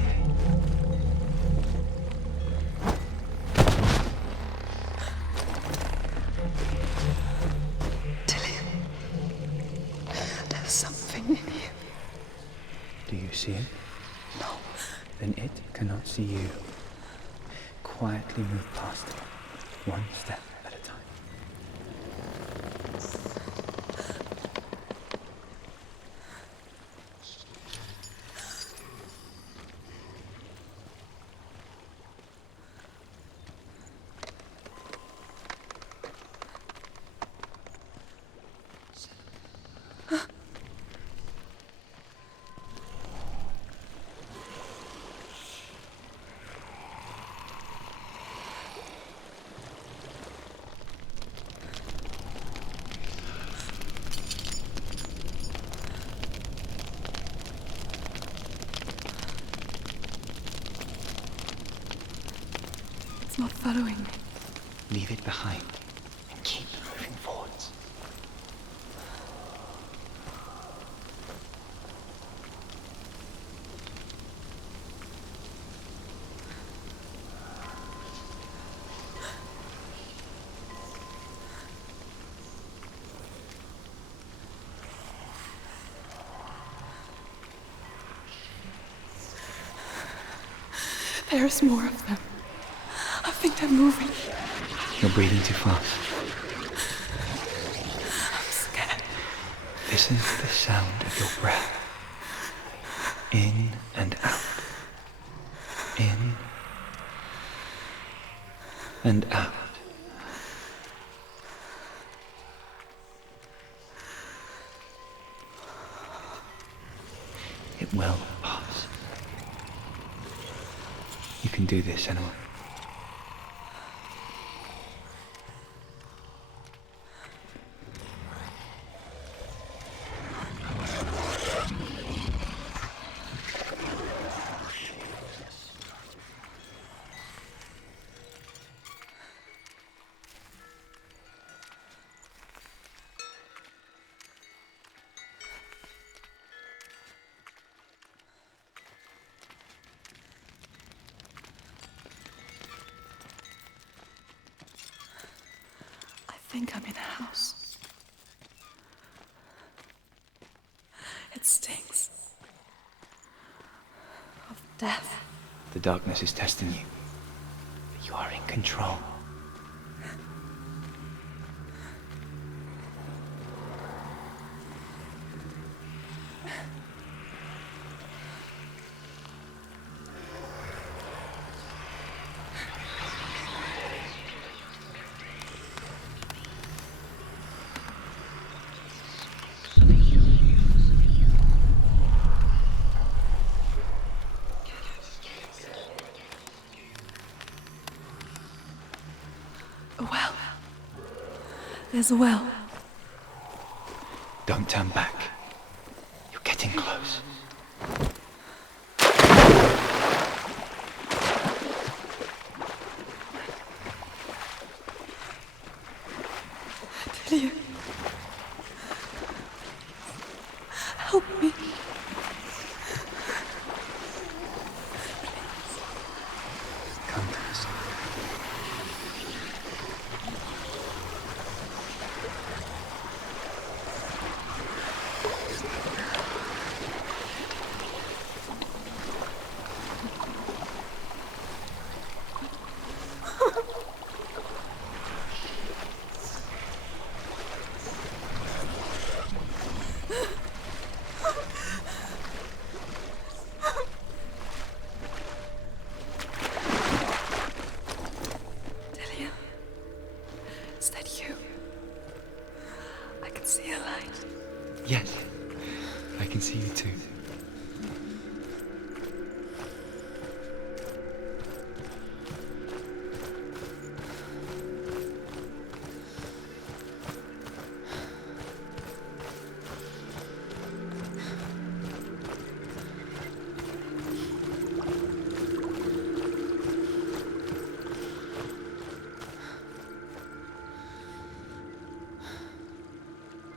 There's something in here. Do you see it? No. Then it cannot see you. Quietly move past it, one step at a time. It's not following me. Leave it behind and keep moving forwards. There's more of them. I think they're moving. You're breathing too fast. I'm scared. Listen to the sound of your breath. In and out. In and out. It will pass. You can do this, Senua. I think I'm in a house. It stinks of death. The darkness is testing you, but you are in control. A well. There's a well. Don't turn back. You're getting close. Delia. Help me. Come to us. Delia. Is that you? I can see a light. Yes, I can see you too.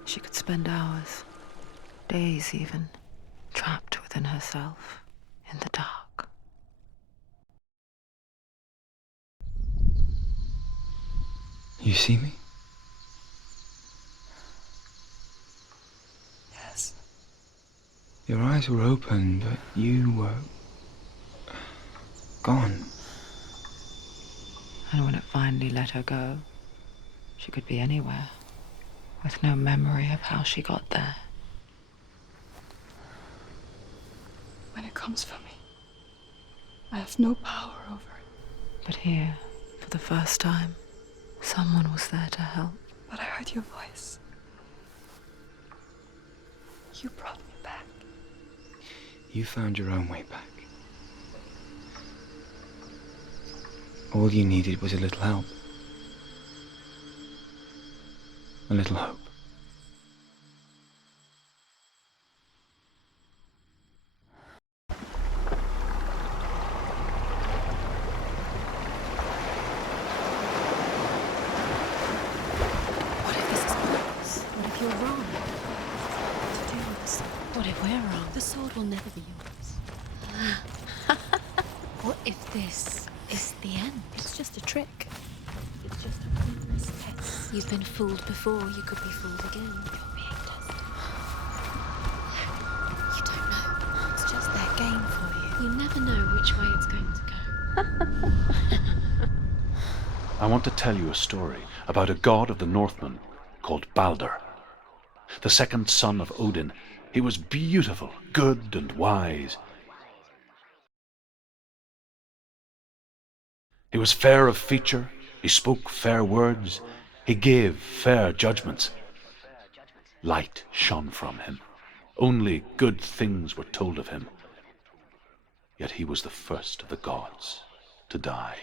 She could spend hours, days even, trapped within herself, in the You see me? Yes. Your eyes were open, but you were gone. And when it finally let her go, she could be anywhere, with no memory of how she got there. When it comes for me, I have no power over it. But here, for the first time, someone was there to help. But I heard your voice. You brought me back. You found your own way back. All you needed was a little help. A little hope. What if this is pointless? What if you're wrong? To do with the sword? What if we're wrong? The sword will never be yours. What if this is the end? It's just a trick. It's just a pointless test. You've been fooled before, you could be fooled again. You're being tested. You don't know. It's just their game for you. You never know which way it's going to go. I want to tell you a story about a god of the Northmen called Balder. The second son of Odin. He was beautiful, good, and wise. He was fair of feature, he spoke fair words, he gave fair judgments. Light shone from him. Only good things were told of him. Yet he was the first of the gods to die.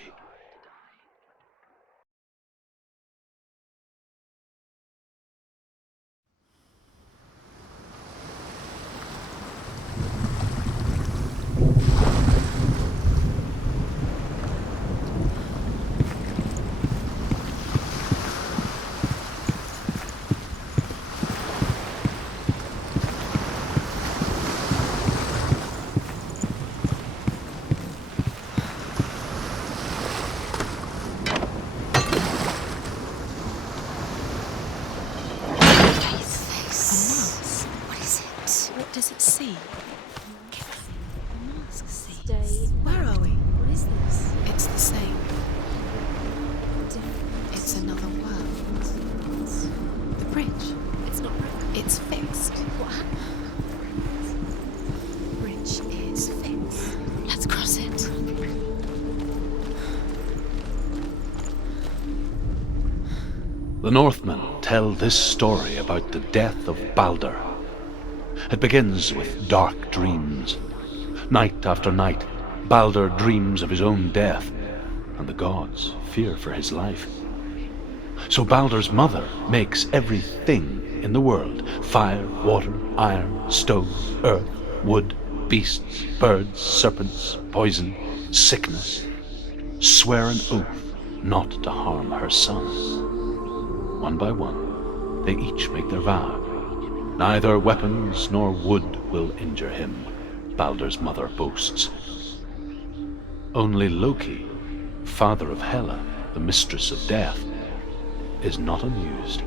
What does it see? The mask see. Stay. Where are we? What is this? It's the same. It's another world. The bridge. It's not broken. It's fixed. What happened? The bridge is fixed. Let's cross it. The Northmen tell this story about the death of Balder. It begins with dark dreams. Night after night, Balder dreams of his own death, and the gods fear for his life. So Balder's mother makes everything in the world: fire, water, iron, stone, earth, wood, beasts, birds, serpents, poison, sickness, swear an oath not to harm her sons. One by one, they each make their vow. Neither weapons nor wood will injure him, Balder's mother boasts. Only Loki, father of Hela, the mistress of death, is not amused.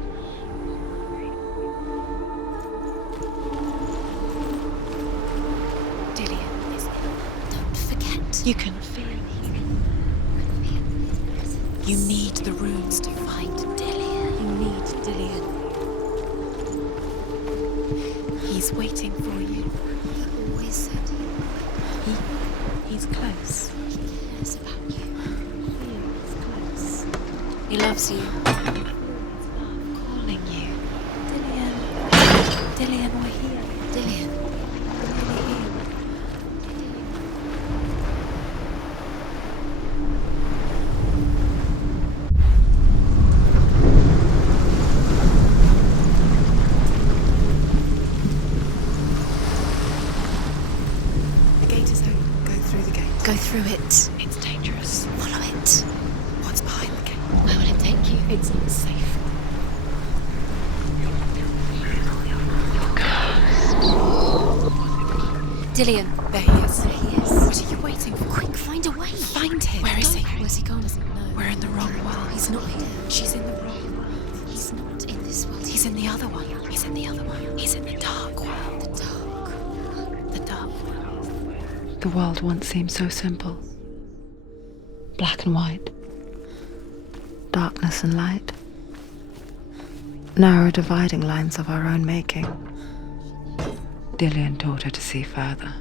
Dillian is ill. Don't forget. You can feel it. You need the runes to find Dillian. You need Dillian. He's waiting for you. He always said he's close. He cares about you. He's close. He loves you. Calling you. Dillian. Dillian, we're here. Dillian. We're really here. Go through it. It's dangerous. Follow it. What's behind the gate? Where will it take you? It's not safe. Dillian. There he is. There he is. What are you waiting for? Quick, find a way. Find him. Where is he? Where's he gone? We're in the wrong world. He's not here. She's in the wrong world. He's not in this world. He's in the other one. He's in the other one. He's in the dark world. The dark world. The world once seemed so simple. Black and white. Darkness and light. Narrow dividing lines of our own making. Dillian taught her to see further.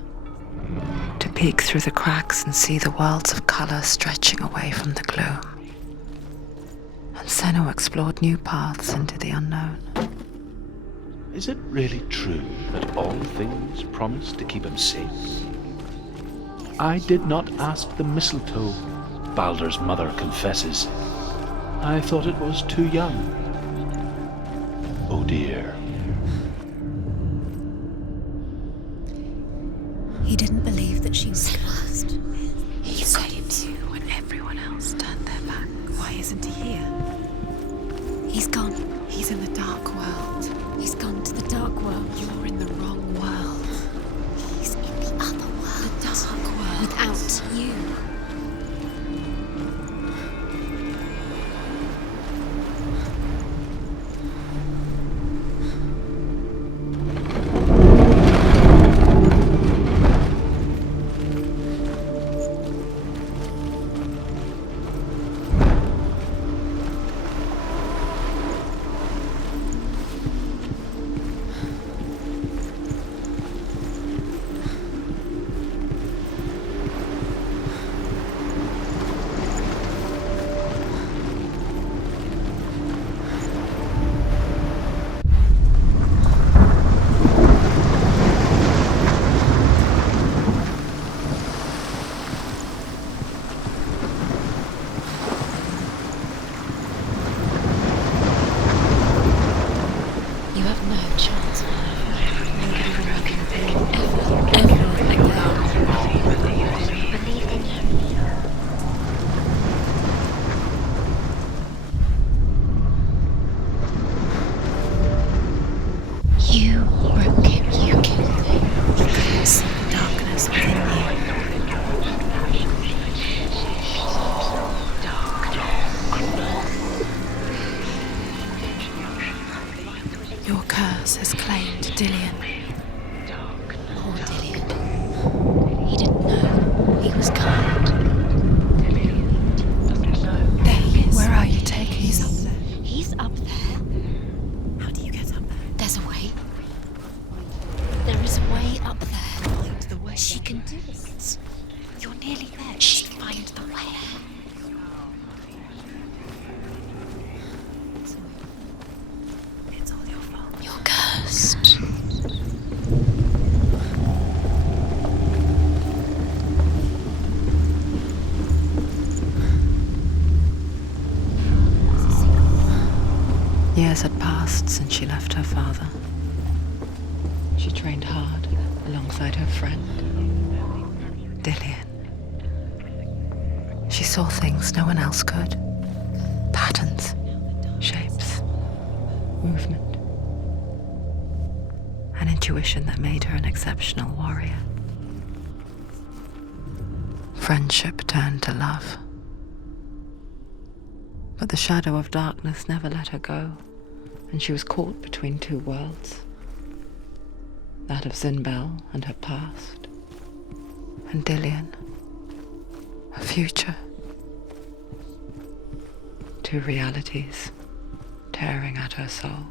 To peek through the cracks and see the worlds of colour stretching away from the gloom. And Senua explored new paths into the unknown. Is it really true that all things promise to keep him safe? I did not ask the mistletoe, Baldur's mother confesses. I thought it was too young. Oh dear. He didn't believe that she was cursed. He saved you when everyone else turned their back. Why isn't he here? He's gone. He's in the dark world. He's gone to the dark world. You're in the wrong world. He's in the other world. The dark world. Without you. Your curse has claimed Dillian. Poor Dillian. He didn't know he was kind. There he is. Where are you taking He's me? up there. He's up there. How do you get up there? There's a way. There is a way up there. Find the way. She can do it. You're nearly there. She can find the way. It's all your fault. You're cursed. Years had passed since she left her father. She trained hard alongside her friend, Dillian. She saw things no one else could. Patterns, shapes, movement. An intuition that made her an exceptional warrior. Friendship turned to love. But the shadow of darkness never let her go, and she was caught between two worlds. That of Zinbel and her past, and Dillian, her future. Two realities tearing at her soul.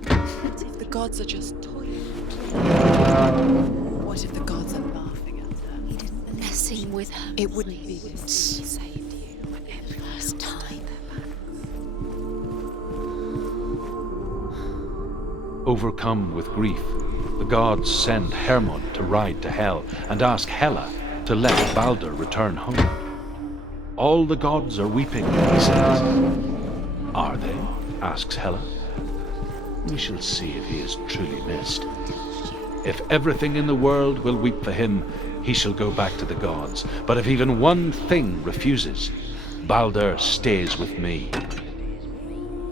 What if the gods are just toying? What if the gods are laughing at her? He didn't messing with her. It wouldn't be this. He saved you when every first time. Overcome with grief, the gods send Hermod to ride to Hell and ask Hela to let Baldur return home. All the gods are weeping, he says. Are they? Asks Hela. We shall see if he is truly missed. If everything in the world will weep for him, he shall go back to the gods. But if even one thing refuses, Baldur stays with me.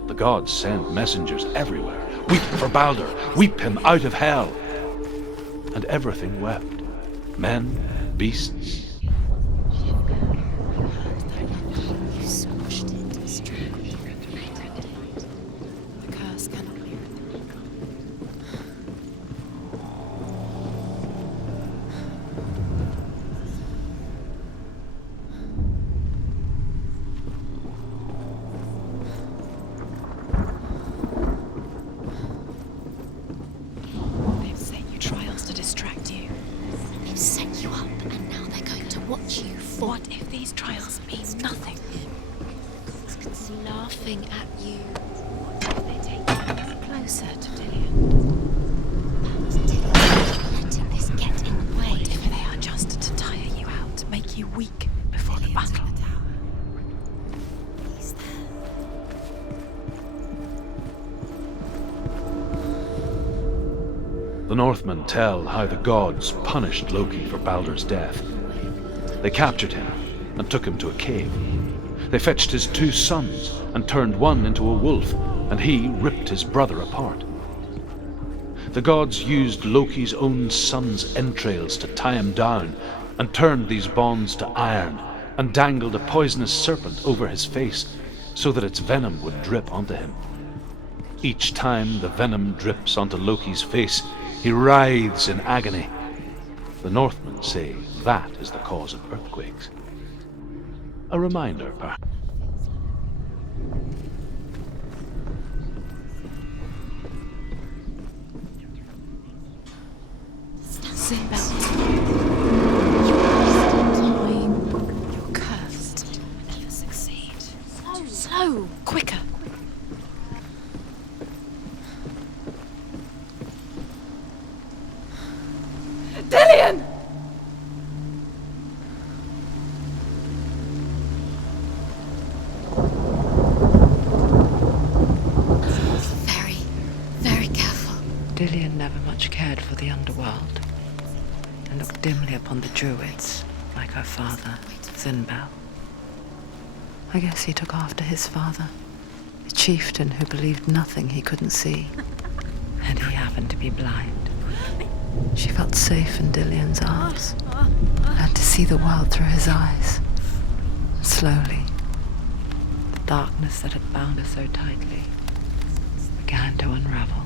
The gods send messengers everywhere. Weep for Baldur. Weep him out of Hell. and everything wept. Men, beasts. You squashed it strongly. The curse cannot be removed. They've set you trials to distract you. They've set you up, and now they're going to watch you fall. What if these trials mean nothing? It's laughing at you. What if they take you closer to Dillian? Letting this get in the way. What if they are just to tire you out, make you weak before the battle? He's there. The Northmen tell how the gods punished Loki for Baldur's death. They captured him and took him to a cave. They fetched his 2 sons and turned one into a wolf, and he ripped his brother apart. The gods used Loki's own son's entrails to tie him down and turned these bonds to iron and dangled a poisonous serpent over his face so that its venom would drip onto him. Each time the venom drips onto Loki's face, he writhes in agony. The Northmen say that is the cause of earthquakes. A reminder, perhaps. Sinbad. You're cursed. Never succeed. So, quicker. Dillian! Very, very careful. Dillian never much cared for the underworld and looked dimly upon the druids, like her father, Sinbad. I guess he took after his father, a chieftain who believed nothing he couldn't see, and he happened to be blind. She felt safe in Dillian's arms, learned to see the world through his eyes. Slowly, the darkness that had bound her so tightly began to unravel.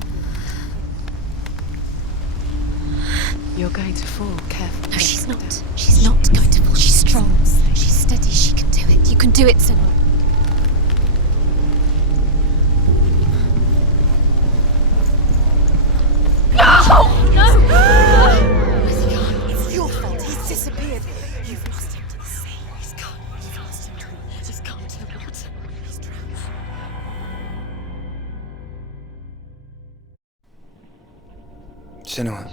You're going to fall, careful. No, she's not. She's not going to fall. She's strong. She's steady. She can do it. You can do it, Senua. Where's he gone? It's your fault. He's disappeared. You've lost him to the sea. He's gone. You've lost him to the He's gone to the water. He's drowned. Senua.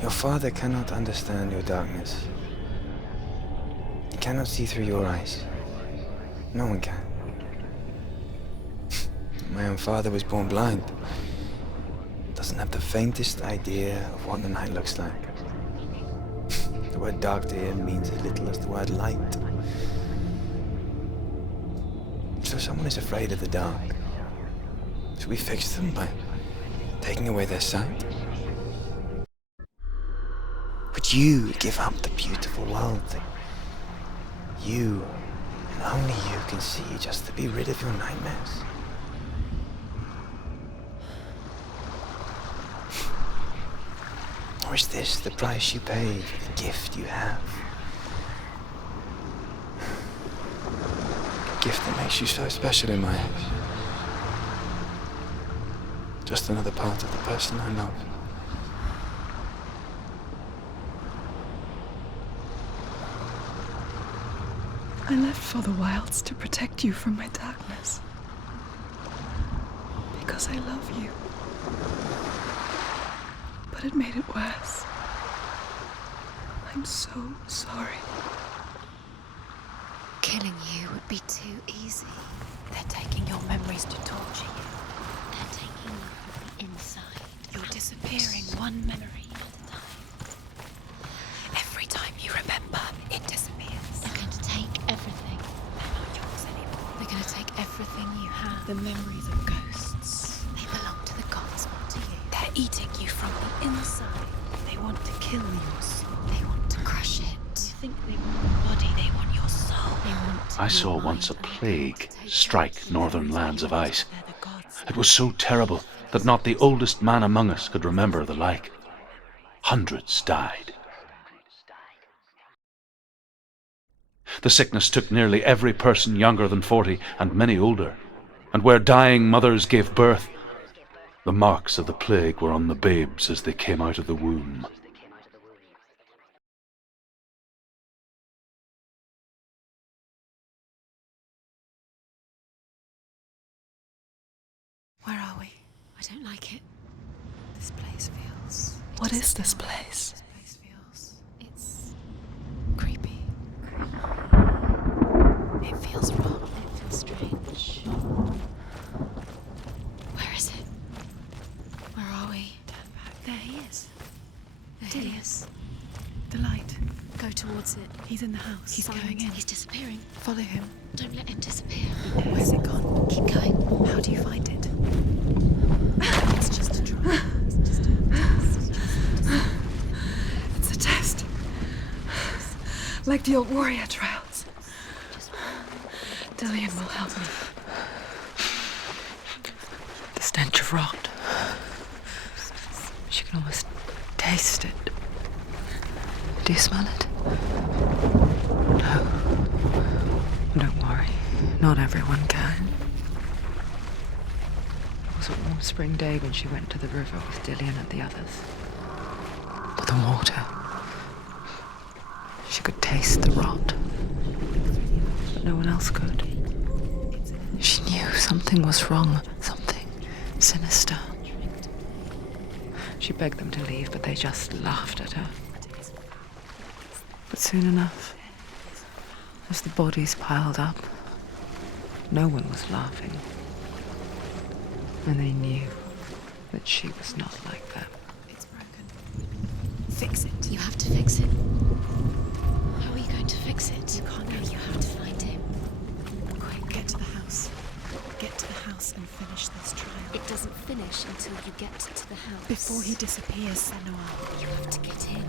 Your father cannot understand your darkness. He cannot see through your eyes. No one can. My own father was born blind. Doesn't have the faintest idea of what the night looks like. The word dark to him means as little as the word light. So someone is afraid of the dark. Should we fix them by taking away their sight? Would you give up the beautiful world that you, and only you, can see just to be rid of your nightmares? Or is this the price you pay for the gift you have? A gift that makes you so special in my eyes. Just another part of the person I love. I left for the wilds to protect you from my darkness. Because I love you. But it made it worse. I'm so sorry. Killing you would be too easy. They're taking your memories to torture you. They're taking you from the inside. You're disappearing one memory at a time. Every time you remember, it disappears. They're going to take everything. They're not yours anymore. They're going to take everything you have. The memories of ghosts. They belong to the gods, not to you. eating you from the inside. They want to kill your soul. They want to crush it. You think they want the body, they want your soul. They want I saw once a plague strike northern lands of ice. It was so terrible that not the oldest man among us could remember the like. Hundreds died. The sickness took nearly every person younger than 40 and many older. And where dying mothers gave birth, the marks of the plague were on the babes as they came out of the womb. Where are we? I don't like it. This place feels... What is this place? This place feels... It's... creepy. It feels wrong. It feels strange. Where is it? Where are we? Turn back. There he is. There he is. The light. Go towards it. He's in the house. He's Find- going in. He's disappearing. Follow him. Don't let him disappear. Where's it gone? Keep going. How do you find it? It's just a trial. It's just a... It's a test. Like the old warrior trials. Dillian will help me. The stench of rot. She can almost taste it. Do you smell it? No. Don't worry. Not everyone can. It was a warm spring day when she went to the river with Dillian and the others. But the water. She could taste the rot. But no one else could. She knew something was wrong. Something sinister. She begged them to leave, but they just laughed at her. But soon enough, as the bodies piled up, no one was laughing. And they knew that she was not like them. It's broken. Fix it. You have to fix it. How are you going to fix it? You can't go. You have to find him. Quick, get to the house. Get to the house and finish this trial. It doesn't finish until you get to the house. Before he disappears, Senua. You have to get in.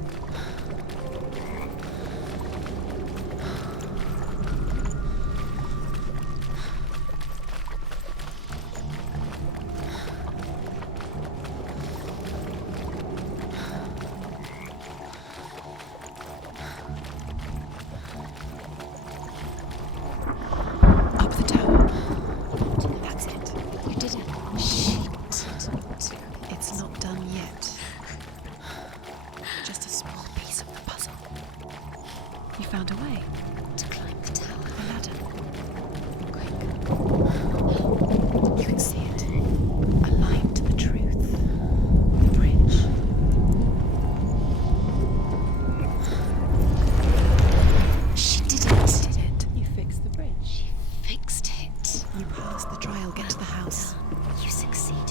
Up the tower. That's it. You did it. Shit. It's not done yet. Just a small piece of the puzzle. You found a way. To climb the tower. The ladder. Quick. You can see it. Aligned to the truth. The bridge. She did it. Did it. You fixed the bridge. She fixed it. You passed the trial. Get to the house. You succeeded.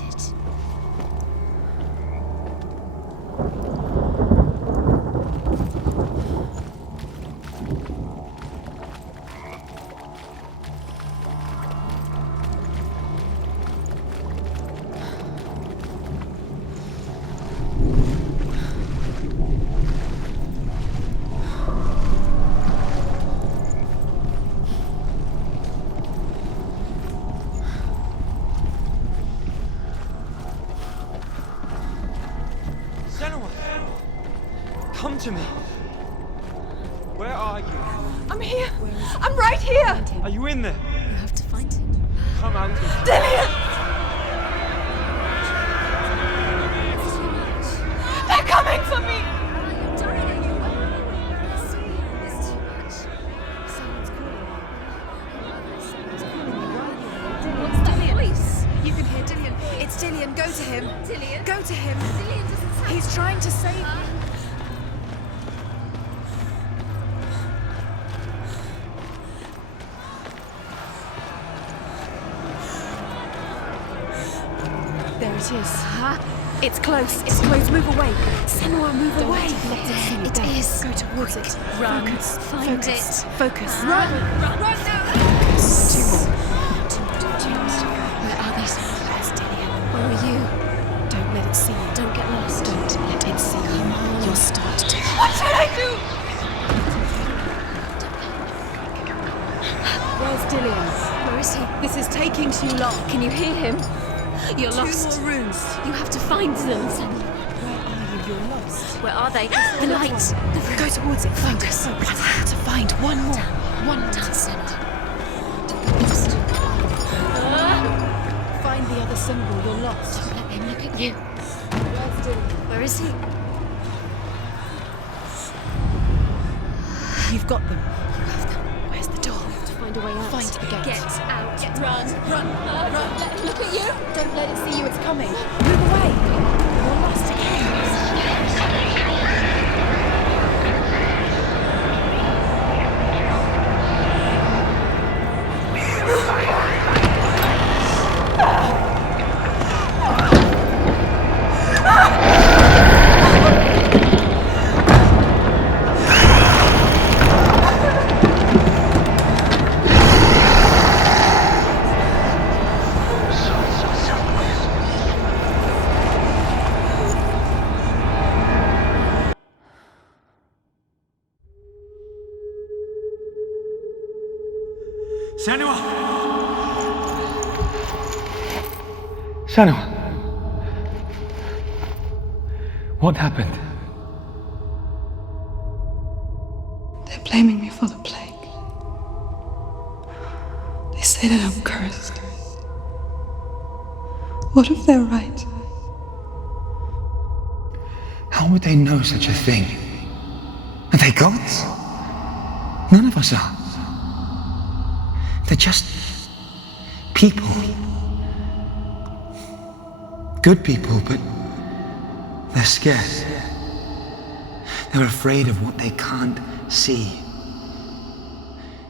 Senua! Come to me! Where are you? I'm here. I'm right here. Are you in there? You have to find him. Come out of here. Dillian! They're coming for me. You can hear Dillian. It's Dillian. Go to him. Dillian? Go to him. Dillian doesn't sound... He's trying to save you. There it is. It's close. It's close. Move away. Senua, move away. It is. Go towards it. Run. Focus. Find Focus. it. Focus. Run. Run now. Two more. Where are they? Where's Dillian? Where are you? Don't let it see you. Don't What should I do? Where's Dillian? Where is he? This is taking too long. Can you hear him? You're 2 lost. more rooms. You have to find them. Where are you? You're lost. Where are they? The light. Go towards it. Focus. I have to find one more. One more. Find the other symbol. You're lost. Don't let him look at you. Where's Dillian? Where is he? You've got them. You have them. Where's the door? You have to find a way out. Find the gate. Get out. Run. Run. Don't let him look at you. Don't let it see you. It's coming. Move away. You're lost again. Senua! Senua! What happened? They're blaming me for the plague. They say that I'm cursed. What if they're right? How would they know such a thing? Are they gods? None of us are. They're just people. Good people, but they're scared. They're afraid of what they can't see.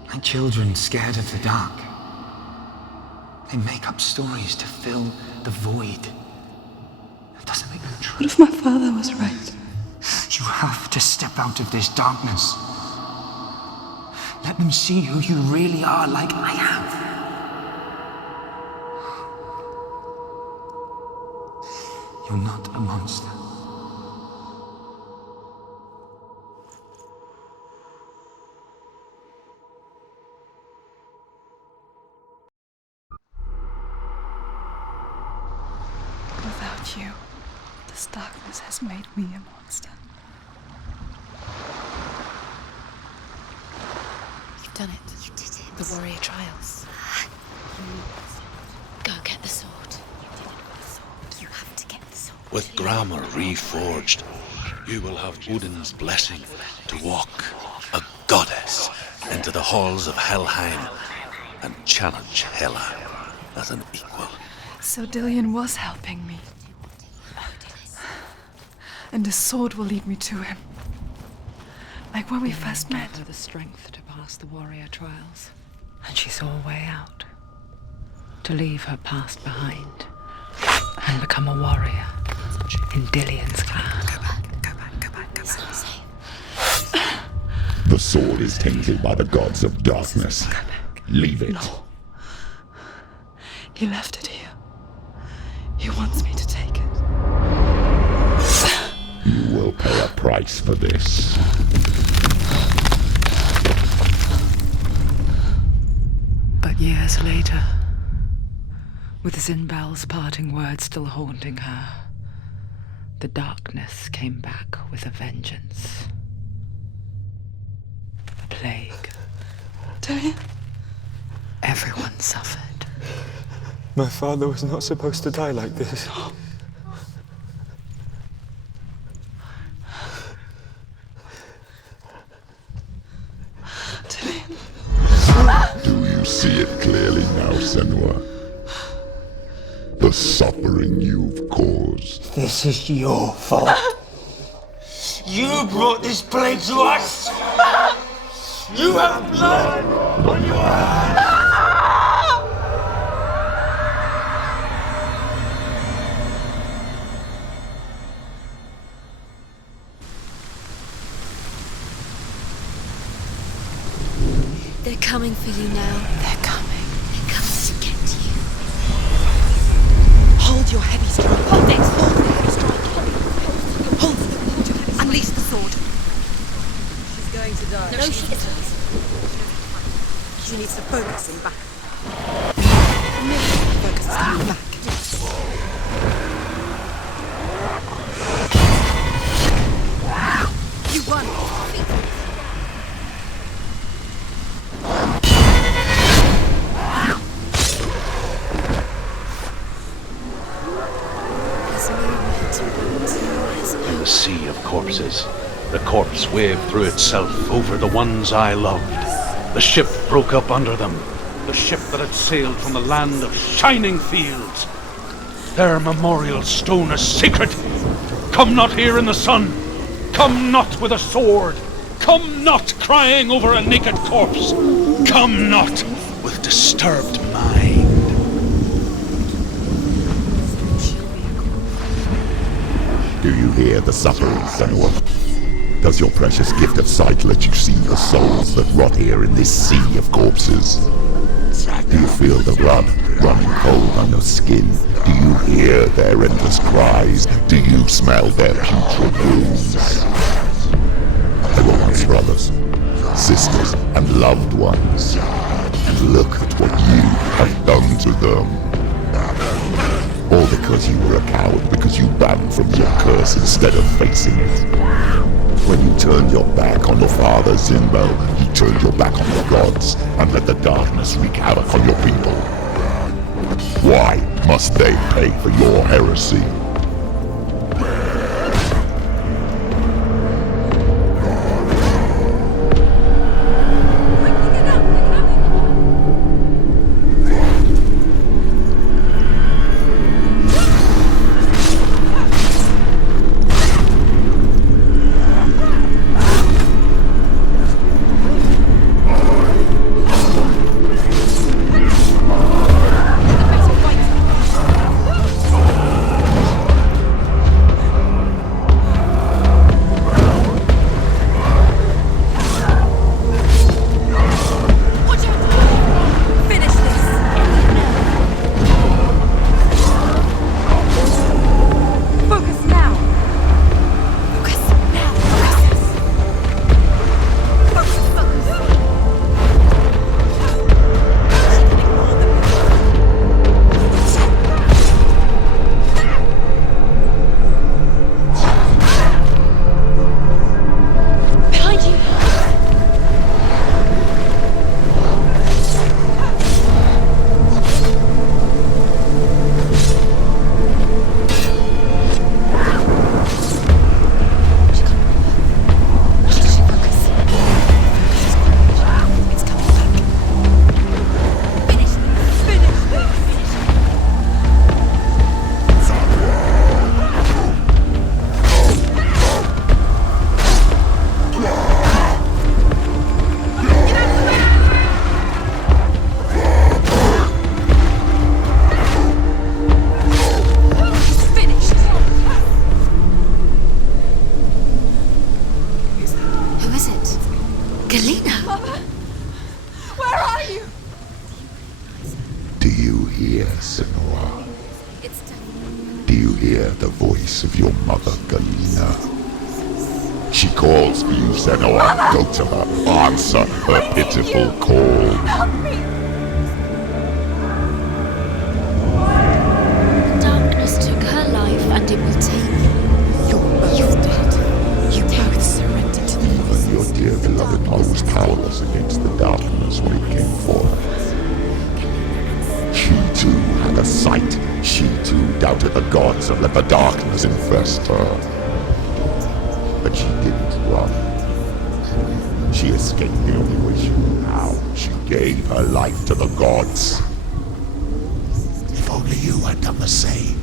Like children scared of the dark. They make up stories to fill the void. That doesn't make them true. What if my father was right? You have to step out of this darkness. Let them see who you really are, like I have. You're not a monster. Without you, this darkness has made me a monster. You've done it. You did it. The warrior trials. Go get the sword. You did it with the sword. You have to get the sword. With grammar reforged, you will have Odin's blessing to walk, a goddess, into the halls of Helheim and challenge Hela as an equal. So Dillian was helping me. And the sword will lead me to him. Like when we first met. Gave her the strength to pass the warrior trials. And she saw a way out. To leave her past behind. And become a warrior in Dillian's clan. Go back. It's not safe. The sword is tainted by the gods of darkness. Leave it. No. He left it here. He wants me to take it. You will pay a price for this. But years later, with Zinbel's parting words still haunting her, the darkness came back with a vengeance. The plague. Dillian? Everyone suffered. My father was not supposed to die like this. Do you see it clearly now, Senua? The suffering you've caused. This is your fault. You brought this plague to us! You have blood on your hands! They're coming for you now. They're coming. They're coming to get you. Hold your heavy strike. Hold it. Hold the heavy strike. Hold it. Unleash the sword. And the sea of corpses. The corpse waved through itself over the ones I loved. The ship broke up under them. The ship that had sailed from the land of shining fields. Their memorial stone is sacred. Come not here in the sun. Come not with a sword. Come not crying over a naked corpse. Come not with disturbed mind. Do you hear the suffering, Senua? Does your precious gift of sight let you see the souls that rot here in this sea of corpses? Do you feel the blood running cold on your skin? Do you hear their endless cries? Do you smell their putrid wounds? They were once brothers, sisters, and loved ones. And look at what you have done to them. All because you were a coward, because you ran from your curse instead of facing it. When you turned your back on your father, Zimbo, you turned your back on the gods and let the darkness wreak havoc on your people. Why must they pay for your heresy? Of your mother, Galena. She calls for you, Senua. Go to her. Answer her pitiful call. Help me! Darkness took her life, and it will take you. You're dead. You both surrendered to the voices. Your dear beloved mother was powerless against the darkness when it came for her. She too had a sight. She too doubted the gods and let the darkness infest her. But she didn't run. She escaped the only way she knew how. She gave her life to the gods. If only you had done the same,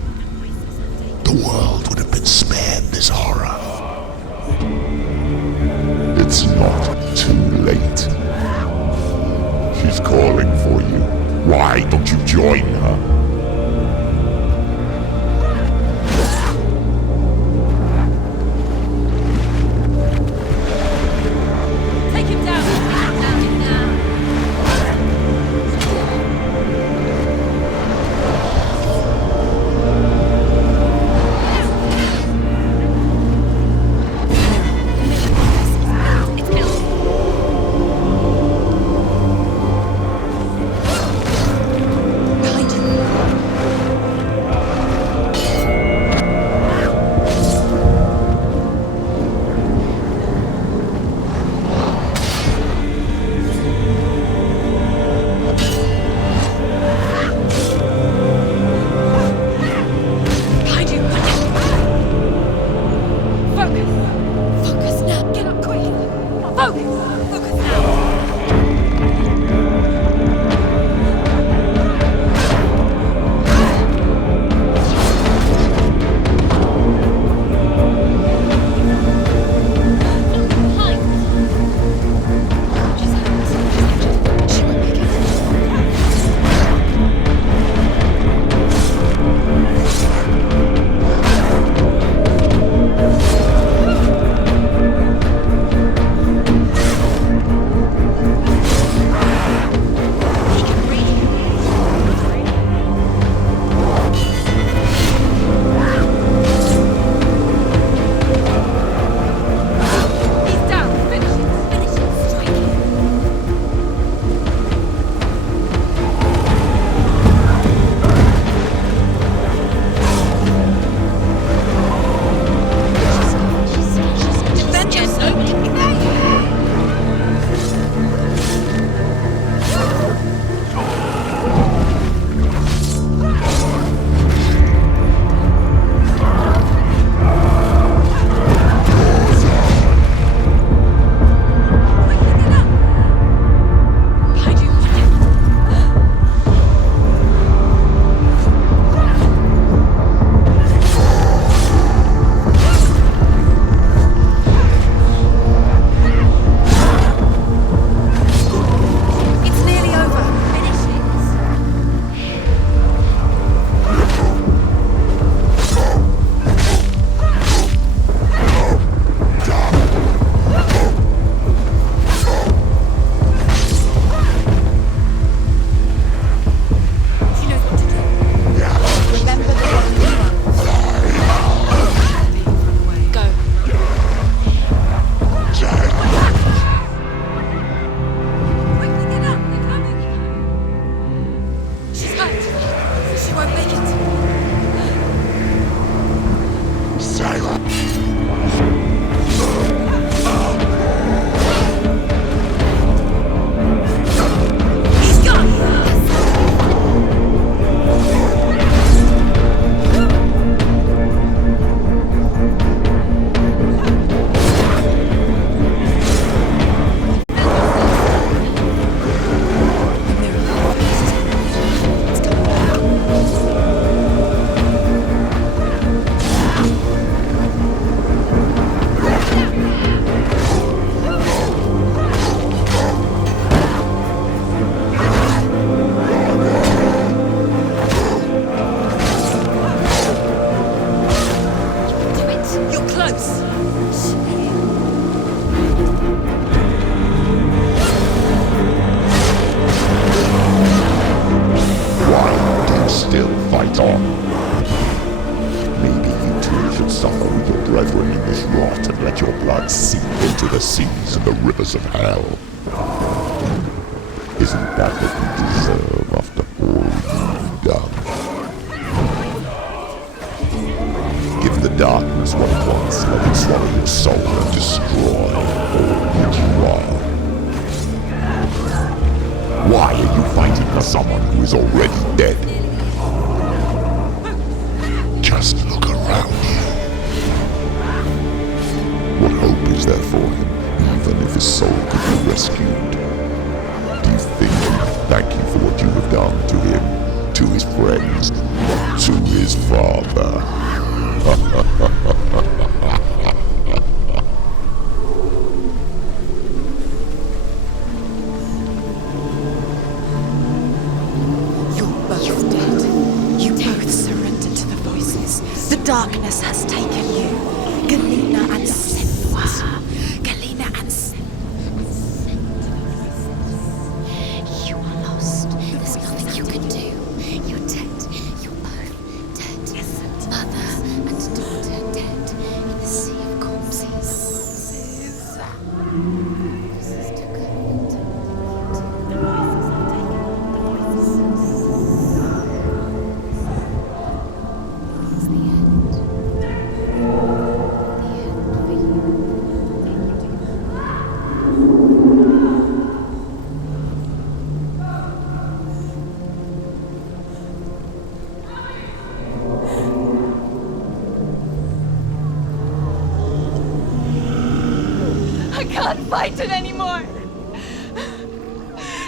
the world would have been spared this horror. It's not too late. She's calling for you. Why don't you join her? Behind you. Of hell. Isn't that what you deserve after all you've done? Give the darkness what it wants, let it swallow your soul and destroy all that you are. Why are you fighting for someone who is already dead? Just look around you. What hope is there for him? Even if his soul could be rescued. Do you think he'd thank you for what you have done to him, to his friends, to his father? You're both dead. You both surrendered to the voices. The darkness has taken you. Galena and Senua'S. I can't fight it anymore.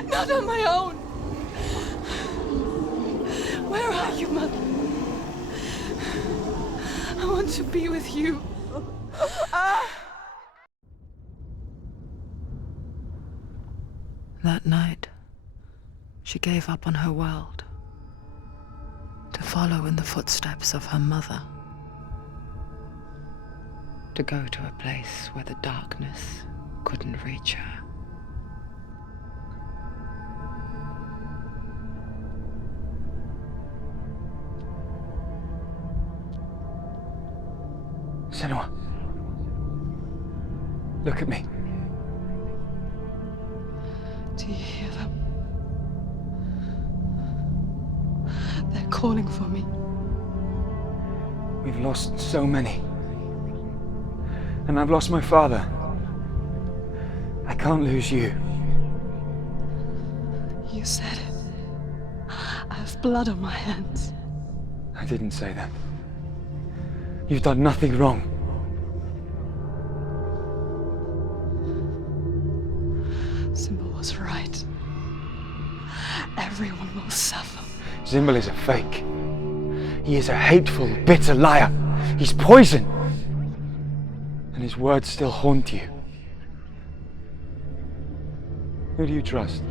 Not on my own. Where are you, Mother? I want to be with you. That night, she gave up on her world to follow in the footsteps of her mother, to go to a place where the darkness couldn't reach her. Senua, look at me. Do you hear them? They're calling for me. We've lost so many. And I've lost my father. I can't lose you. You said it. I have blood on my hands. I didn't say that. You've done nothing wrong. Symbol was right. Everyone will suffer. Symbol is a fake. He is a hateful, bitter liar. He's poison. And his words still haunt you. Who do you trust?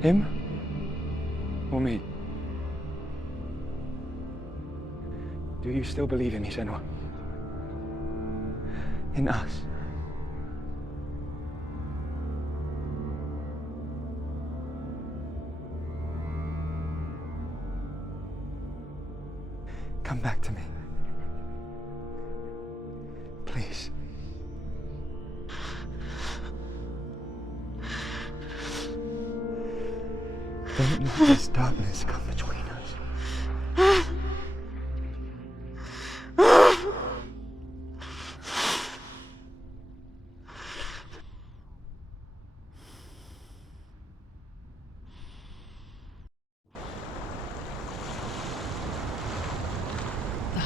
Him? Or me? Do you still believe in me, Senua? In us? Come back to me. Please. Don't let this darkness come between us.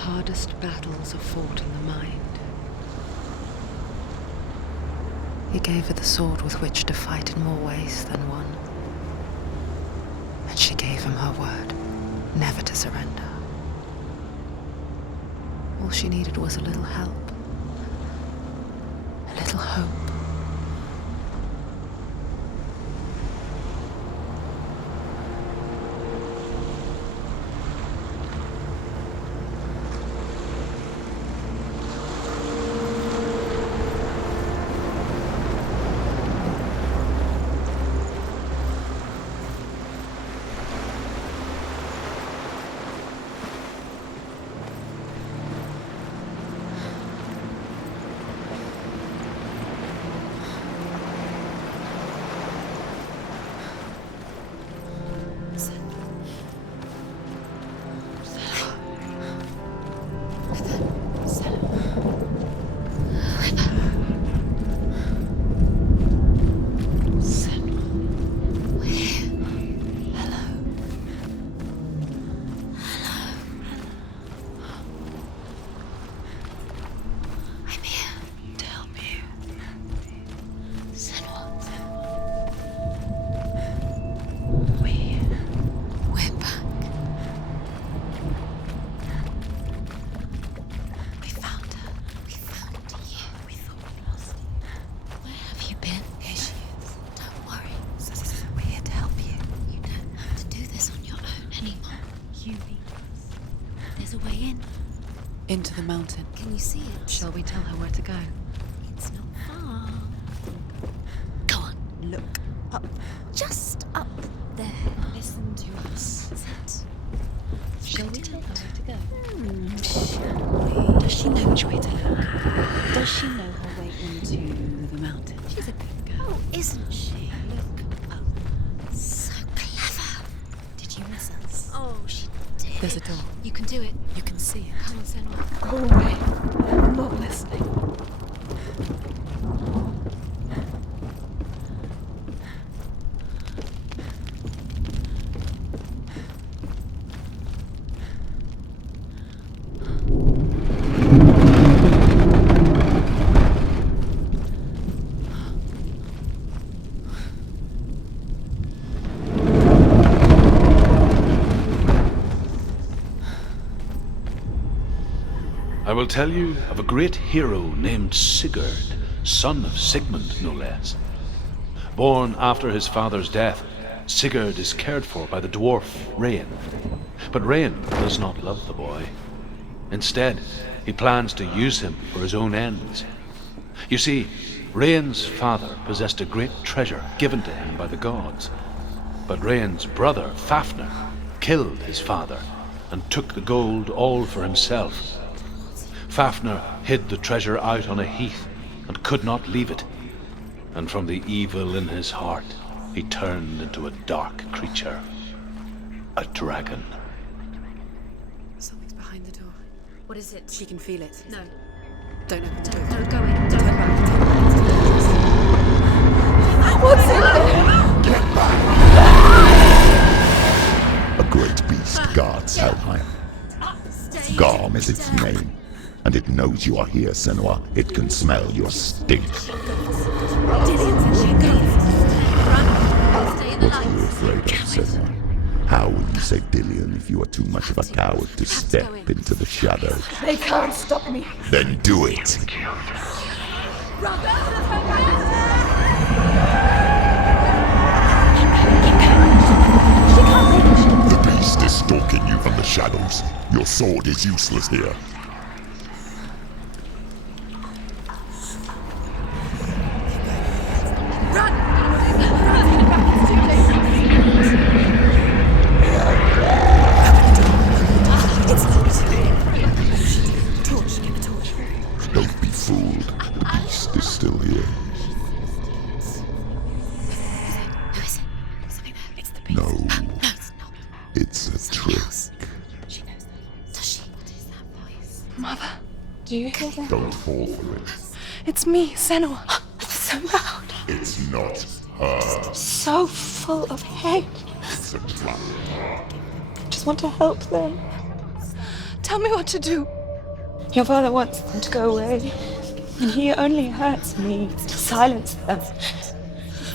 hardest battles are fought in the mind. He gave her the sword with which to fight in more ways than one. And she gave him her word, never to surrender. All she needed was a little help, a little hope. Into the mountain. Can you see it? Shall we tell her where to go? It's not far. Go on, look up. Just up there. Listen to us. That's it. Shall we tell her where to go? Shall we? Does she know which way to look? Does she know her way into the mountain? She's a good girl. Oh, isn't she? Look up. So clever. Did you miss us? Oh, she did. There's a door. You can do it. You can see it. Come on, Senua. Go away. I'm not listening. I will tell you of a great hero named Sigurd, son of Sigmund, no less. Born after his father's death, Sigurd is cared for by the dwarf Rain. But Rain does not love the boy. Instead, he plans to use him for his own ends. You see, Rain's father possessed a great treasure given to him by the gods. But Rain's brother, Fafnir, killed his father and took the gold all for himself. Fafnir hid the treasure out on a heath and could not leave it. And from the evil in his heart, he turned into a dark creature. A dragon. Something's behind the door. What is it? She can feel it. No. Don't open the door. No, go in. Don't Turn back. What's in there? A great beast guards Helheim. Garm is its name, and it knows you are here, Senua. It can smell your stink. Dillian's in there. Go. Run. Stay in the What are you afraid of, Senua? How will you say Dillian if you are too much of a coward to step into the shadows? They can't stop me. Then do it! The beast is stalking you from the shadows. Your sword is useless here. Don't be fooled. The beast is still here. Who is it? Something there. It's the beast. No. No, it's not. It's a trick. She knows that. Does she? What is that voice? Mother, do you hear that? Don't fall for it. It's me, Senua. It's so loud. It's not her. So full of hate. It's a trap. I just want to help them. Tell me what to do. Your father wants them to go away, and he only hurts me to silence them.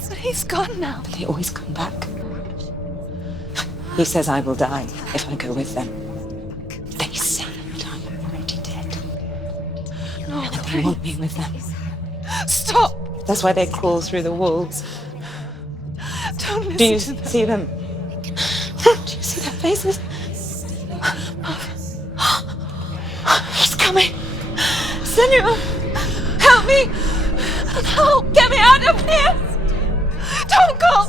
But he's gone now. But they always come back. He says I will die if I go with them. They say that I'm already dead. No, And that they want me with them. Stop! That's why they crawl through the walls. Don't listen Do you to them. see them? Do you see their faces? He's coming! Senua! Help me! Help! Get me out of here! Don't go!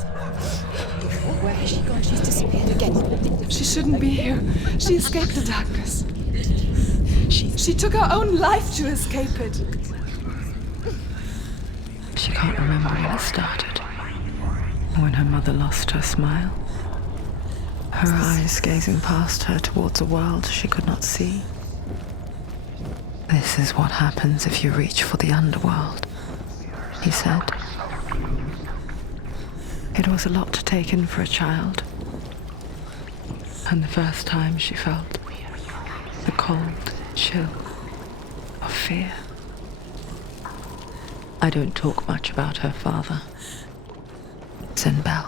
Where has she gone? She's disappeared again. She shouldn't be here. She escaped the darkness. She took her own life to escape it. She can't remember when it started. When her mother lost her smile. Her eyes gazing past her towards a world she could not see. This is what happens if you reach for the underworld, he said. It was a lot to take in for a child. And the first time she felt the cold chill of fear. I don't talk much about her father, Sinbel.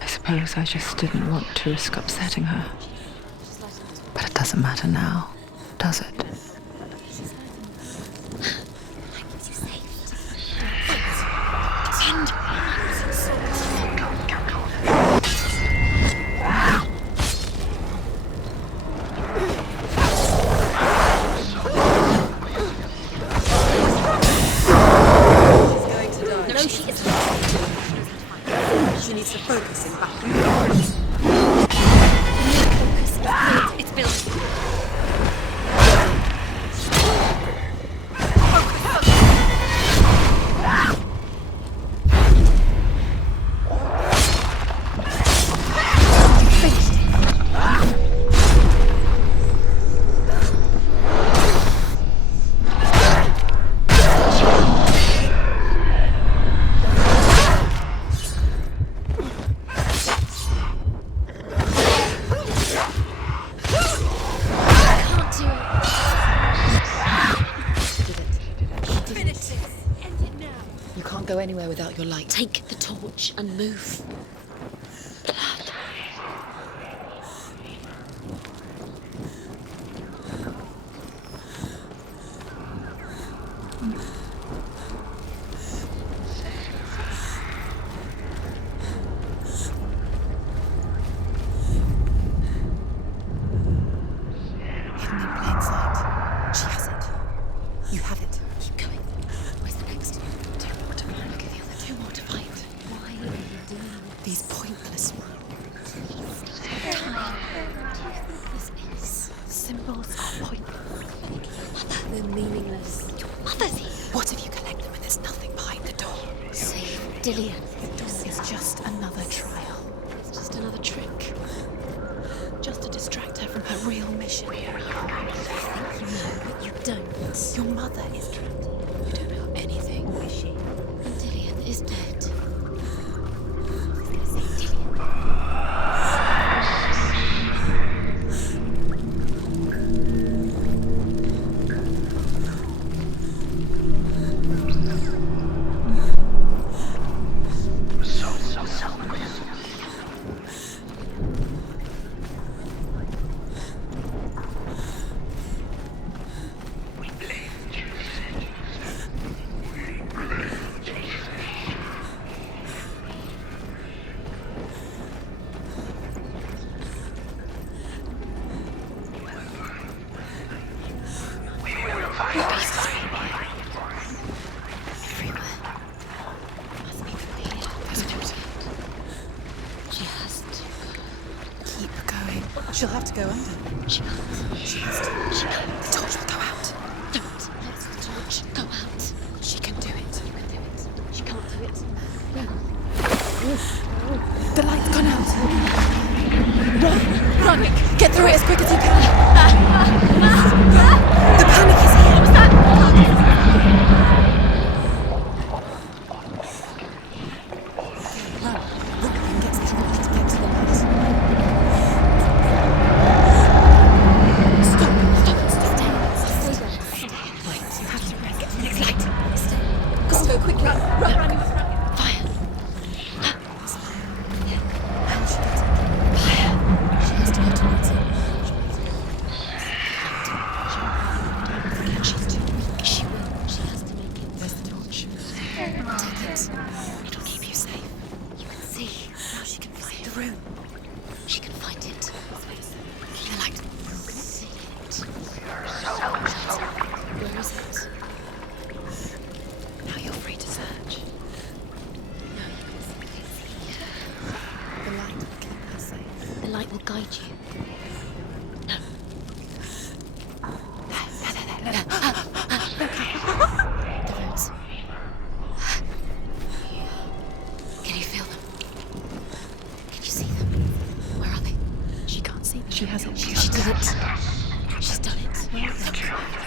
I suppose I just didn't want to risk upsetting her. But it doesn't matter now, does it? No, she isn't. She needs to focus in battle. It's built. You can't go anywhere without your light. Take the torch and move. Blood. Hidden in plain sight. She has it. You have it. Keep going. Where's the next? Two more to find. Look at the other two more to find. Why are you doing These pointless this? symbols are pointless. They're meaningless. Your mother's here. What if you collect them and there's nothing behind the door? Save Dillian. It's just another trial. It's just another trick. Just to distract her from her real mission. You think you know, but you don't. Your mother is trapped. You don't know anything. Or is she? And Dillian is dead. She has to. Keep going. She'll have to go under. She can't. She has to. She can't. The torch will go out. Don't let the torch go out. She can do it. You can do it. She can't do it. The light's gone out. Run! Run! Get through it as quick as you can. The panic is here. What was that? Run. Run and get the torch to get to the light. Stop!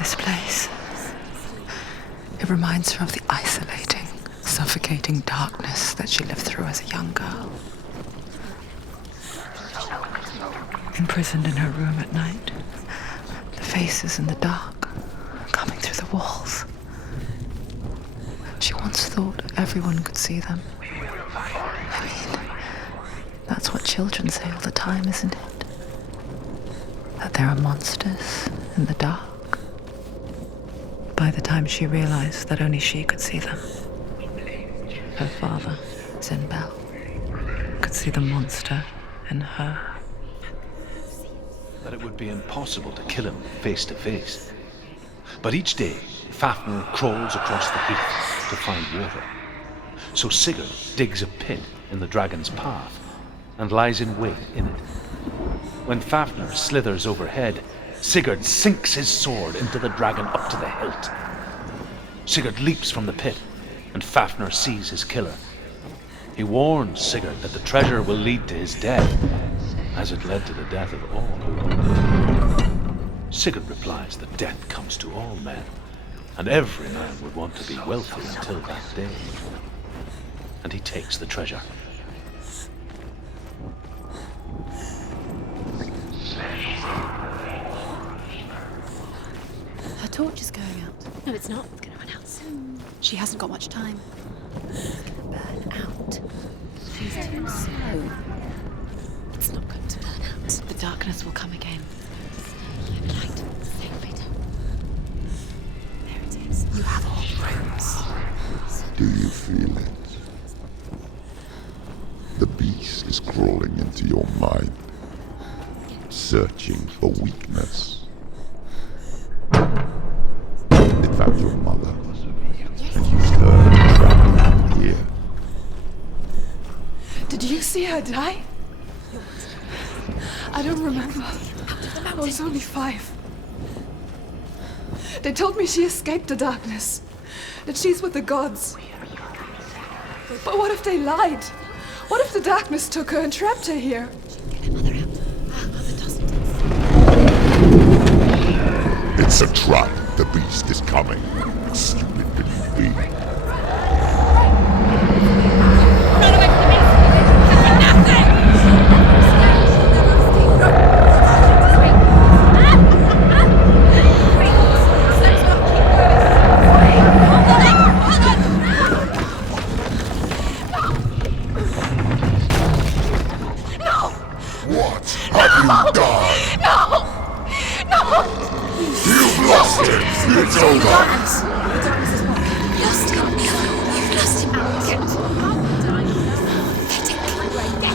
this place. It reminds her of the isolating, suffocating darkness that she lived through as a young girl. Imprisoned in her room at night, the faces in the dark coming through the walls. She once thought everyone could see them. I mean, that's what children say all the time, isn't it? That there are monsters in the dark. By the time she realized that only she could see them, her father, Zinbel, could see the monster in her. That it would be impossible to kill him face to face. But each day, Fafnir crawls across the heath to find water. So Sigurd digs a pit in the dragon's path and lies in wait in it. When Fafnir slithers overhead, Sigurd sinks his sword into the dragon up to the hilt. Sigurd leaps from the pit, and Fafnir sees his killer. He warns Sigurd that the treasure will lead to his death, as it led to the death of all. Sigurd replies that death comes to all men, and every man would want to be wealthy until that day. And he takes the treasure. Her torch is going out. No, it's not. It's going to run out soon. She hasn't got much time. It's going to burn out. She's too slow. It's not going to burn out. The darkness will come again. Light. Save it. There it is. You have all rooms. Do you feel it? The beast is crawling into your mind, searching for weakness. It found your mother, and used her to trap you here. Did you see her die? I don't remember. I was only 5. They told me she escaped the darkness, that she's with the gods. But what if they lied? What if the darkness took her and trapped her here? It's a trap. The beast is coming. Stupid can you be? It's over! Lost him. You've lost him.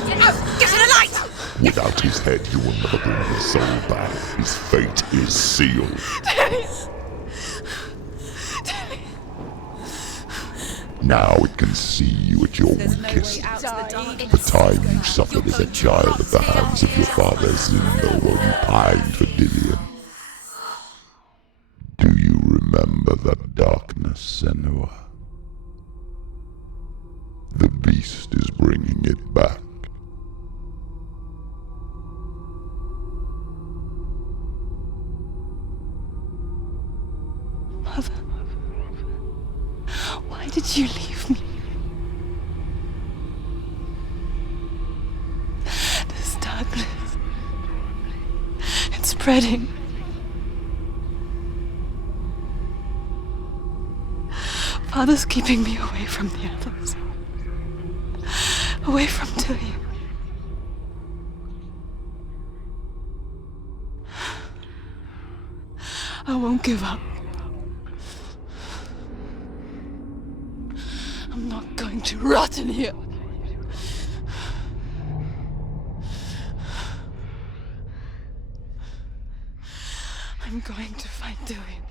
Get out! Get to the light! Without his head, you will never bring his soul back. His fate is sealed. Now it can see you at your weakest. The time you suffered as a child at the hands of your father Zinbel while you pined for Dillion. Do you remember that darkness, Senua? The beast is bringing it back. Mother, why did you leave me? This darkness, it's spreading. Father's keeping me away from the others. Away from Dillion. I won't give up. I'm not going to rot in here. I'm going to find Dillion.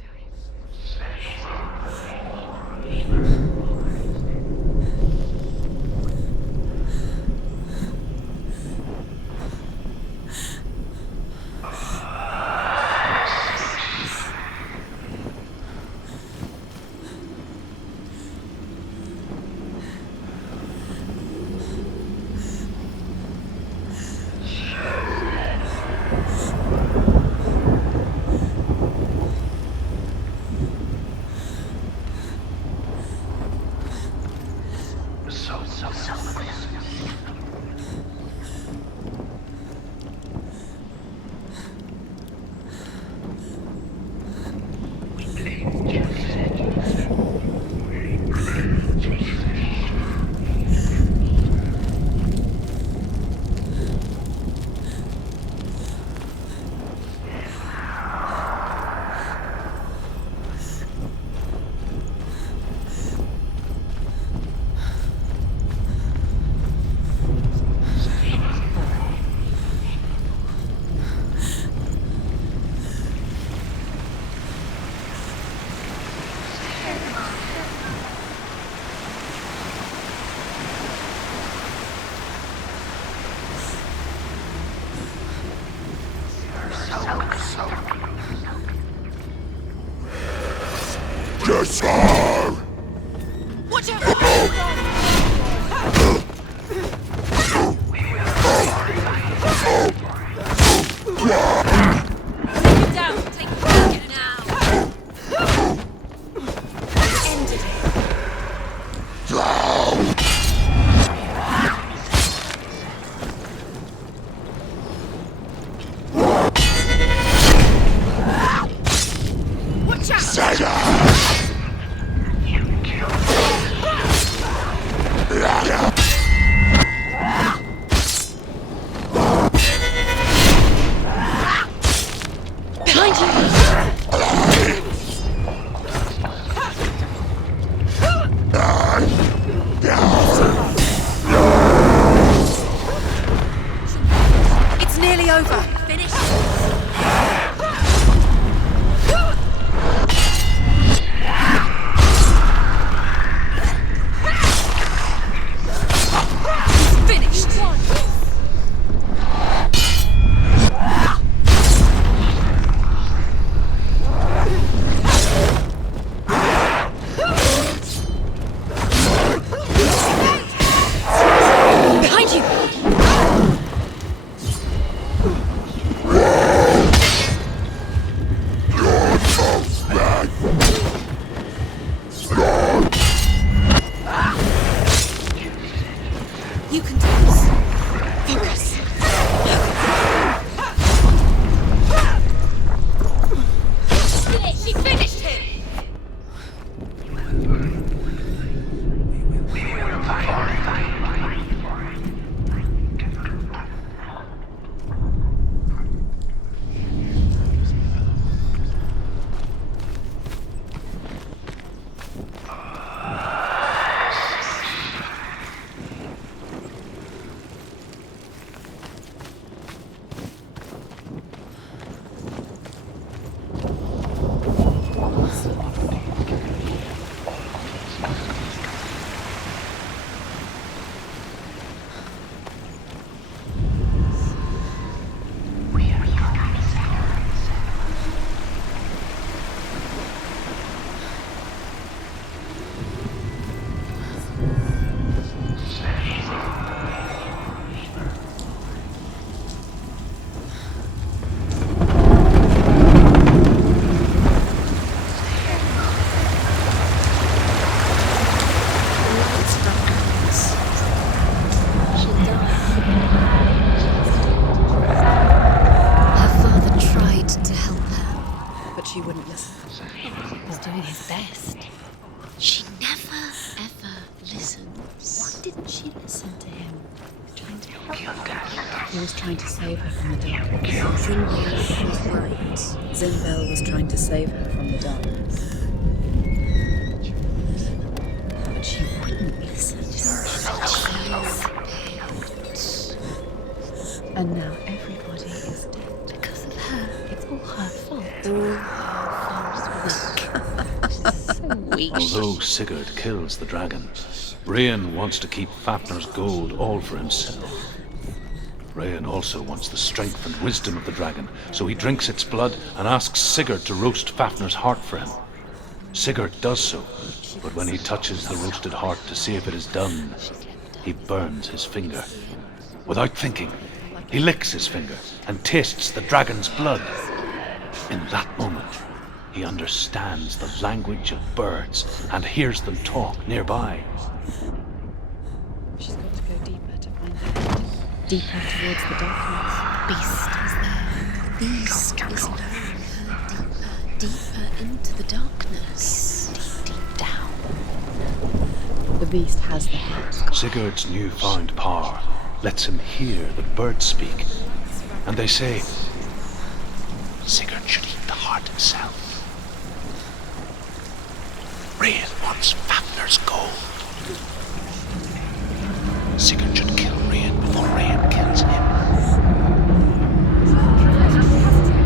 Watch out! Down, take the target now. Ended it. Watch out! It's nearly over. Finish. Finished. Behind you. You can do this. Focus. She finished him. She wouldn't listen. He was doing his best. She never, ever listens. Why didn't she listen to him? Trying to help her. He was trying to save her from the darkness. Zinbel was right. Zinbel was trying to save her from the darkness. But she wouldn't listen. And now everybody is dead. Because of her. It's all her fault. So weak. Although Sigurd kills the dragon, Brian wants to keep Fafnir's gold all for himself. Brian also wants the strength and wisdom of the dragon, so he drinks its blood and asks Sigurd to roast Fafnir's heart for him. Sigurd does so, but when he touches the roasted heart to see if it is done, he burns his finger. Without thinking, he licks his finger and tastes the dragon's blood. In that moment, he understands the language of birds and hears them talk nearby. She's got to go deeper to find her. Deeper towards the darkness. Beast is there. Beast is knowing her deeper. deeper into the darkness. Deep down. The beast has the head. Sigurd's newfound power lets him hear the birds speak. And they say, Sigurd should eat the heart himself. Rain wants Fafnir's gold. Sigurd should kill Rain before Rain kills him.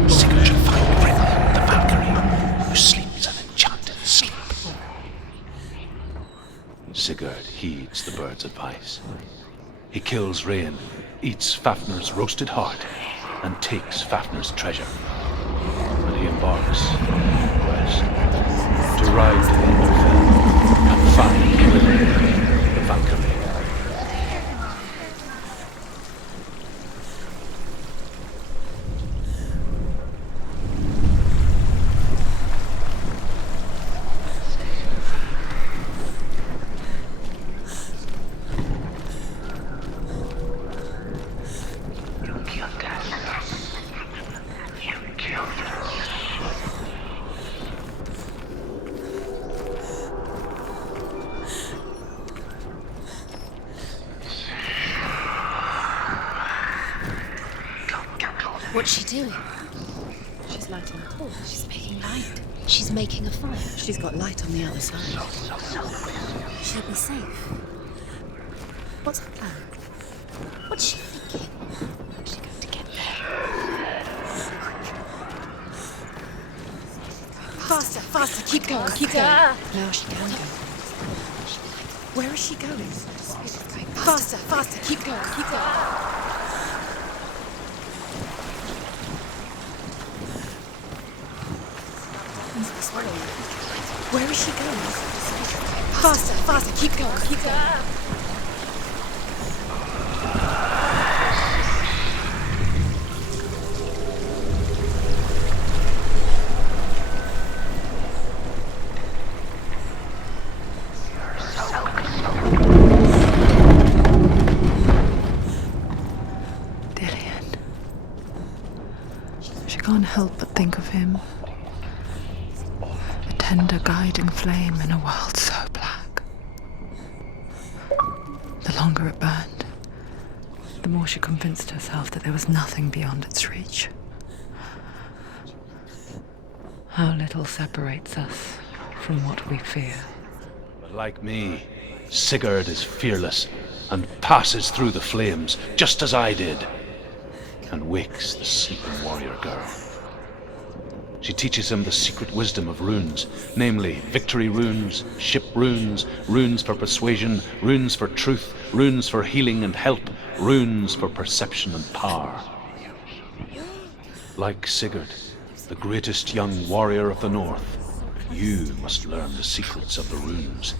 Sigurd should find Brynhild the Valkyrie, who sleeps an enchanted sleep. Sigurd heeds the bird's advice. He kills Rain, eats Fafnir's roasted heart, and takes Fafnir's treasure. And he embarks on a quest to ride to Winterfell and find Brynhild the Valkyrie. What's she doing? She's lighting a torch. She's making light. She's making a fire. She's got light on the other side. She'll be safe. What's her plan? What's she thinking? How's she going to get there? Faster, faster, keep going, keep going. Now she can go. Where is she going? Faster, faster, keep going, keep going. Where is she going? Faster, faster, keep going, keep going. Dillion. She can't help but think of him. Tender guiding flame in a world so black. The longer it burned, the more she convinced herself that there was nothing beyond its reach. How little separates us from what we fear. But like me, Sigurd is fearless and passes through the flames, just as I did, and wakes the sleeping warrior girl. She teaches him the secret wisdom of runes, namely victory runes, ship runes, runes for persuasion, runes for truth, runes for healing and help, runes for perception and power. Like Sigurd, the greatest young warrior of the North, you must learn the secrets of the runes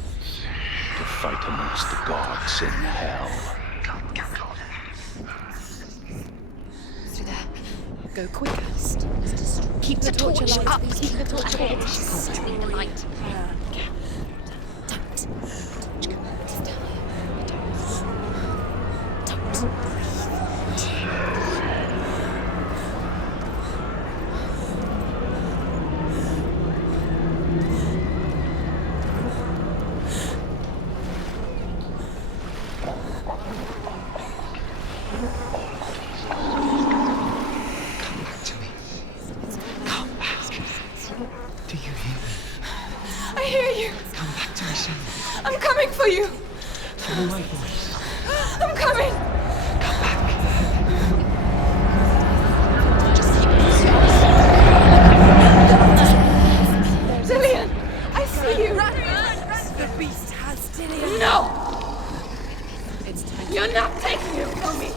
to fight amongst the gods in hell. Through there. Go quicker. Keep the torch up. Keep the torch up. Stealing the light. I'm coming for you. Follow my voice. I'm coming. Come back. Dillion, I see you. The beast has Dillion. No. You're not taking it from me.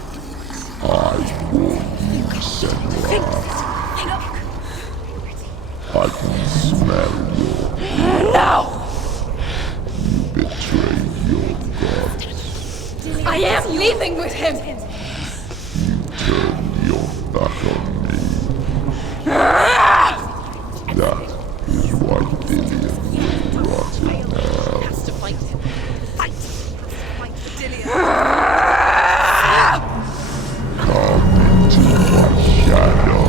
I warn you, Senua. I can smell your No. betrayed your god. I am leaving with him. You turned your back on me. That is why Dillion will rot in hell. Has to fight him. Fight! Fight for Dillion. Come into my shadow.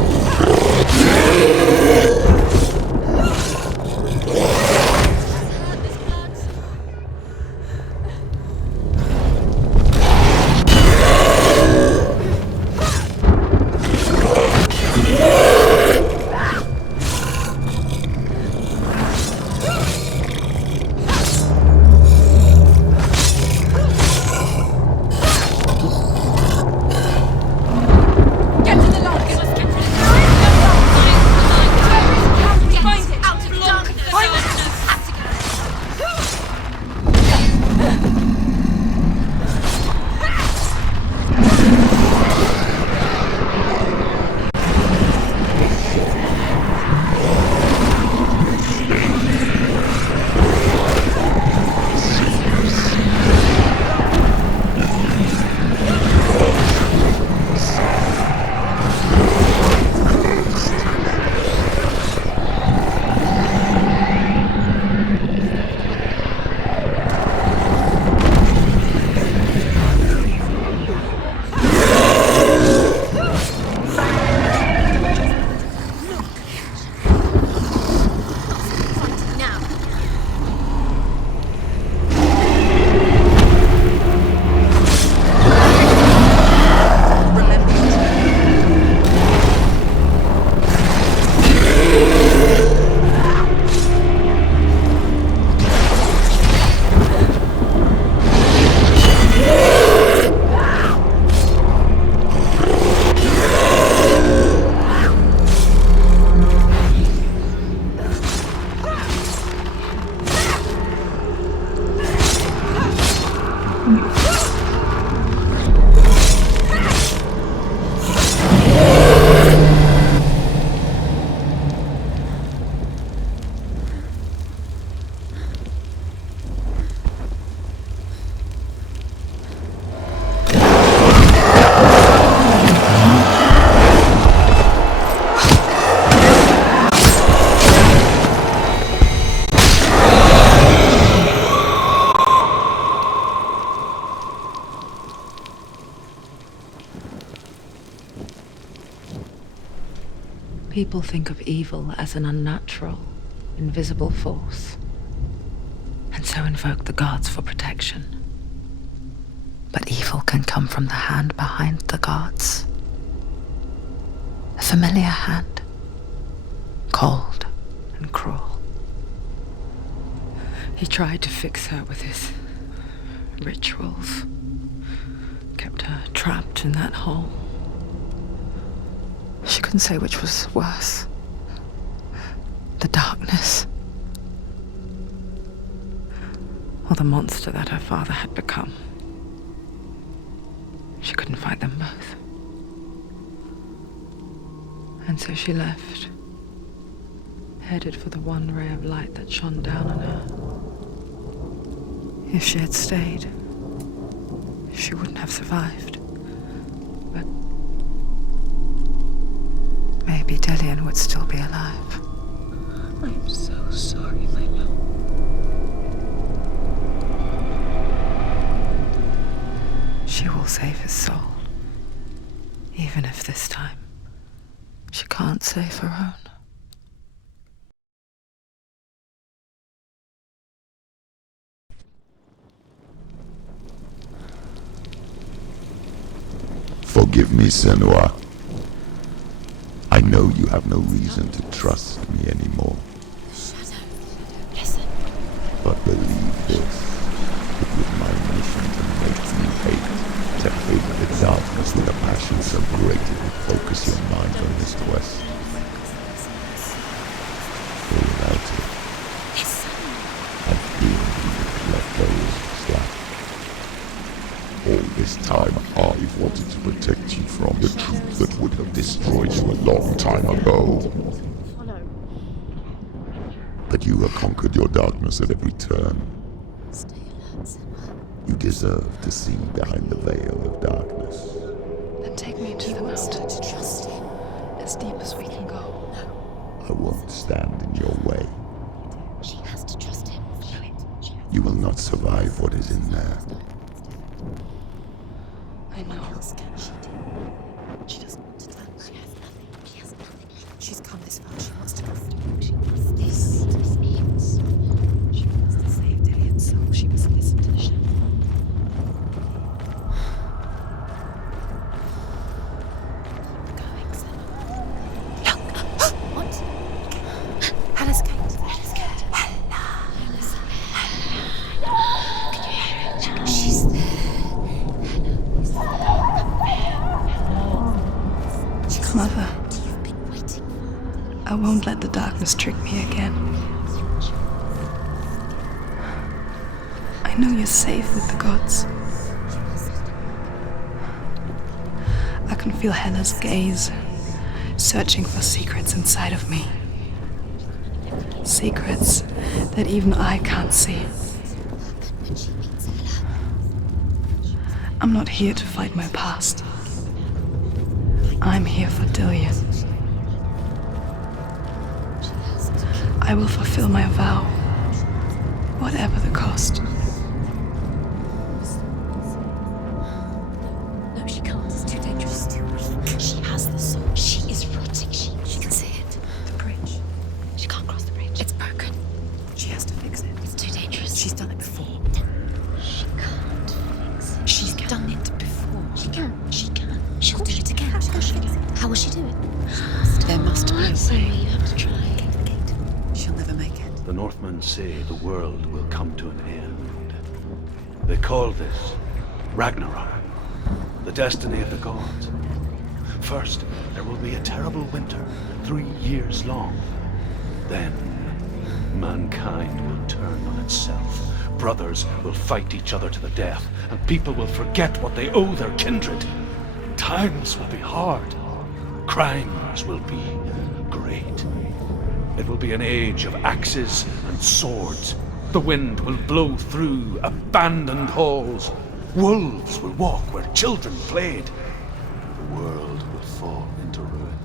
People think of evil as an unnatural, invisible force, and so invoke the gods for protection. But evil can come from the hand behind the gods. A familiar hand, cold and cruel. He tried to fix her with his rituals, kept her trapped in that hole. She couldn't say which was worse. The darkness, or the monster that her father had become. She couldn't fight them both. And so she left, headed for the one ray of light that shone down on her. If she had stayed, she wouldn't have survived. But maybe Dillian would still be alive. I am so sorry, my love. She will save his soul, even if this time she can't save her own. Forgive me, Senua. I know you have no reason to trust me anymore. Shadow, listen. But believe this, it was my mission to make you hate the darkness with a passion so great it would focus your mind on this quest. For without it, I feel you would let go as slack. All this time I've wanted to protect you from the truth that would have destroyed you a long time ago. But you have conquered your darkness at every turn. You deserve to see behind the veil of darkness. Then take me to the mountain to trust him, as deep as we can go. I won't stand in your way. She has to trust him. You will not survive what is in there. I know. What else can she do? She doesn't want to tell. She has nothing. She has nothing. She's come this far. She wants to go through. She wants this. This means she wants to save Dillian's soul. She must listen to the shadow. What? Hannah's gate. Hannah's gate. Can you hear it? She's there. Mother, I won't let the darkness trick me again. I know you're safe with the gods. I can feel Hela's gaze, searching for secrets inside of me. Secrets that even I can't see. I'm not here to fight my past. I'm here for Dillian. I will fulfill my vow, whatever the cost. No, she can't. It's too dangerous. It's too weak. She has the soul. She is rotting. She can see it. The bridge. She can't cross the bridge. It's broken. She has to fix it. It's too dangerous. She's done it before. She can't fix it. She's done it before. She can. She can. She'll do it again. How will she do it? There must be a way. You have to try. She'll never make it. The Northmen say the world will come to an end. They call this Ragnarok, the destiny of the gods. First, there will be a terrible winter, 3 years long. Then, mankind will turn on itself. Brothers will fight each other to the death, and people will forget what they owe their kindred. Times will be hard. Crimes will be great. It will be an age of axes and swords. The wind will blow through abandoned halls. Wolves will walk where children played. The world will fall into ruin.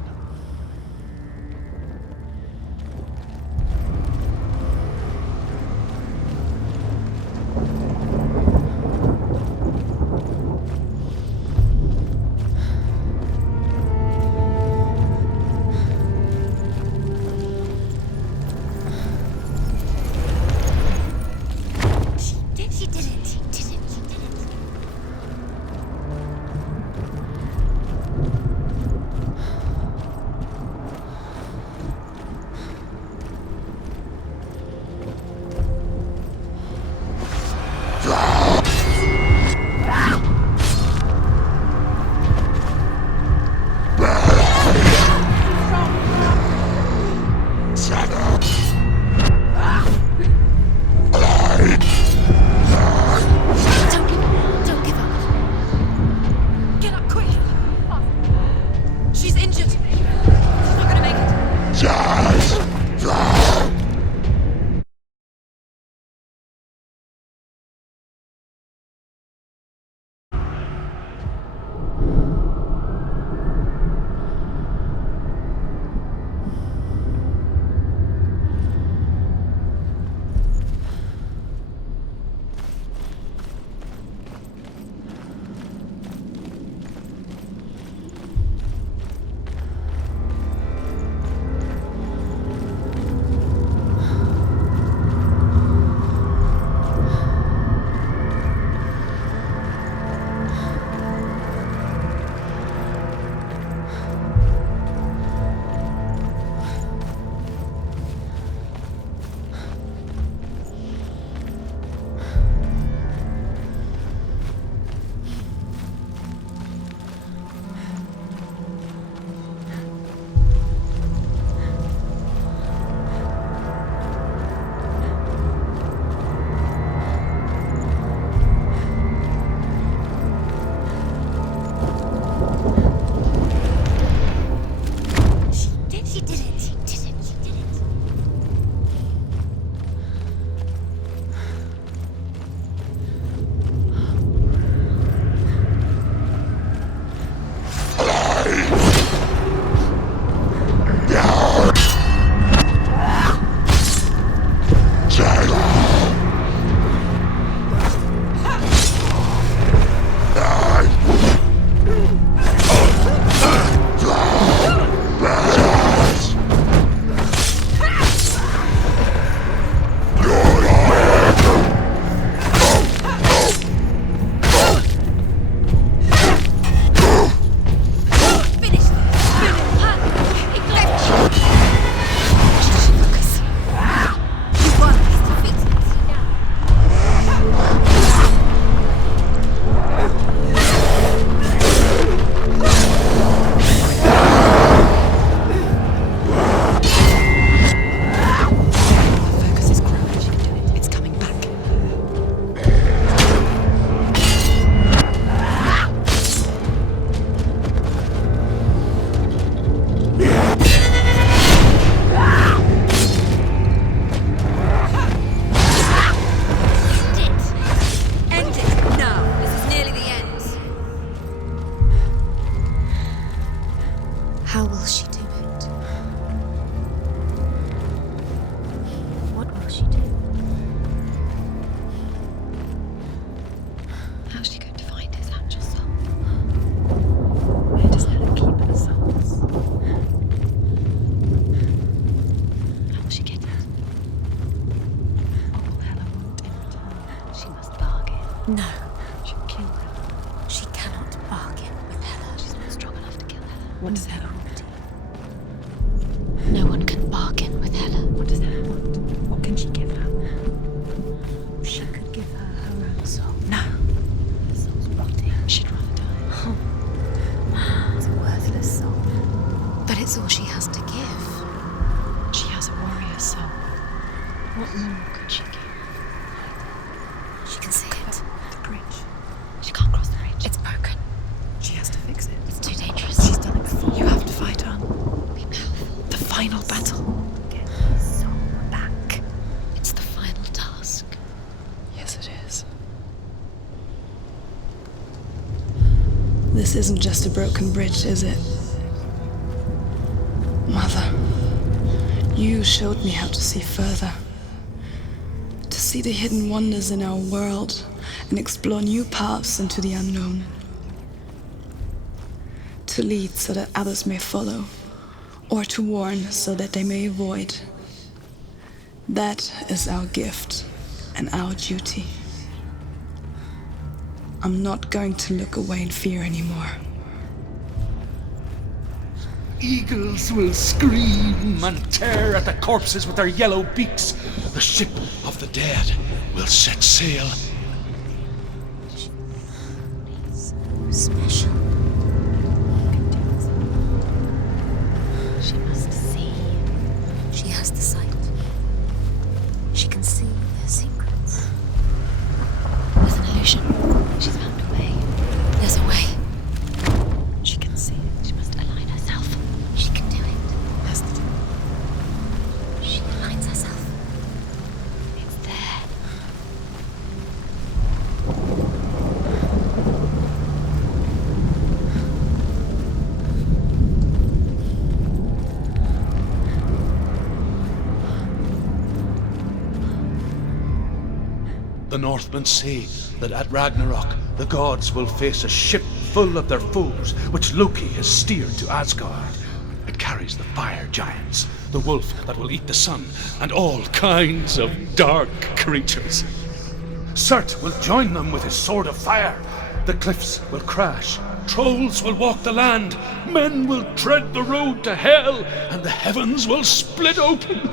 No. She'll kill her. She cannot bargain with Hela. She's not strong enough to kill Hela. What does Hela want? No one can bargain with Hela. What does Hela want? What can she give her? She could give her her own soul. No. Her soul's rotting. She'd rather die. Oh. It's a worthless soul. But it's all she has to give. She has a warrior soul. What more could she give? She can see it. The bridge. She can't cross the bridge. It's broken. She has to fix it. It's too dangerous. She's done it before. You have to fight on. Be powerful. The final battle. Get his soul back. It's the final task. Yes, it is. This isn't just a broken bridge, is it? Mother, you showed me how to see further. To see the hidden wonders in our world and explore new paths into the unknown. To lead so that others may follow, or to warn so that they may avoid. That is our gift and our duty. I'm not going to look away in fear anymore. Eagles will scream and tear at the corpses with their yellow beaks. The ship of the dead will set sail. So special. She must see. She has the sight. She can see their secrets. There's an illusion. She's found a way. There's a way. She can see it. She must align herself. She can do it. Has to do it. She aligns herself. It's there. The Northmen say that at Ragnarok, the gods will face a ship full of their foes, which Loki has steered to Asgard. It carries the fire giants, the wolf that will eat the sun, and all kinds of dark creatures. Surt will join them with his sword of fire. The cliffs will crash, trolls will walk the land, men will tread the road to hell, and the heavens will split open.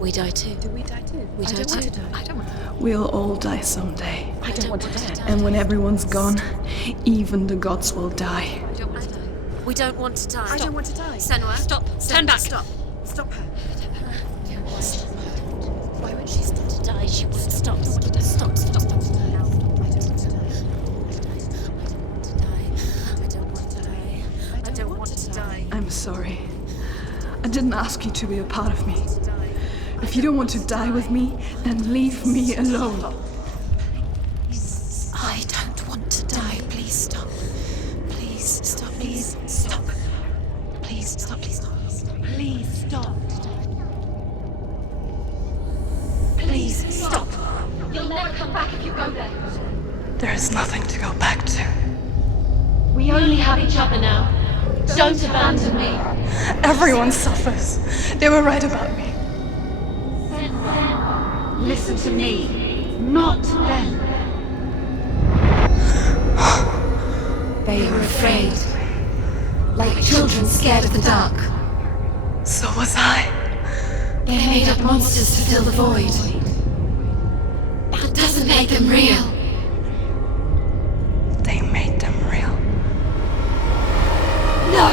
We die too. Do we die too? We die too. I don't want to die. We'll all die someday. I don't want to die. And when everyone's gone, even the gods will die. We don't want to die. We don't want to die. I don't want to die. Senua, stop. Turn back. Stop. Stop her. Why would she stop to die? She wouldn't stop. Stop. I don't want to die. I'm sorry. I didn't ask you to be a part of me. If you don't want to die with me, then leave me alone. I don't want to die. Please stop. Please stop. Please stop. Please stop. Please stop. Please stop. Please stop. You'll never come back if you go there. There is nothing to go back to. We only have each other now. Don't abandon me. Everyone suffers. They were right about me. Listen to me, not them. They were afraid. Like children scared of the dark. So was I. They made up monsters to fill the void. That doesn't make them real. They made them real. No!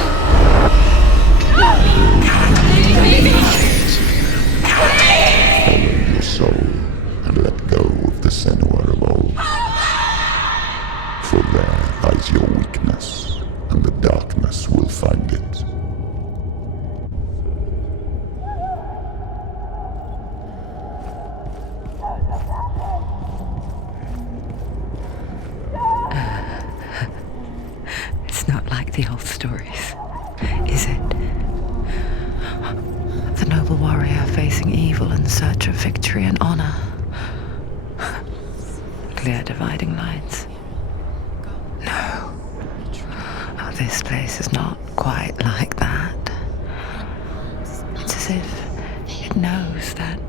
Follow your soul and let go of the Senua of old. For there lies your weakness, and the darkness will find it. It's not like the old stories, is it? The noble warrior facing evil in search of victory and honor. Clear dividing lines. No. Oh, this place is not quite like that. It's as if it knows that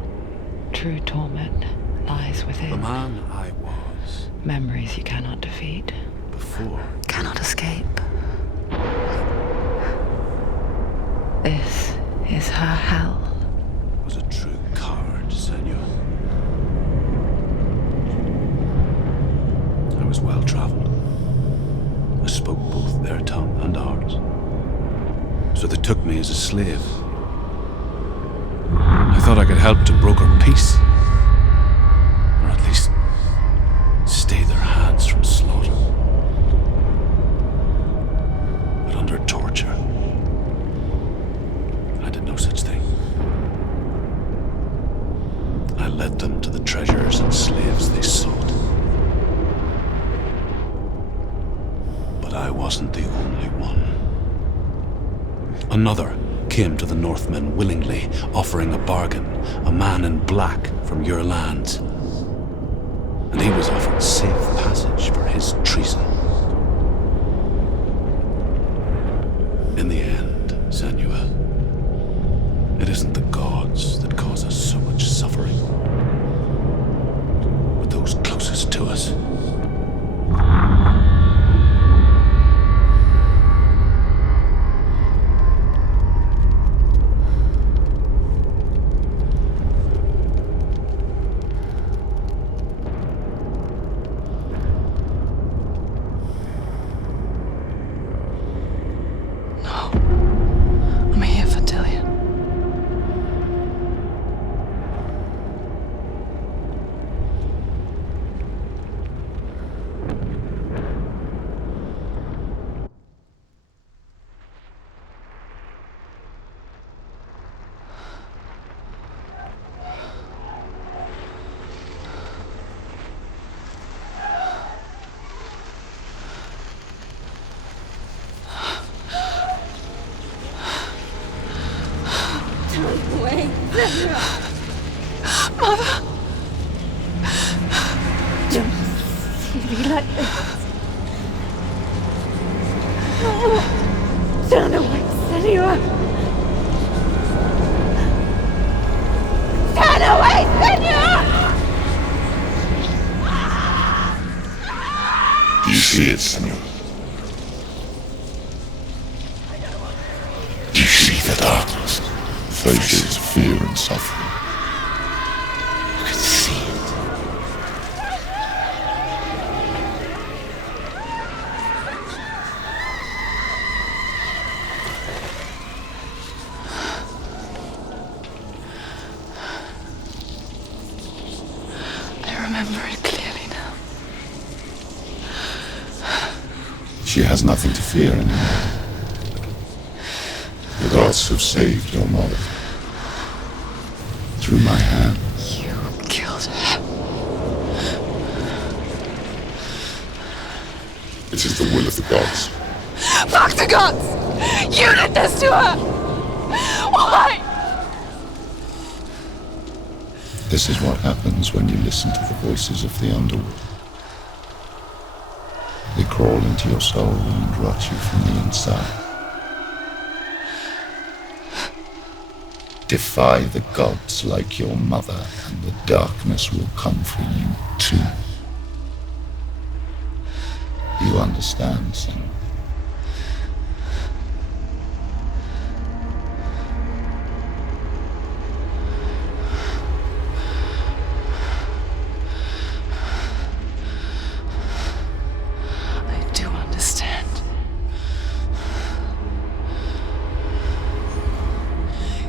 true torment lies within. The man I was. Memories you cannot defeat. Before. Cannot escape. This is her hell. Was a true coward, Senua. I was well traveled. I spoke both their tongue and ours. So they took me as a slave. I thought I could help to broker peace. Or at least stay their hands from slaughter. But under torture, I did no such thing. I led them to the treasures and slaves they sought. But I wasn't the only one. Another came to the Northmen willingly, offering a bargain, a man in black from your lands. And he was offered safe passage for his treason. In the end, Senua, it isn't the gods that cause us so much suffering, but those closest to us. I'm here for Dillian. Wait, Mother! don't see me like this. Turn away, Senua! Turn away, Senua! Do you see it, Senua? Do you see the darkness? Faces fear and suffering. remember it clearly now. She has nothing to fear anymore. The gods have saved your mother. Through my hand. You killed her. It is the will of the gods. Fuck the gods! You did this to her! Why? This is what happens when you listen to the voices of the underworld. They crawl into your soul and rot you from the inside. Defy the gods like your mother, and the darkness will come for you too. You understand, Senua? I do understand.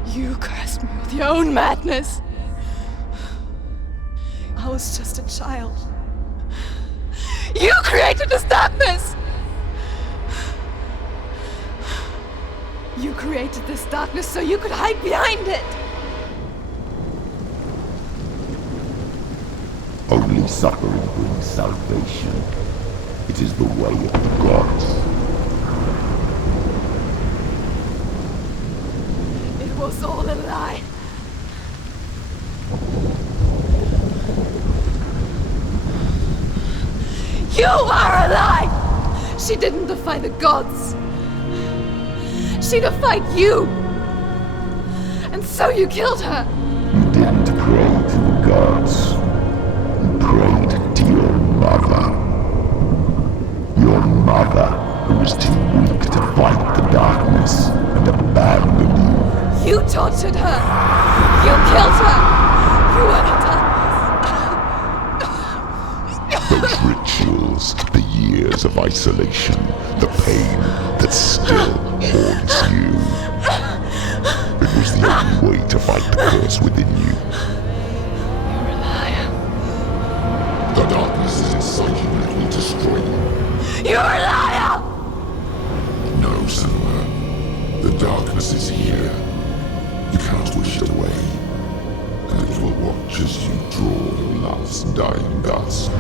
You cursed me with your own madness. I was just a child. You created this darkness! You created this darkness so you could hide behind it! Only suffering brings salvation. It is the way of the gods. It was all a lie. You are a lie! She didn't defy the gods. She defied you! And so you killed her! You didn't pray to the gods. You prayed to your mother. Your mother, who was too weak to fight the darkness and abandon you. You tortured her! You killed her! You were the darkness! Those rituals, the years of isolation, the pain that still haunts you. It was the only way to fight the curse within you. You're a liar. The darkness is inside you and it will destroy you. You're a liar! No, Senua. The darkness is here. You cannot wish it away. And it will watch as you draw your last dying gasp.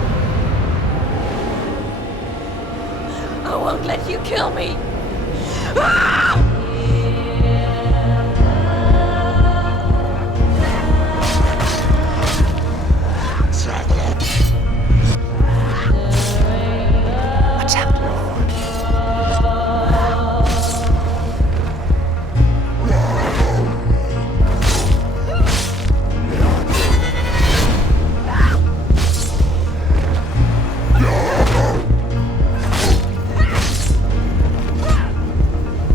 I won't let you kill me! Watch out.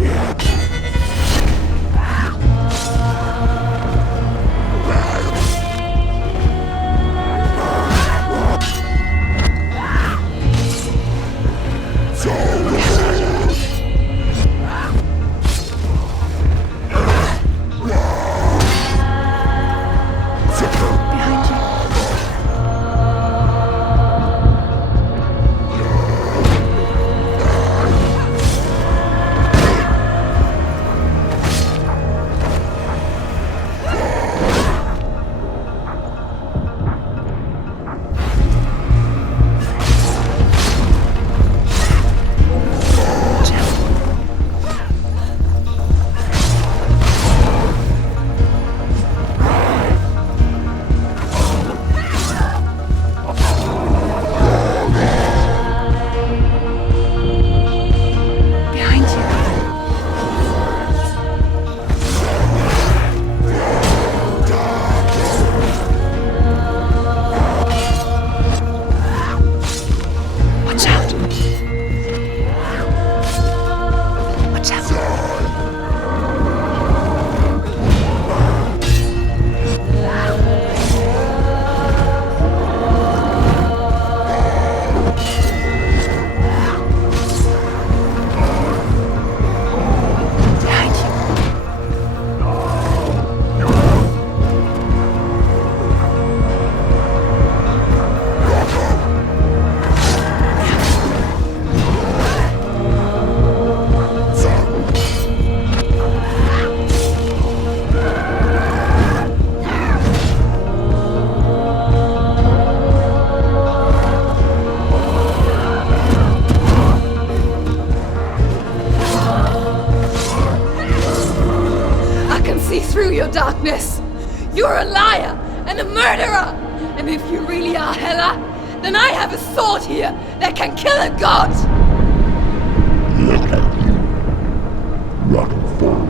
Yeah. see through your darkness. You're a liar and a murderer. And if you really are Hela, then I have a sword here that can kill a god. Look at you. Running forward,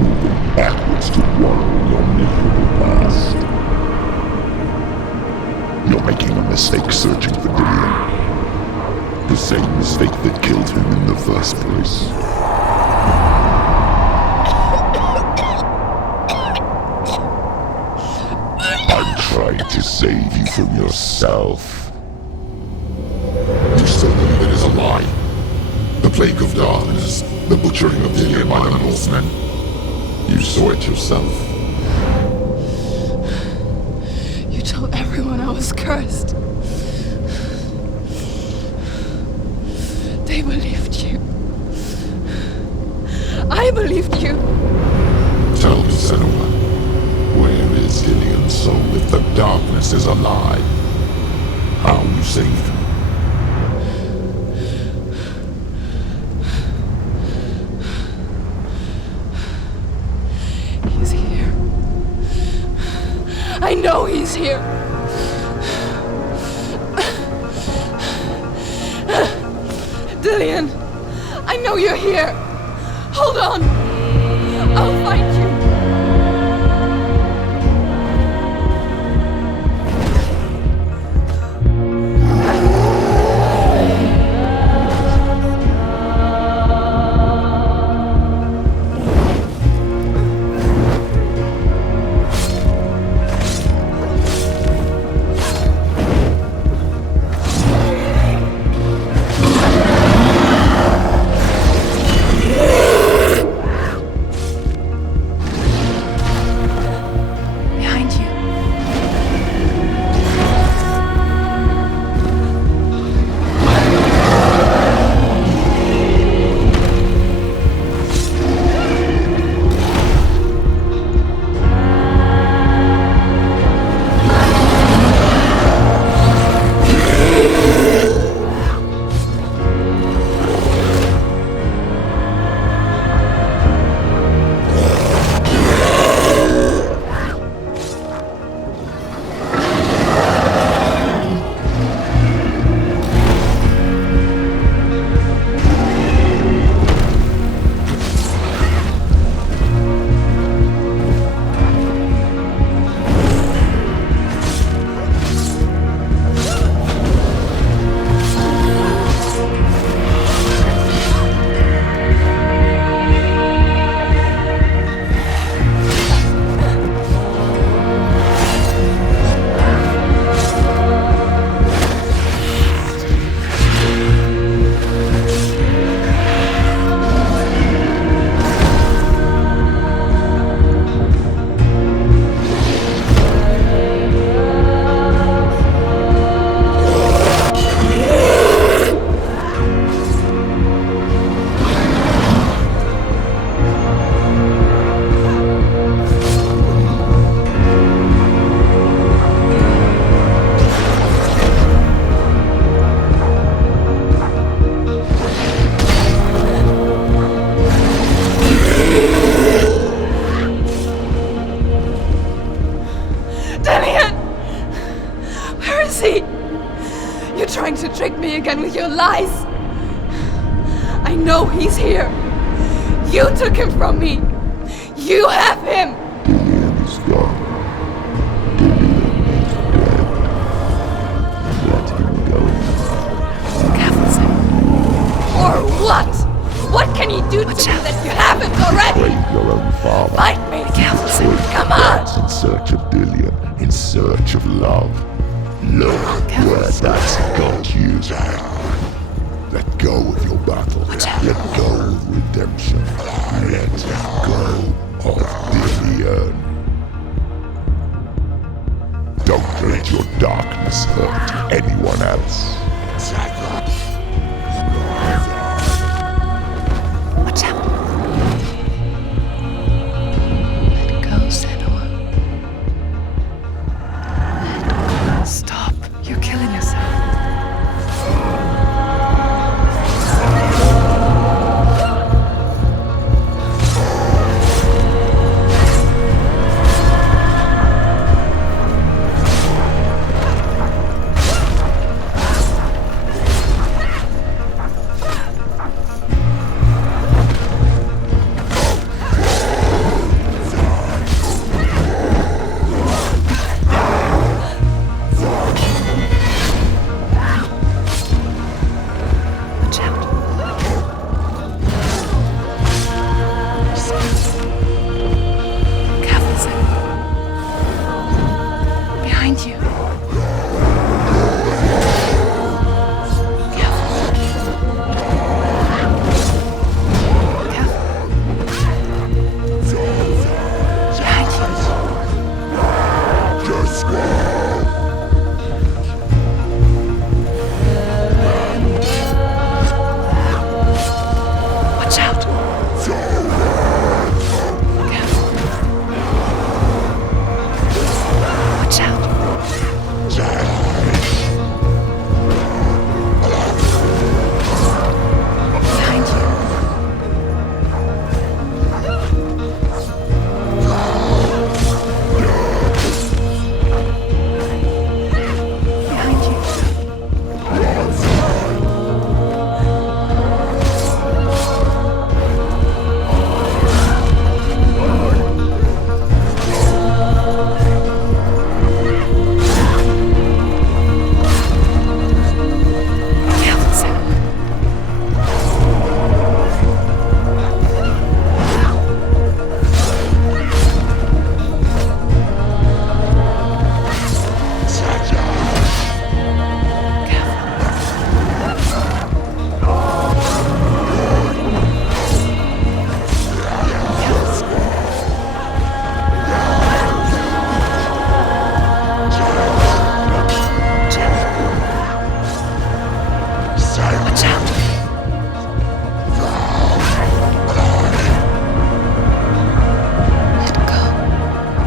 moving backwards to wallow in your miserable past. You're making a mistake searching for Dillion. The same mistake that killed him in the first place. I'm trying to save you from yourself. You still believe it is a lie? The plague of darkness, the butchering of Dillion by the Northmen. You saw it yourself. You told everyone I was cursed. They believed you. I believed you. Tell me, Senua, where is Dillion's soul if the darkness is a lie? How you saved him? He's here. I know he's here. Dillion, I know you're here. Hold on. I'll find you. Trying to trick me again with your lies. I know he's here. You took him from me. You have him. Dillion is gone. Dillion is dead. Let him go. Careful, sir. Or what? What can you do to me that you haven't already? Brave your own father. Fight me. Careful, sir. Come on. In search of Dillion, in search of love. Look where that's got you. Let go of your battle. Let go of redemption. Let go of Dillion. Don't let your darkness hurt anyone else. Watch out. Let go, Senua. Stop. You're killing yourself.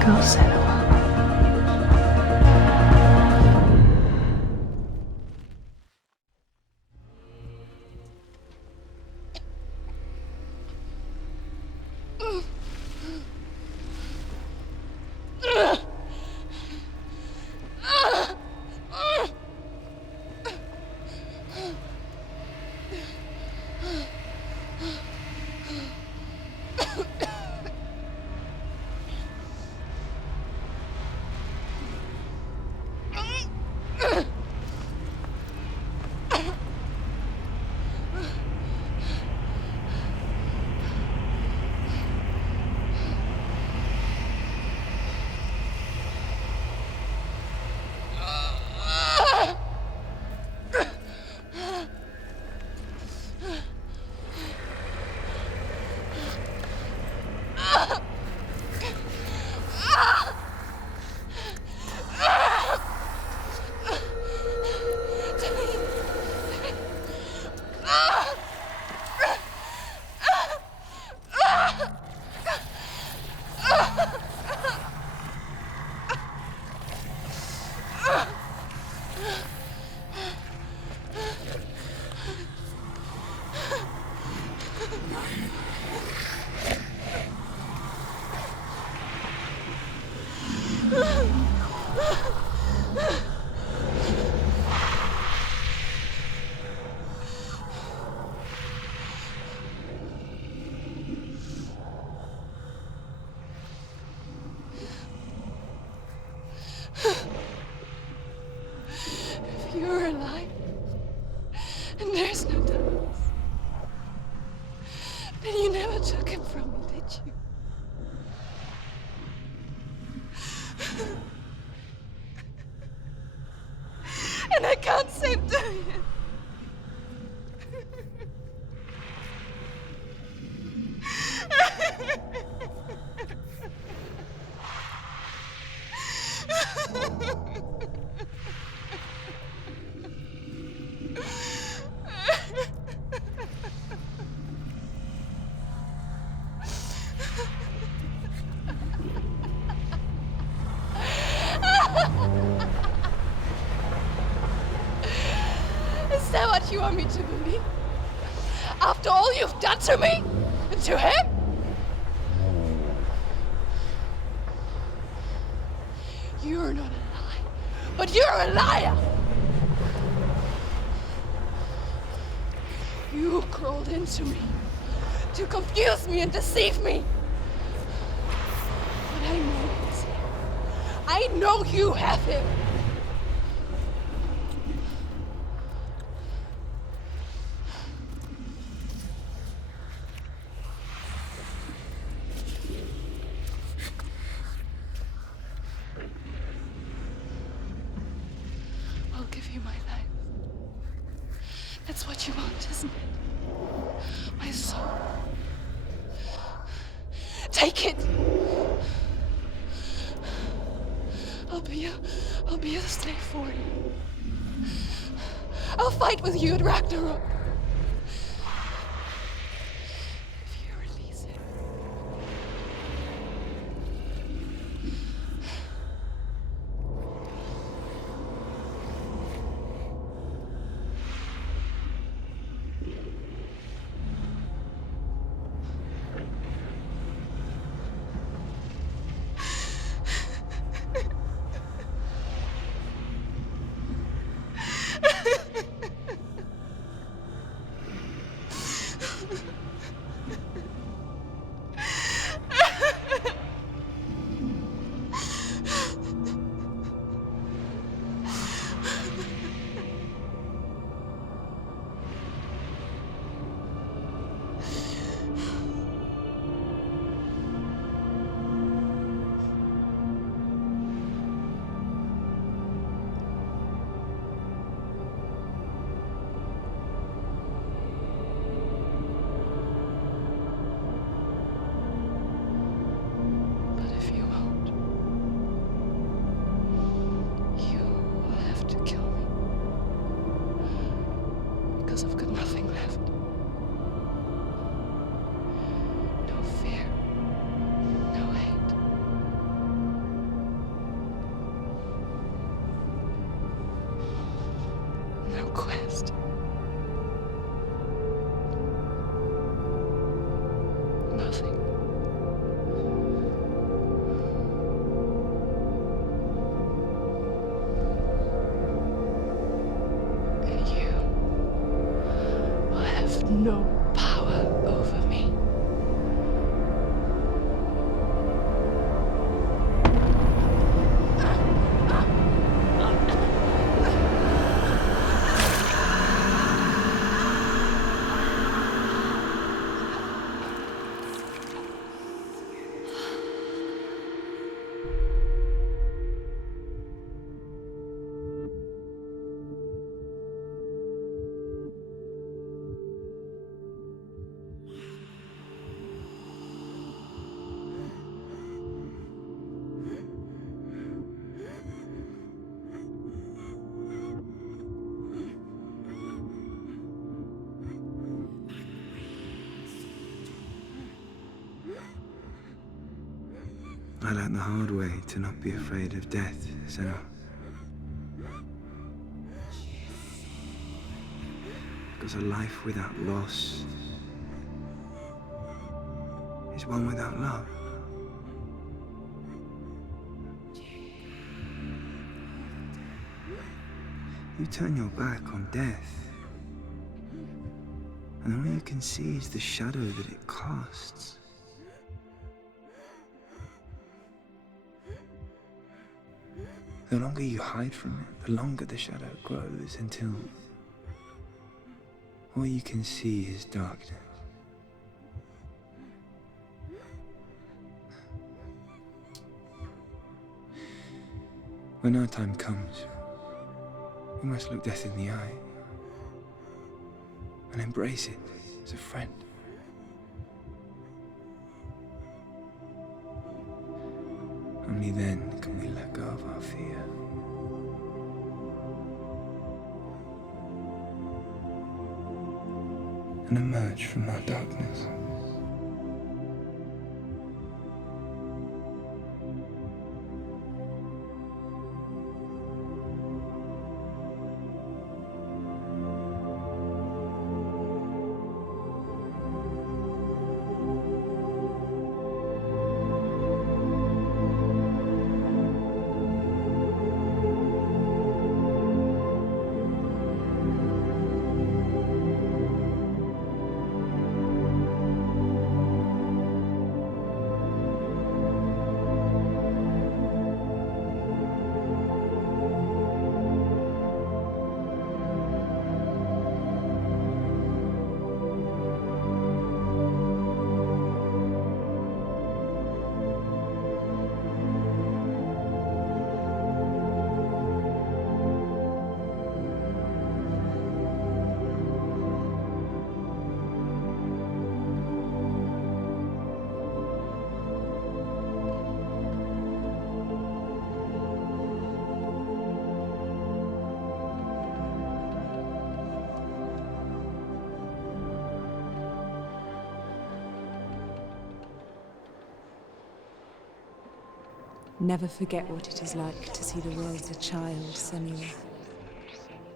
Go, Senua. If you're alive, and there's no darkness, then you never took him from me, did you? And I can't save Dorian. Is that what you want me to believe? After all you've done to me? And to him? You're not a lie, but you're a liar! You crawled into me to confuse me and deceive me. But I know it's him. I know you have him. I'll give you my life. That's what you want, isn't it? My soul. Take it. I'll be a slave for you. I'll fight with you at Ragnarok. If you release it. I've got nothing left. No fear, no hate, quest. Nothing. And you will have no power over me. I learned the hard way to not be afraid of death, Senua. Because a life without loss is one without love. You turn your back on death, and all you can see is the shadow that it casts. The longer you hide from it, the longer the shadow grows until all you can see is darkness. When our time comes, we must look death in the eye and embrace it as a friend. Only then can we let go of our fear. And emerge from our darkness. Never forget what it is like to see the world as a child, Senua.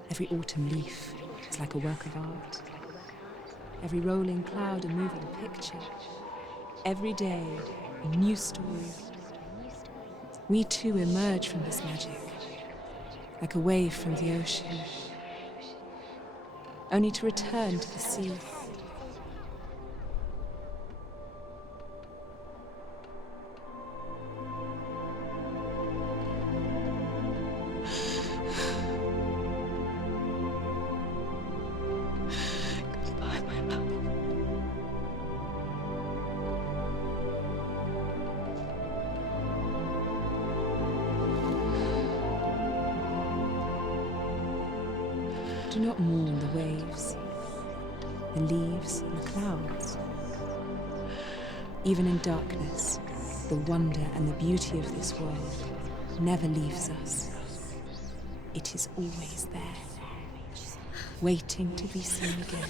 Every autumn leaf is like a work of art. Every rolling cloud a moving picture. Every day a new story. We too emerge from this magic, like a wave from the ocean, only to return to the sea. Do not mourn the waves, the leaves and the clouds. Even in darkness, the wonder and the beauty of this world never leaves us. It is always there, waiting to be seen again.